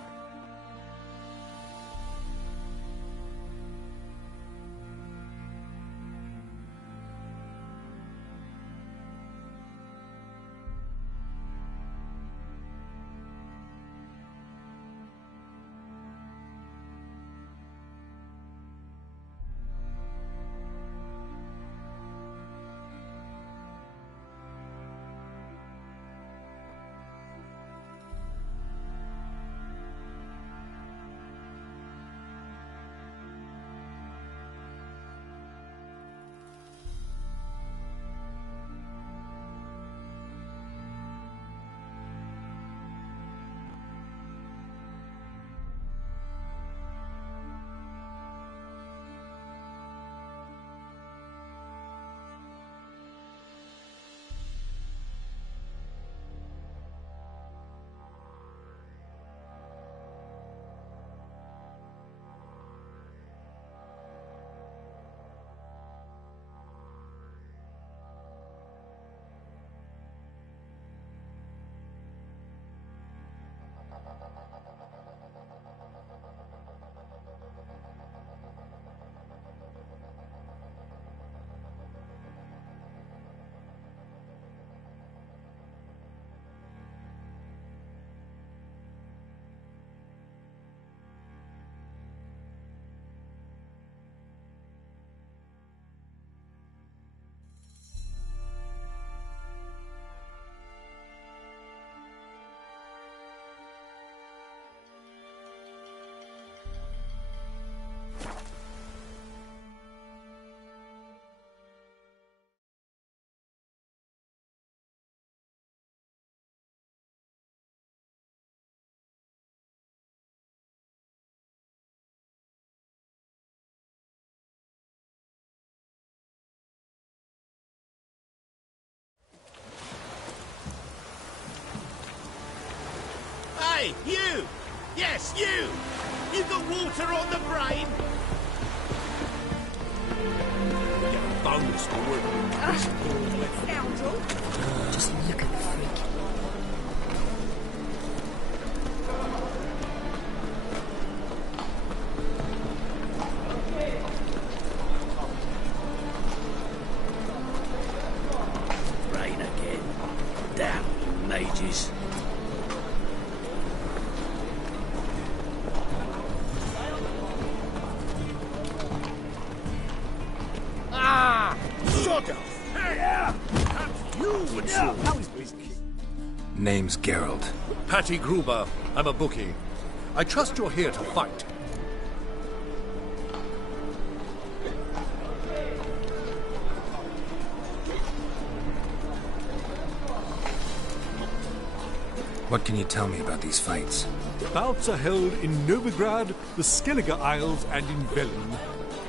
Hey, you! Yes, you! You've got water on the brain! We get a bonus for working with this poor Scoundrel! Just look at the freak. Rain again. Damn mages. Shut up! Yeah! Perhaps you would shoot. Name's Geralt. Patty Gruber. I'm a bookie. I trust you're here to fight. What can you tell me about these fights? Bouts are held in Novigrad, the Skellige Isles, and in Velen.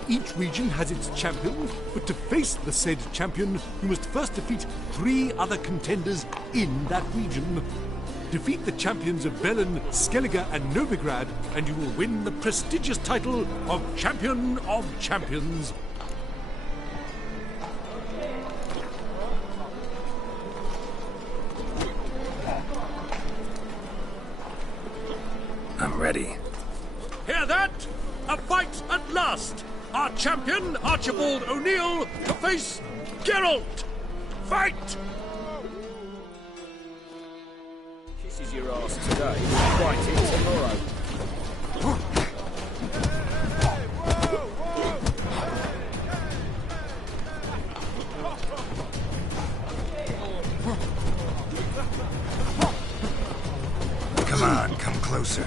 Each region has its champion, but to face the said champion, you must first defeat 3 other contenders in that region. Defeat the champions of Velen, Skellige, and Novigrad, and you will win the prestigious title of Champion of Champions. I'm ready. Hear that? A fight at last! Our champion, Archibald O'Neill, to face Geralt! Fight! Fixes your ass today, fight it tomorrow. Come on, come closer.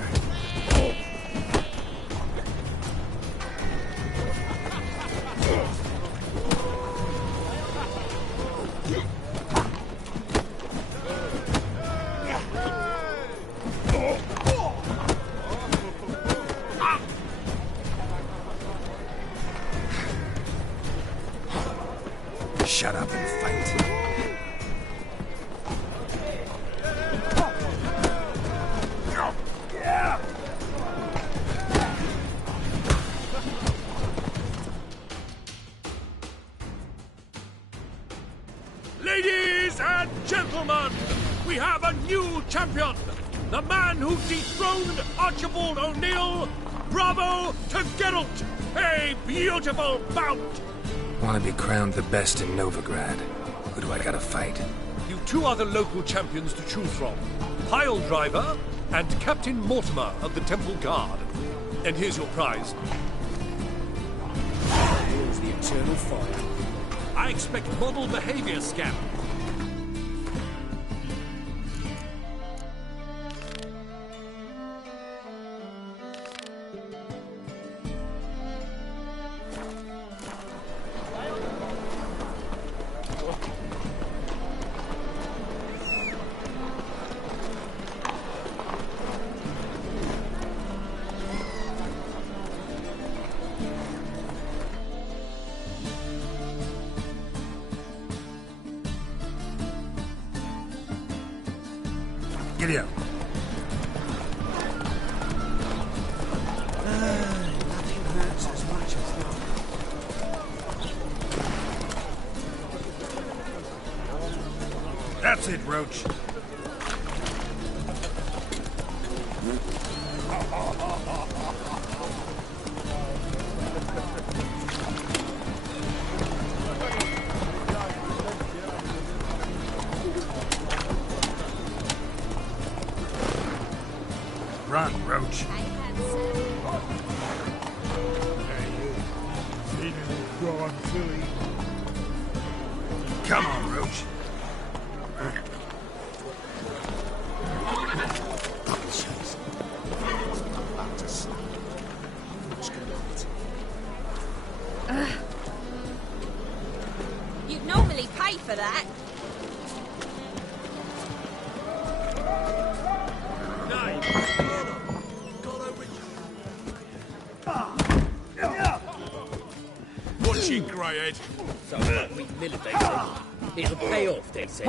Shut up and fight. Ladies and gentlemen, we have a new champion. The man who dethroned Archibald O'Neill. Bravo to Geralt. A beautiful bout. Want to be crowned the best in Novigrad? Who do I gotta fight? You two are the local champions to choose from. Pile Driver and Captain Mortimer of the Temple Guard. And here's your prize. Here's the eternal fire. I expect model behavior scan. Giddy up. Nothing hurts as much as love. That's it, Roach. Run, Roach. Come on, Roach. You'd normally pay for that. Watch it, Greyhead. So we militate. It'll pay off, they say.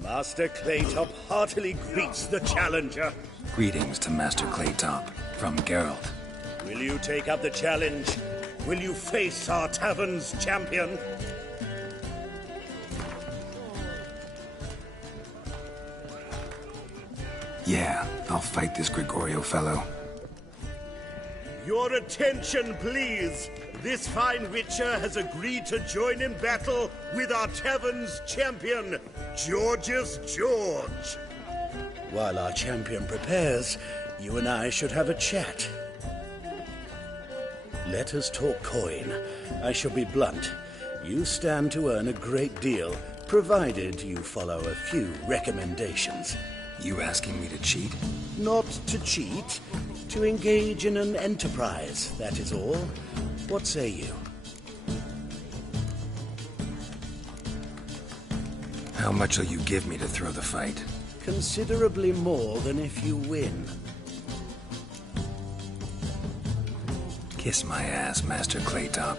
Master Claytop heartily greets the challenger. Greetings to Master Claytop from Geralt. Will you take up the challenge? Will you face our tavern's champion? Yeah, I'll fight this Gregorio fellow. Your attention, please. This fine witcher has agreed to join in battle with our tavern's champion, George's George. While our champion prepares, you and I should have a chat. Let us talk coin. I shall be blunt. You stand to earn a great deal, provided you follow a few recommendations. You asking me to cheat? Not to cheat, to engage in an enterprise, that is all. What say you? How much will you give me to throw the fight? Considerably more than if you win. Kiss my ass, Master Claytop.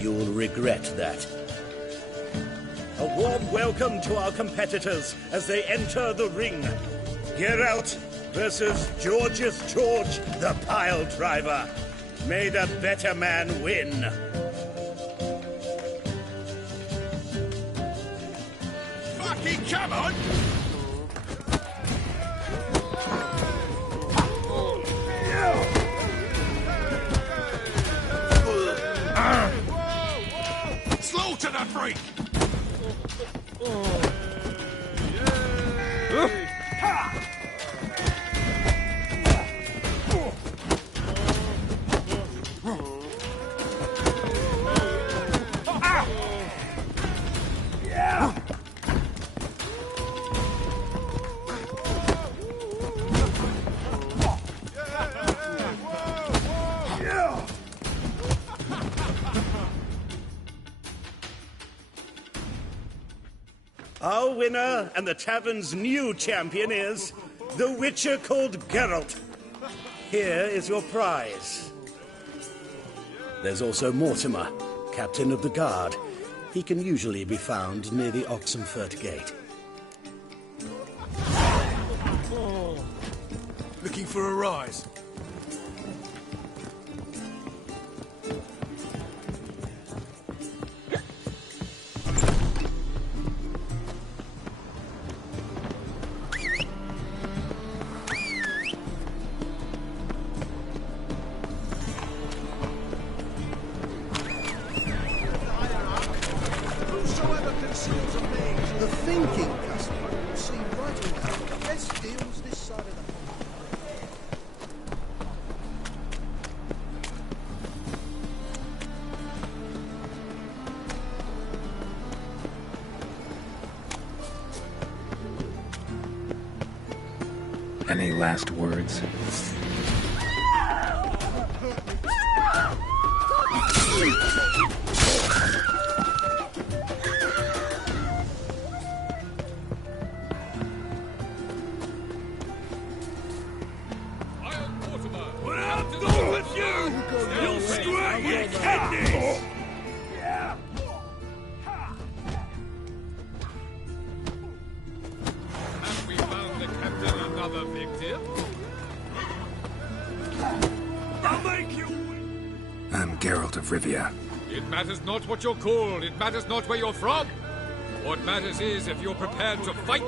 You'll regret that. A warm welcome to our competitors as they enter the ring. Geralt versus George's George, the Pile Driver. May the better man win. Fucking come on! to the freak! Our winner and the tavern's new champion is the Witcher called Geralt. Here is your prize. There's also Mortimer, captain of the guard. He can usually be found near the Oxenfurt Gate. Looking for a rise? The thinking customer will see right enough. Best deals this side of the Any last words? I'm Geralt of Rivia. It matters not what you're called, it matters not where you're from. What matters is if you're prepared to fight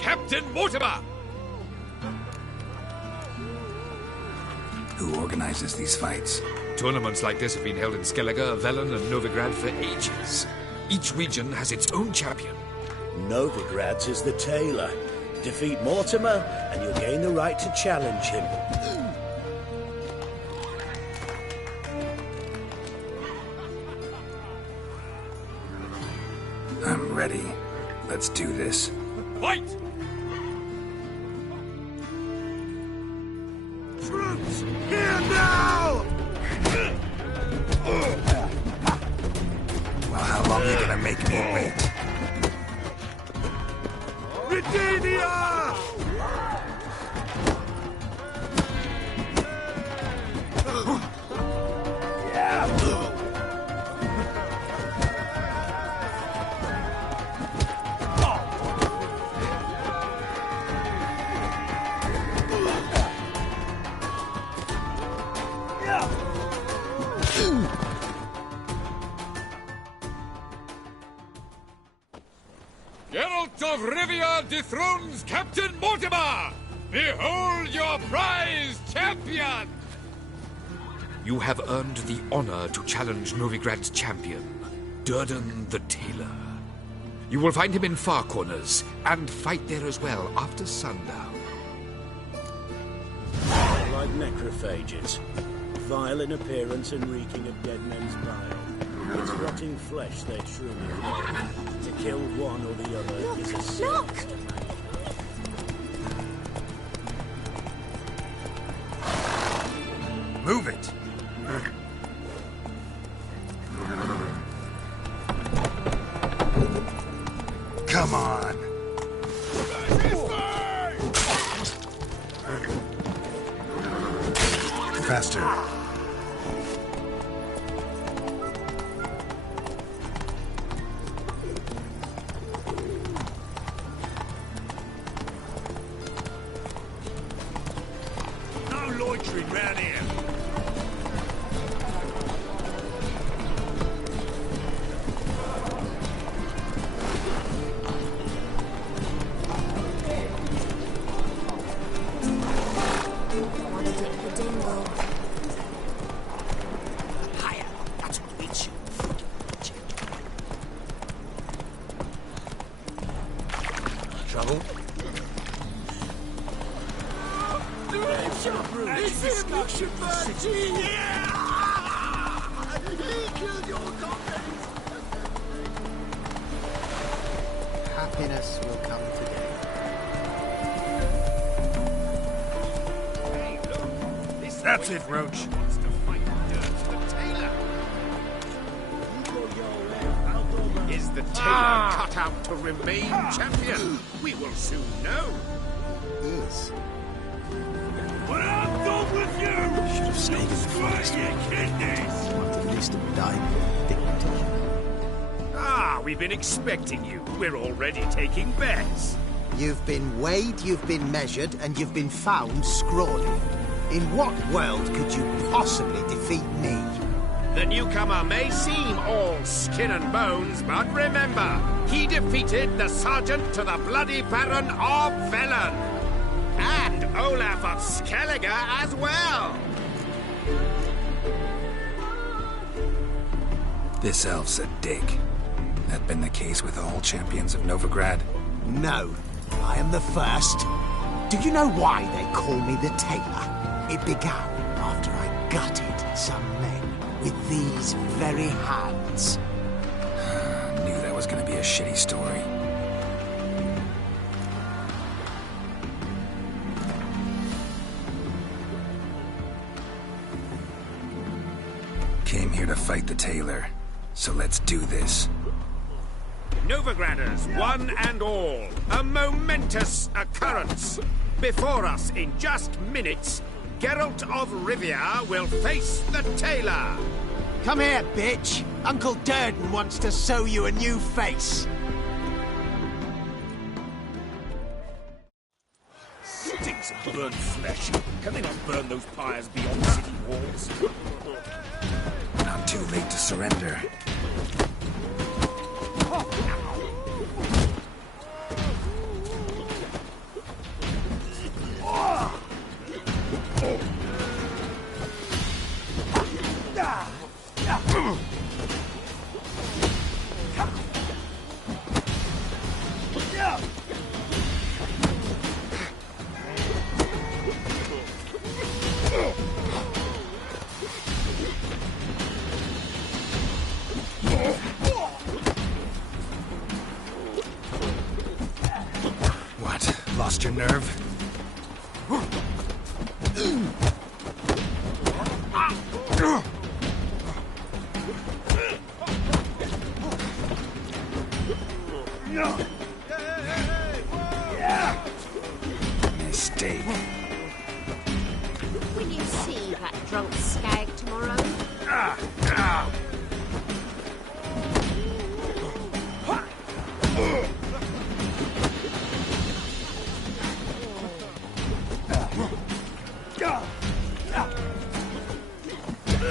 Captain Mortimer! Who organizes these fights? Tournaments like this have been held in Skellige, Velen, and Novigrad for ages. Each region has its own champion. Novigrad's is the tailor. Defeat Mortimer, and you'll gain the right to challenge him. I'm ready. Let's do this. Fight! Troops, here now! Well, how long are you gonna make me wait? Redania! Geralt of Rivia dethrones Captain Mortimer! Behold your prize champion! You have earned the honor to challenge Novigrad's champion, Durden the Tailor. You will find him in Far Corners, and fight there as well after sundown. Like necrophages, vile in appearance and reeking of dead men's bile. It's rotting flesh they truly love. To kill one or the other is a sin. Look! Move it! Come on! Faster! No loitering round here. Wanna dip the dingle. Trouble? Happiness will come today. That's it, Roach. Is the tailor cut out to remain champion? We will soon know. Yes. When I'm done with you, Should have stayed in the forest. your kidneys. Want at least have died with dignity. We've been expecting you. We're already taking bets. You've been weighed, you've been measured, and you've been found scrawling. In what world could you possibly defeat me? The newcomer may seem all skin and bones, but remember, he defeated the Sergeant to the Bloody Baron of Velen. And Olaf of Skellige as well. This elf's a dig. That been the case with all champions of Novigrad? No, I am the first. Do you know why they call me the Tailor? It began after I gutted some men with these very hands. Knew that was gonna be a shitty story. Came here to fight the tailor, so let's do this. Novigraders, one and all, a momentous occurrence. Before us, in just minutes, Geralt of Rivia will face the tailor. Come here, bitch. Uncle Durden wants to sew you a new face. Stinks of burnt flesh. Can they not burn those pyres beyond city walls? Not too late to surrender. What? Lost your nerve? Mistake. Will you see that drunk skag tomorrow?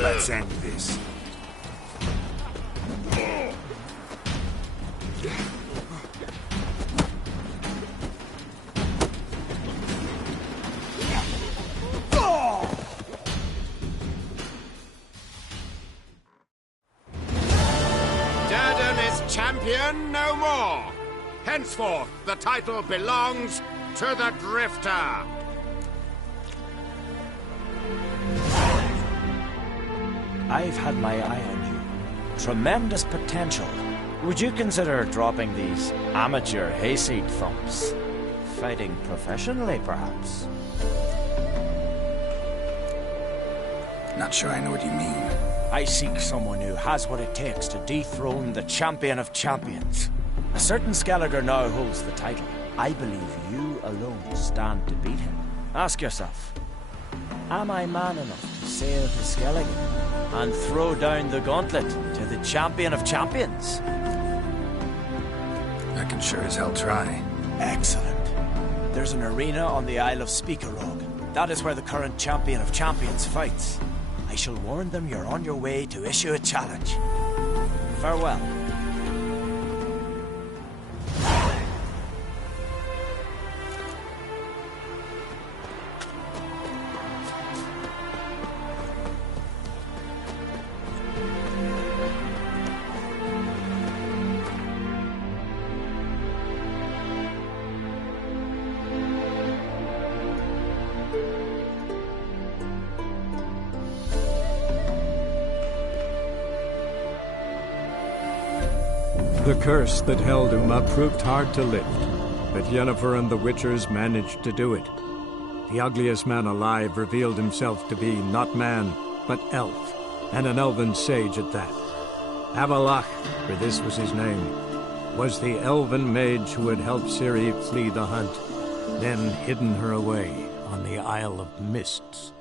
Let's end this. Durden is champion no more. Henceforth, the title belongs to the Drifter. I've had my eye on you. Tremendous potential. Would you consider dropping these amateur hayseed thumps? Fighting professionally, perhaps? Not sure I know what you mean. I seek someone who has what it takes to dethrone the champion of champions. A certain Skellige now holds the title. I believe you alone stand to beat him. Ask yourself, am I man enough to sail to Skellige and throw down the gauntlet to the champion of champions? I can sure as hell try. Excellent. There's an arena on the Isle of Speakerog. That is where the current champion of champions fights. I shall warn them you're on your way to issue a challenge. Farewell. The curse that held Uma proved hard to lift, but Yennefer and the Witchers managed to do it. The ugliest man alive revealed himself to be not man, but elf, and an elven sage at that. Avalach, for this was his name, was the elven mage who had helped Ciri flee the hunt, then hidden her away on the Isle of Mists.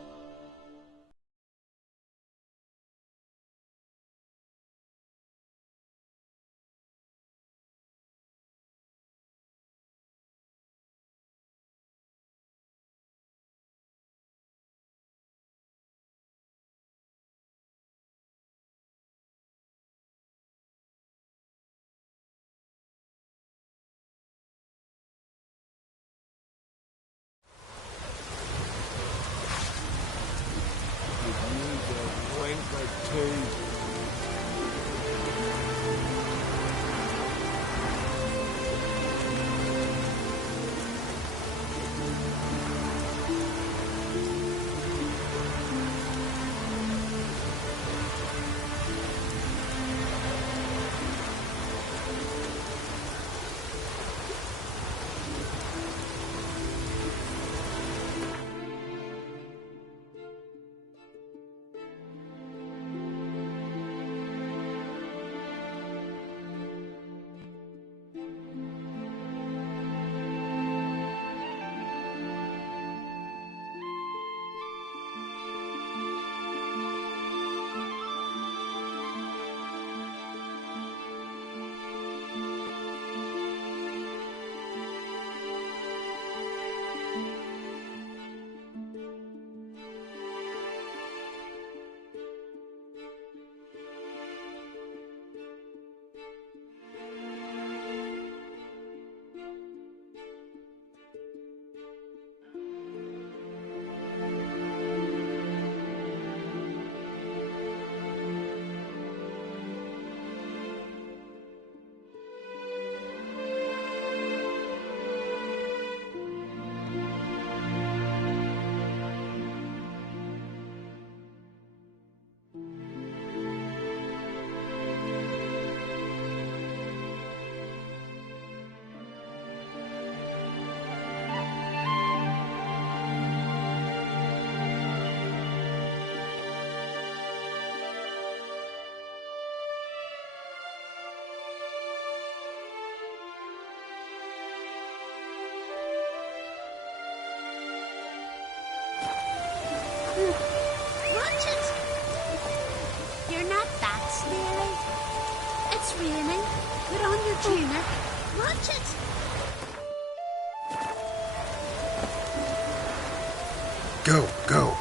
Watch it! You're not that scary. It's raining. Put on your tuner. Watch it! Go, go.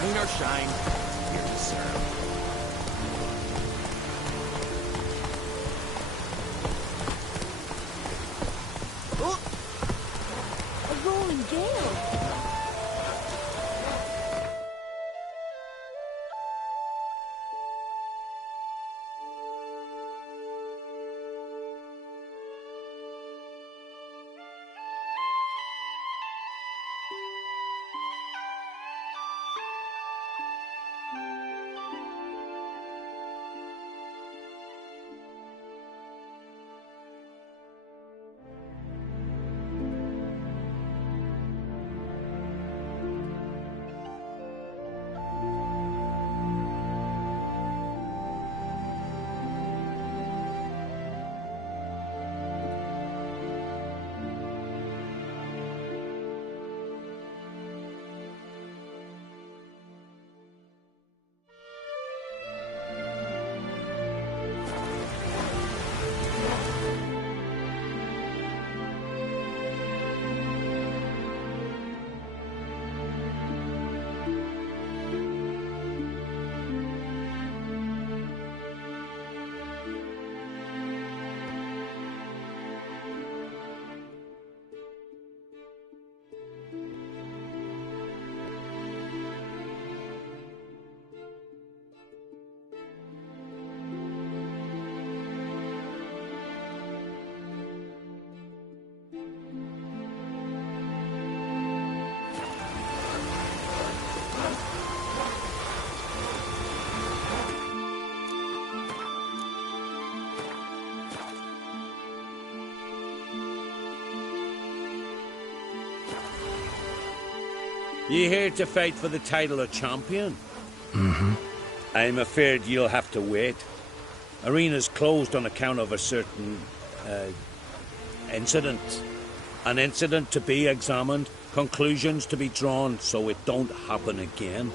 Rain or shine, here to serve. Oh! A rolling gale! You here to fight for the title of champion? Mm-hmm. I'm afraid you'll have to wait. Arena's closed on account of a certain, incident. An incident to be examined, conclusions to be drawn, so it don't happen again.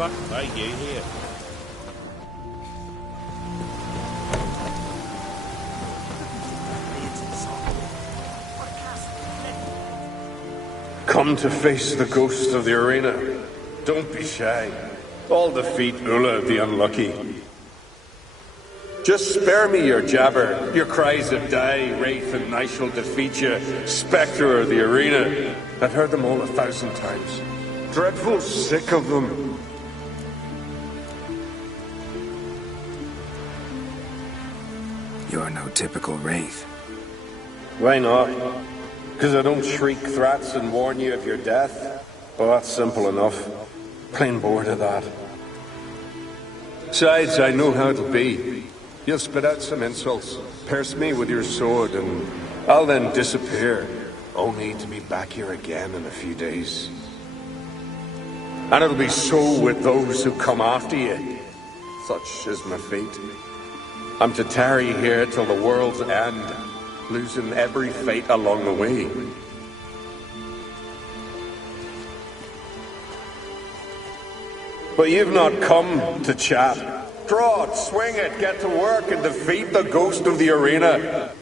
What are you here? Come to face the ghost of the arena. Don't be shy. I'll defeat Ulla the Unlucky. Just spare me your jabber, your cries of die, wraith, and I shall defeat you, spectre of the arena. I've heard them all 1,000 times. Dreadful sick of them. You're no typical wraith. Why not? Because I don't shriek threats and warn you of your death? Well, that's simple enough. Plain bored of that. Besides, I know how it'll be. You'll spit out some insults, pierce me with your sword, and I'll then disappear, only to be back here again in a few days. And it'll be so with those who come after you. Such is my fate. I'm to tarry here till the world's end, losing every fate along the way. But you've not come to chat. Draw it, swing it, get to work and defeat the ghost of the arena.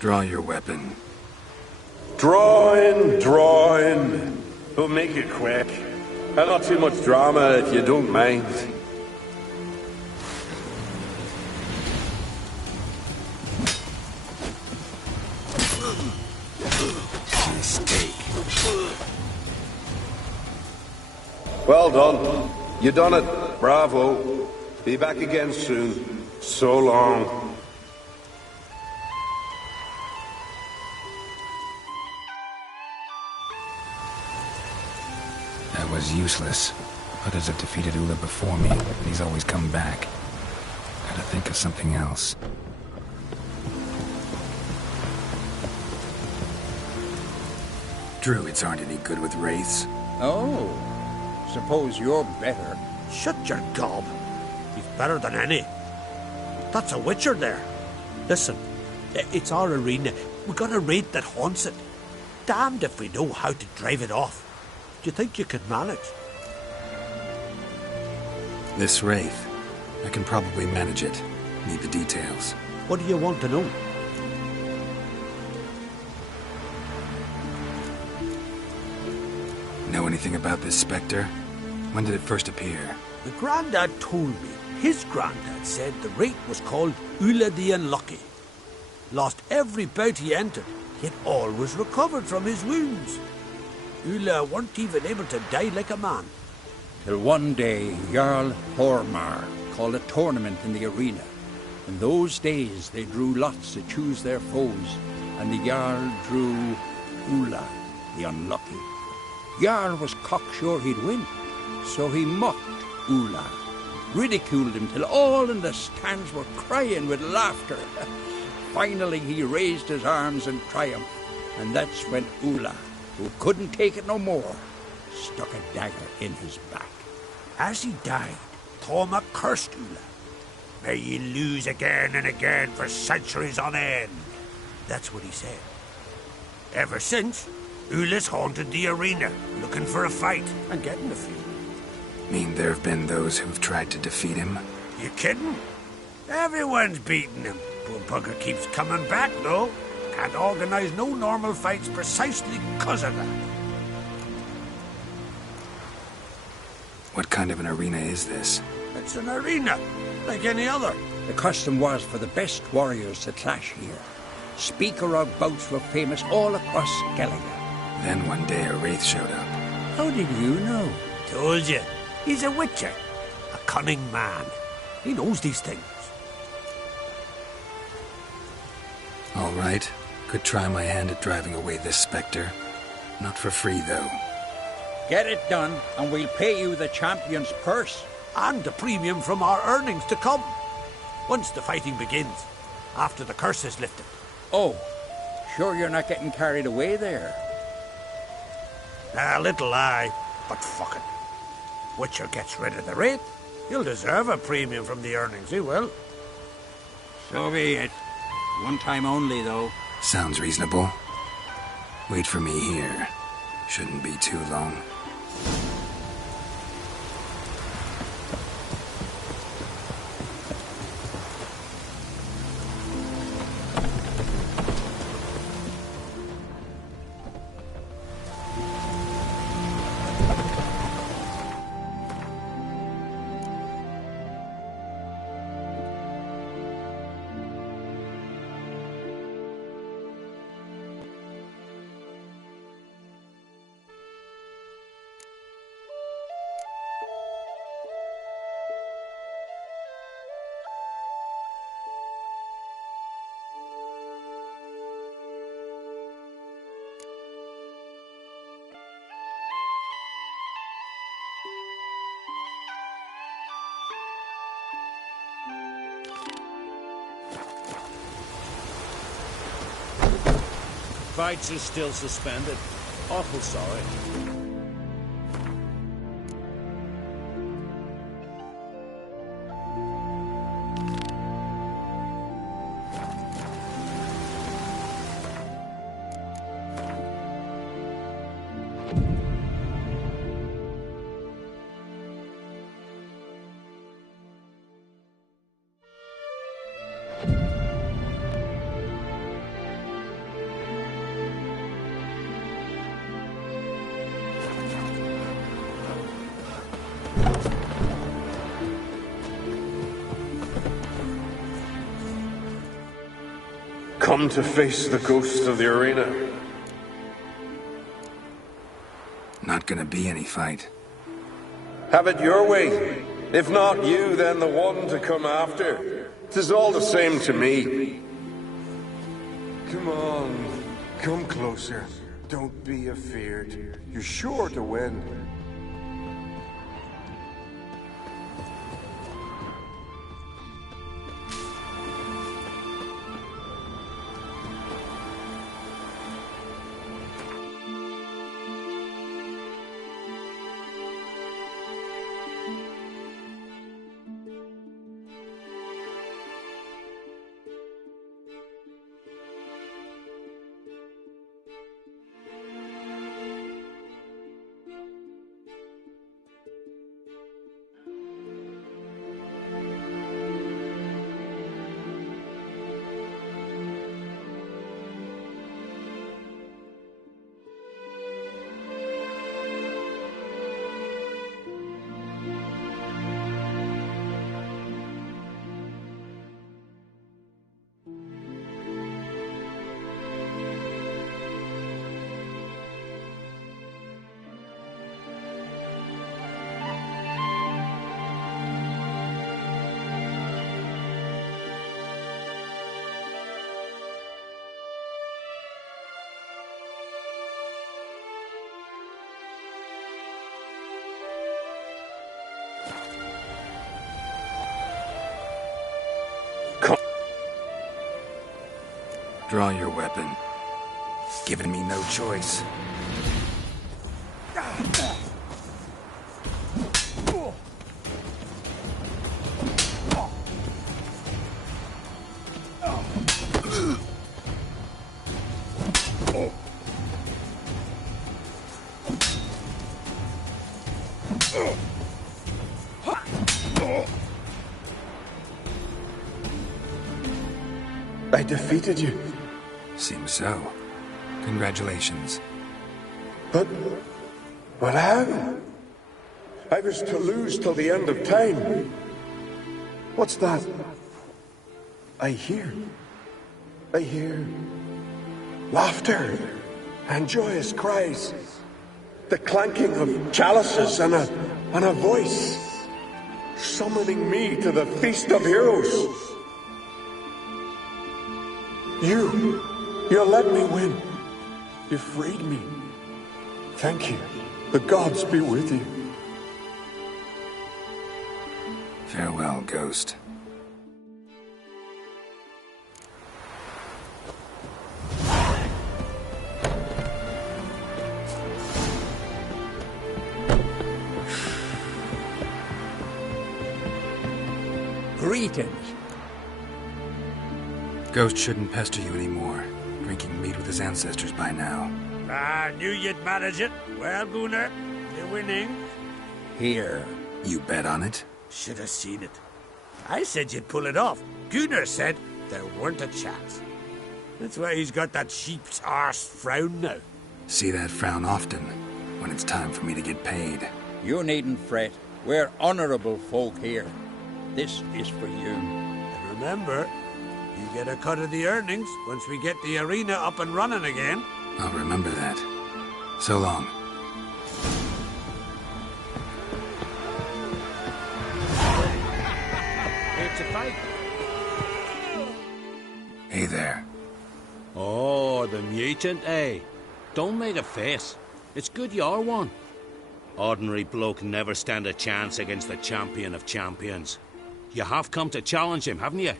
Draw your weapon. Draw in. We'll make it quick. And not too much drama if you don't mind. Mistake. Well done. You done it. Bravo. Be back again soon. So long. That was useless. Others have defeated Ulla before me, and he's always come back. Gotta think of something else. Druids aren't any good with wraiths. Oh, suppose you're better. Shut your gob. He's better than any. That's a witcher there. Listen, it's our arena. We got a wraith that haunts it. Damned if we know how to drive it off. Do you think you could manage? This wraith, I can probably manage it. Need the details. What do you want to know? Know anything about this spectre? When did it first appear? The Grandad told me his granddad said the wraith was called Ula the Unlucky. Lost every bout he entered, yet always recovered from his wounds. Ula weren't even able to die like a man. Till one day, Jarl Hormar called a tournament in the arena. In those days, they drew lots to choose their foes, and the Jarl drew Ula, the Unlucky. Jarl was cocksure he'd win, so he mocked Ula, ridiculed him till all in the stands were crying with laughter. Finally, he raised his arms in triumph, and that's when Ula, who couldn't take it no more, stuck a dagger in his back. As he died, Thoma cursed Ula. May ye lose again and again for centuries on end. That's what he said. Ever since, Ula's haunted the arena, looking for a fight and getting a few. Mean there have been those who've tried to defeat him? You kidding? Everyone's beating him. Poor bugger keeps coming back, though. Can't organize no normal fights precisely because of that. What kind of an arena is this? It's an arena, like any other. The custom was for the best warriors to clash here. Speaker of bouts were famous all across Skellige. Then one day a wraith showed up. How did you know? Told you. He's a witcher. A cunning man. He knows these things. All right. Could try my hand at driving away this spectre. Not for free, though. Get it done, and we'll pay you the champion's purse. And the premium from our earnings to come. Once the fighting begins. After the curse is lifted. Oh, sure you're not getting carried away there? A little lie, but fuck it. Witcher gets rid of the wraith. He'll deserve a premium from the earnings, he will. So be it. One time only, though. Sounds reasonable. Wait for me here. Shouldn't be too long. Fights are still suspended. Awful sorry. Come to face the ghost of the arena. Not gonna be any fight. Have it your way. If not you, then the one to come after. 'Tis all the same to me. Come on. Come closer. Don't be afeard. You're sure to win. Draw your weapon. Giving me no choice. I defeated you. Seems so. Congratulations. But how? I was to lose till the end of time. What's that? I hear laughter and joyous cries. The clanking of chalices and a voice summoning me to the feast of heroes. You let me win. You freed me. Thank you. The gods be with you. Farewell, Ghost. Greetings. Ghost shouldn't pester you anymore. Drinking meat with his ancestors by now. I knew you'd manage it. Well, Gunnar, you're winning. Here. You bet on it? Should have seen it. I said you'd pull it off. Gunnar said there weren't a chance. That's why he's got that sheep's arse frown now. See that frown often, when it's time for me to get paid. You needn't fret. We're honourable folk here. This is for you. And remember, you get a cut of the earnings once we get the arena up and running again. I'll remember that. So long. Here to fight. Hey there. Oh, the mutant, eh? Don't make a face. It's good you're one. Ordinary bloke never stand a chance against the champion of champions. You have come to challenge him, haven't you?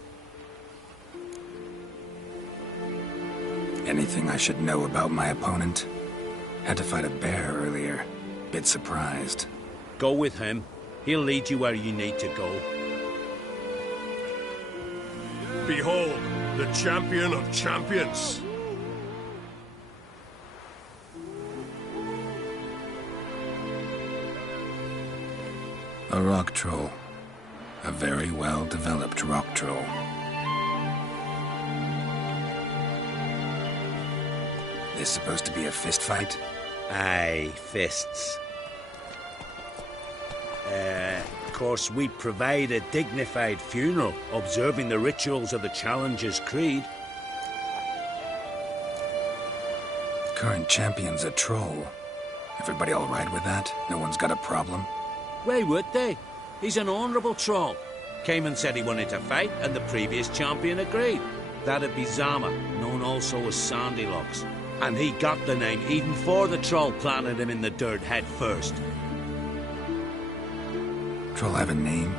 Anything I should know about my opponent? Had to fight a bear earlier. Bit surprised. Go with him. He'll lead you where you need to go. Behold, the champion of champions. A rock troll. A very well-developed rock troll. This supposed to be a fist fight? Aye, fists. Of course, we provide a dignified funeral, observing the rituals of the Challenger's Creed. Current champion's a troll. Everybody all right with that? No one's got a problem? Why would they? He's an honourable troll. Came and said he wanted to fight, and the previous champion agreed. That'd be Zama, known also as Sandylocks. And he got the name even before the troll planted him in the dirt head first. Troll have a name?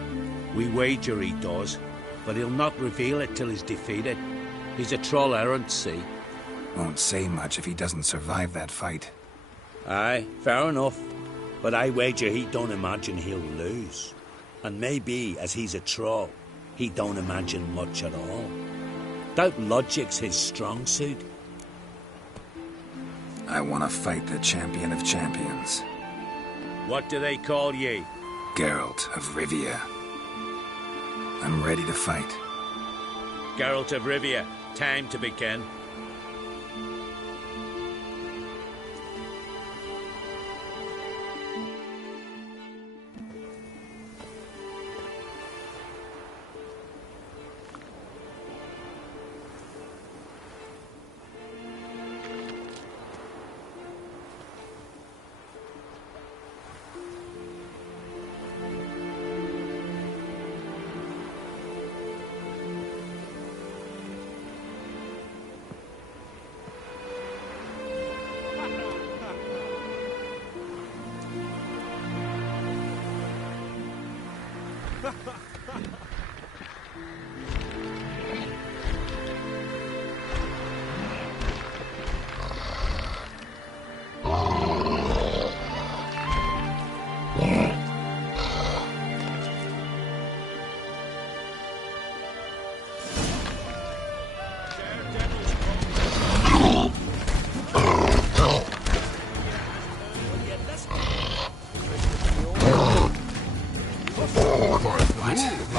We wager he does, but he'll not reveal it till he's defeated. He's a troll errant, see? Won't say much if he doesn't survive that fight. Aye, fair enough. But I wager he don't imagine he'll lose. And maybe, as he's a troll, he don't imagine much at all. Doubt logic's his strong suit. I want to fight the champion of champions. What do they call ye? Geralt of Rivia. I'm ready to fight. Geralt of Rivia, time to begin.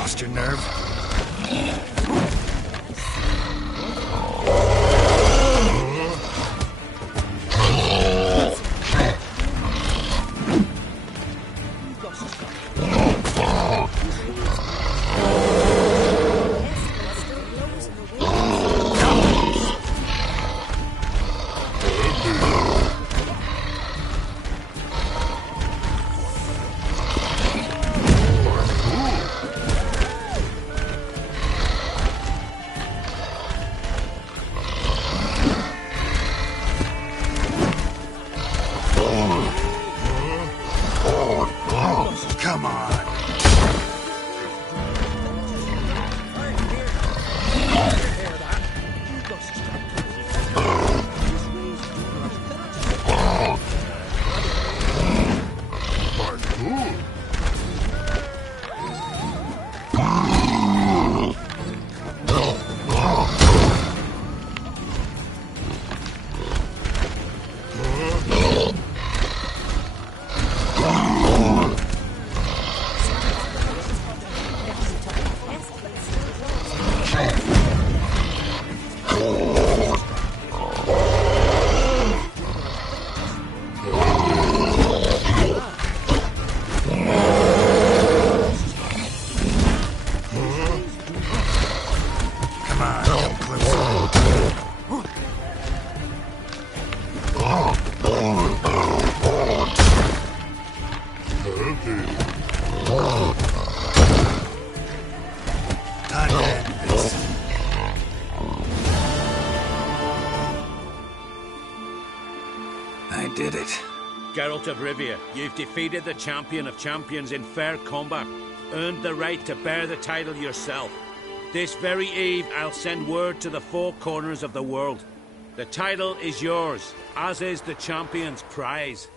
Lost your nerve? Come on. I did it. Geralt of Rivia, you've defeated the champion of champions in fair combat, earned the right to bear the title yourself. This very eve, I'll send word to the four corners of the world. The title is yours, as is the champion's prize.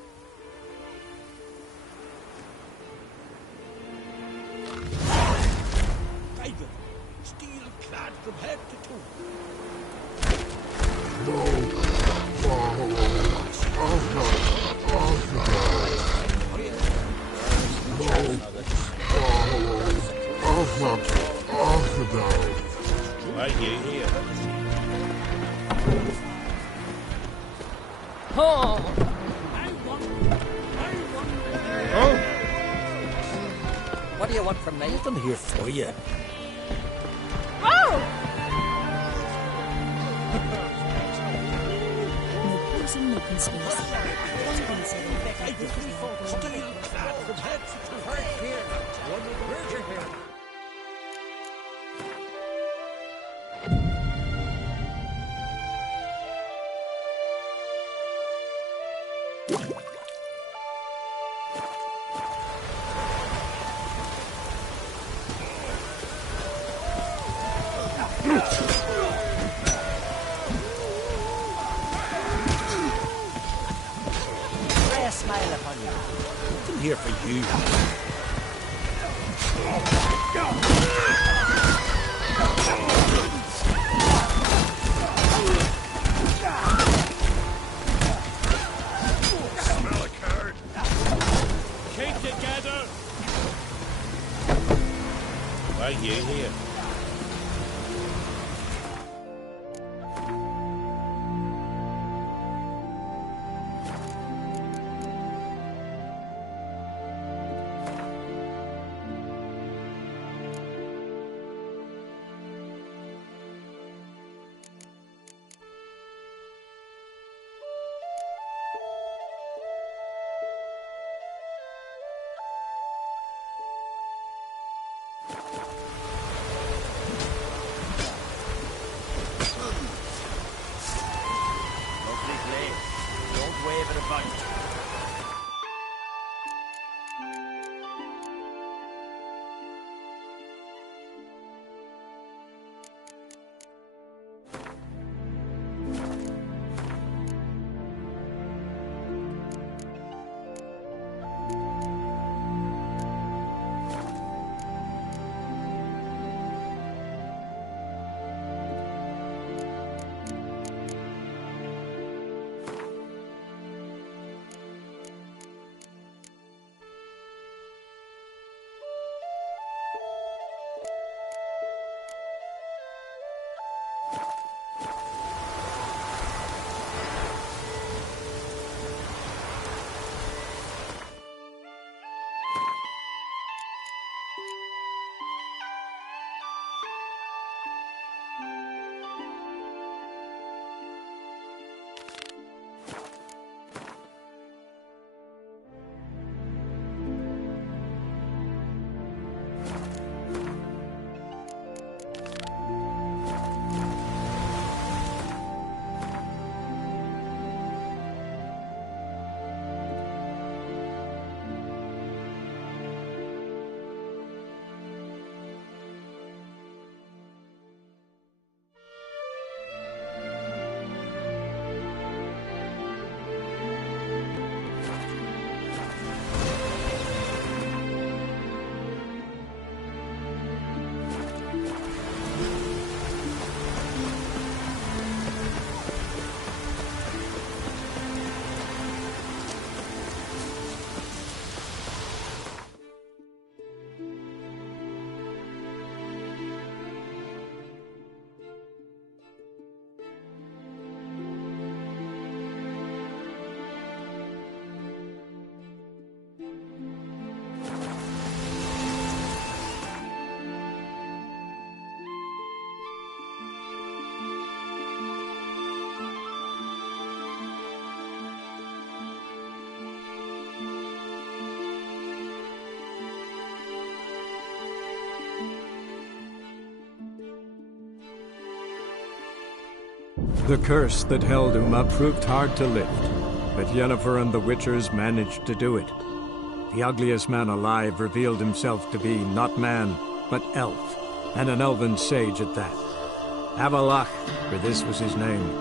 Tiger, steel-clad from head to toe. Why you here? Oh! What do you want from me? I'm here for you. Oh! No poison, no conspiracy. Steel-clad from head to toe. Lay a smile upon you. I'm here for you. Smell a card. Keep together! Why you here? Lovely blade. Don't wave it about. The curse that held Uma proved hard to lift, but Yennefer and the Witchers managed to do it. The ugliest man alive revealed himself to be not man, but elf, and an elven sage at that. Avalach, for this was his name,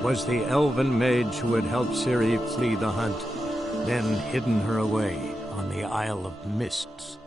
was the elven mage who had helped Ciri flee the hunt, then hidden her away on the Isle of Mists.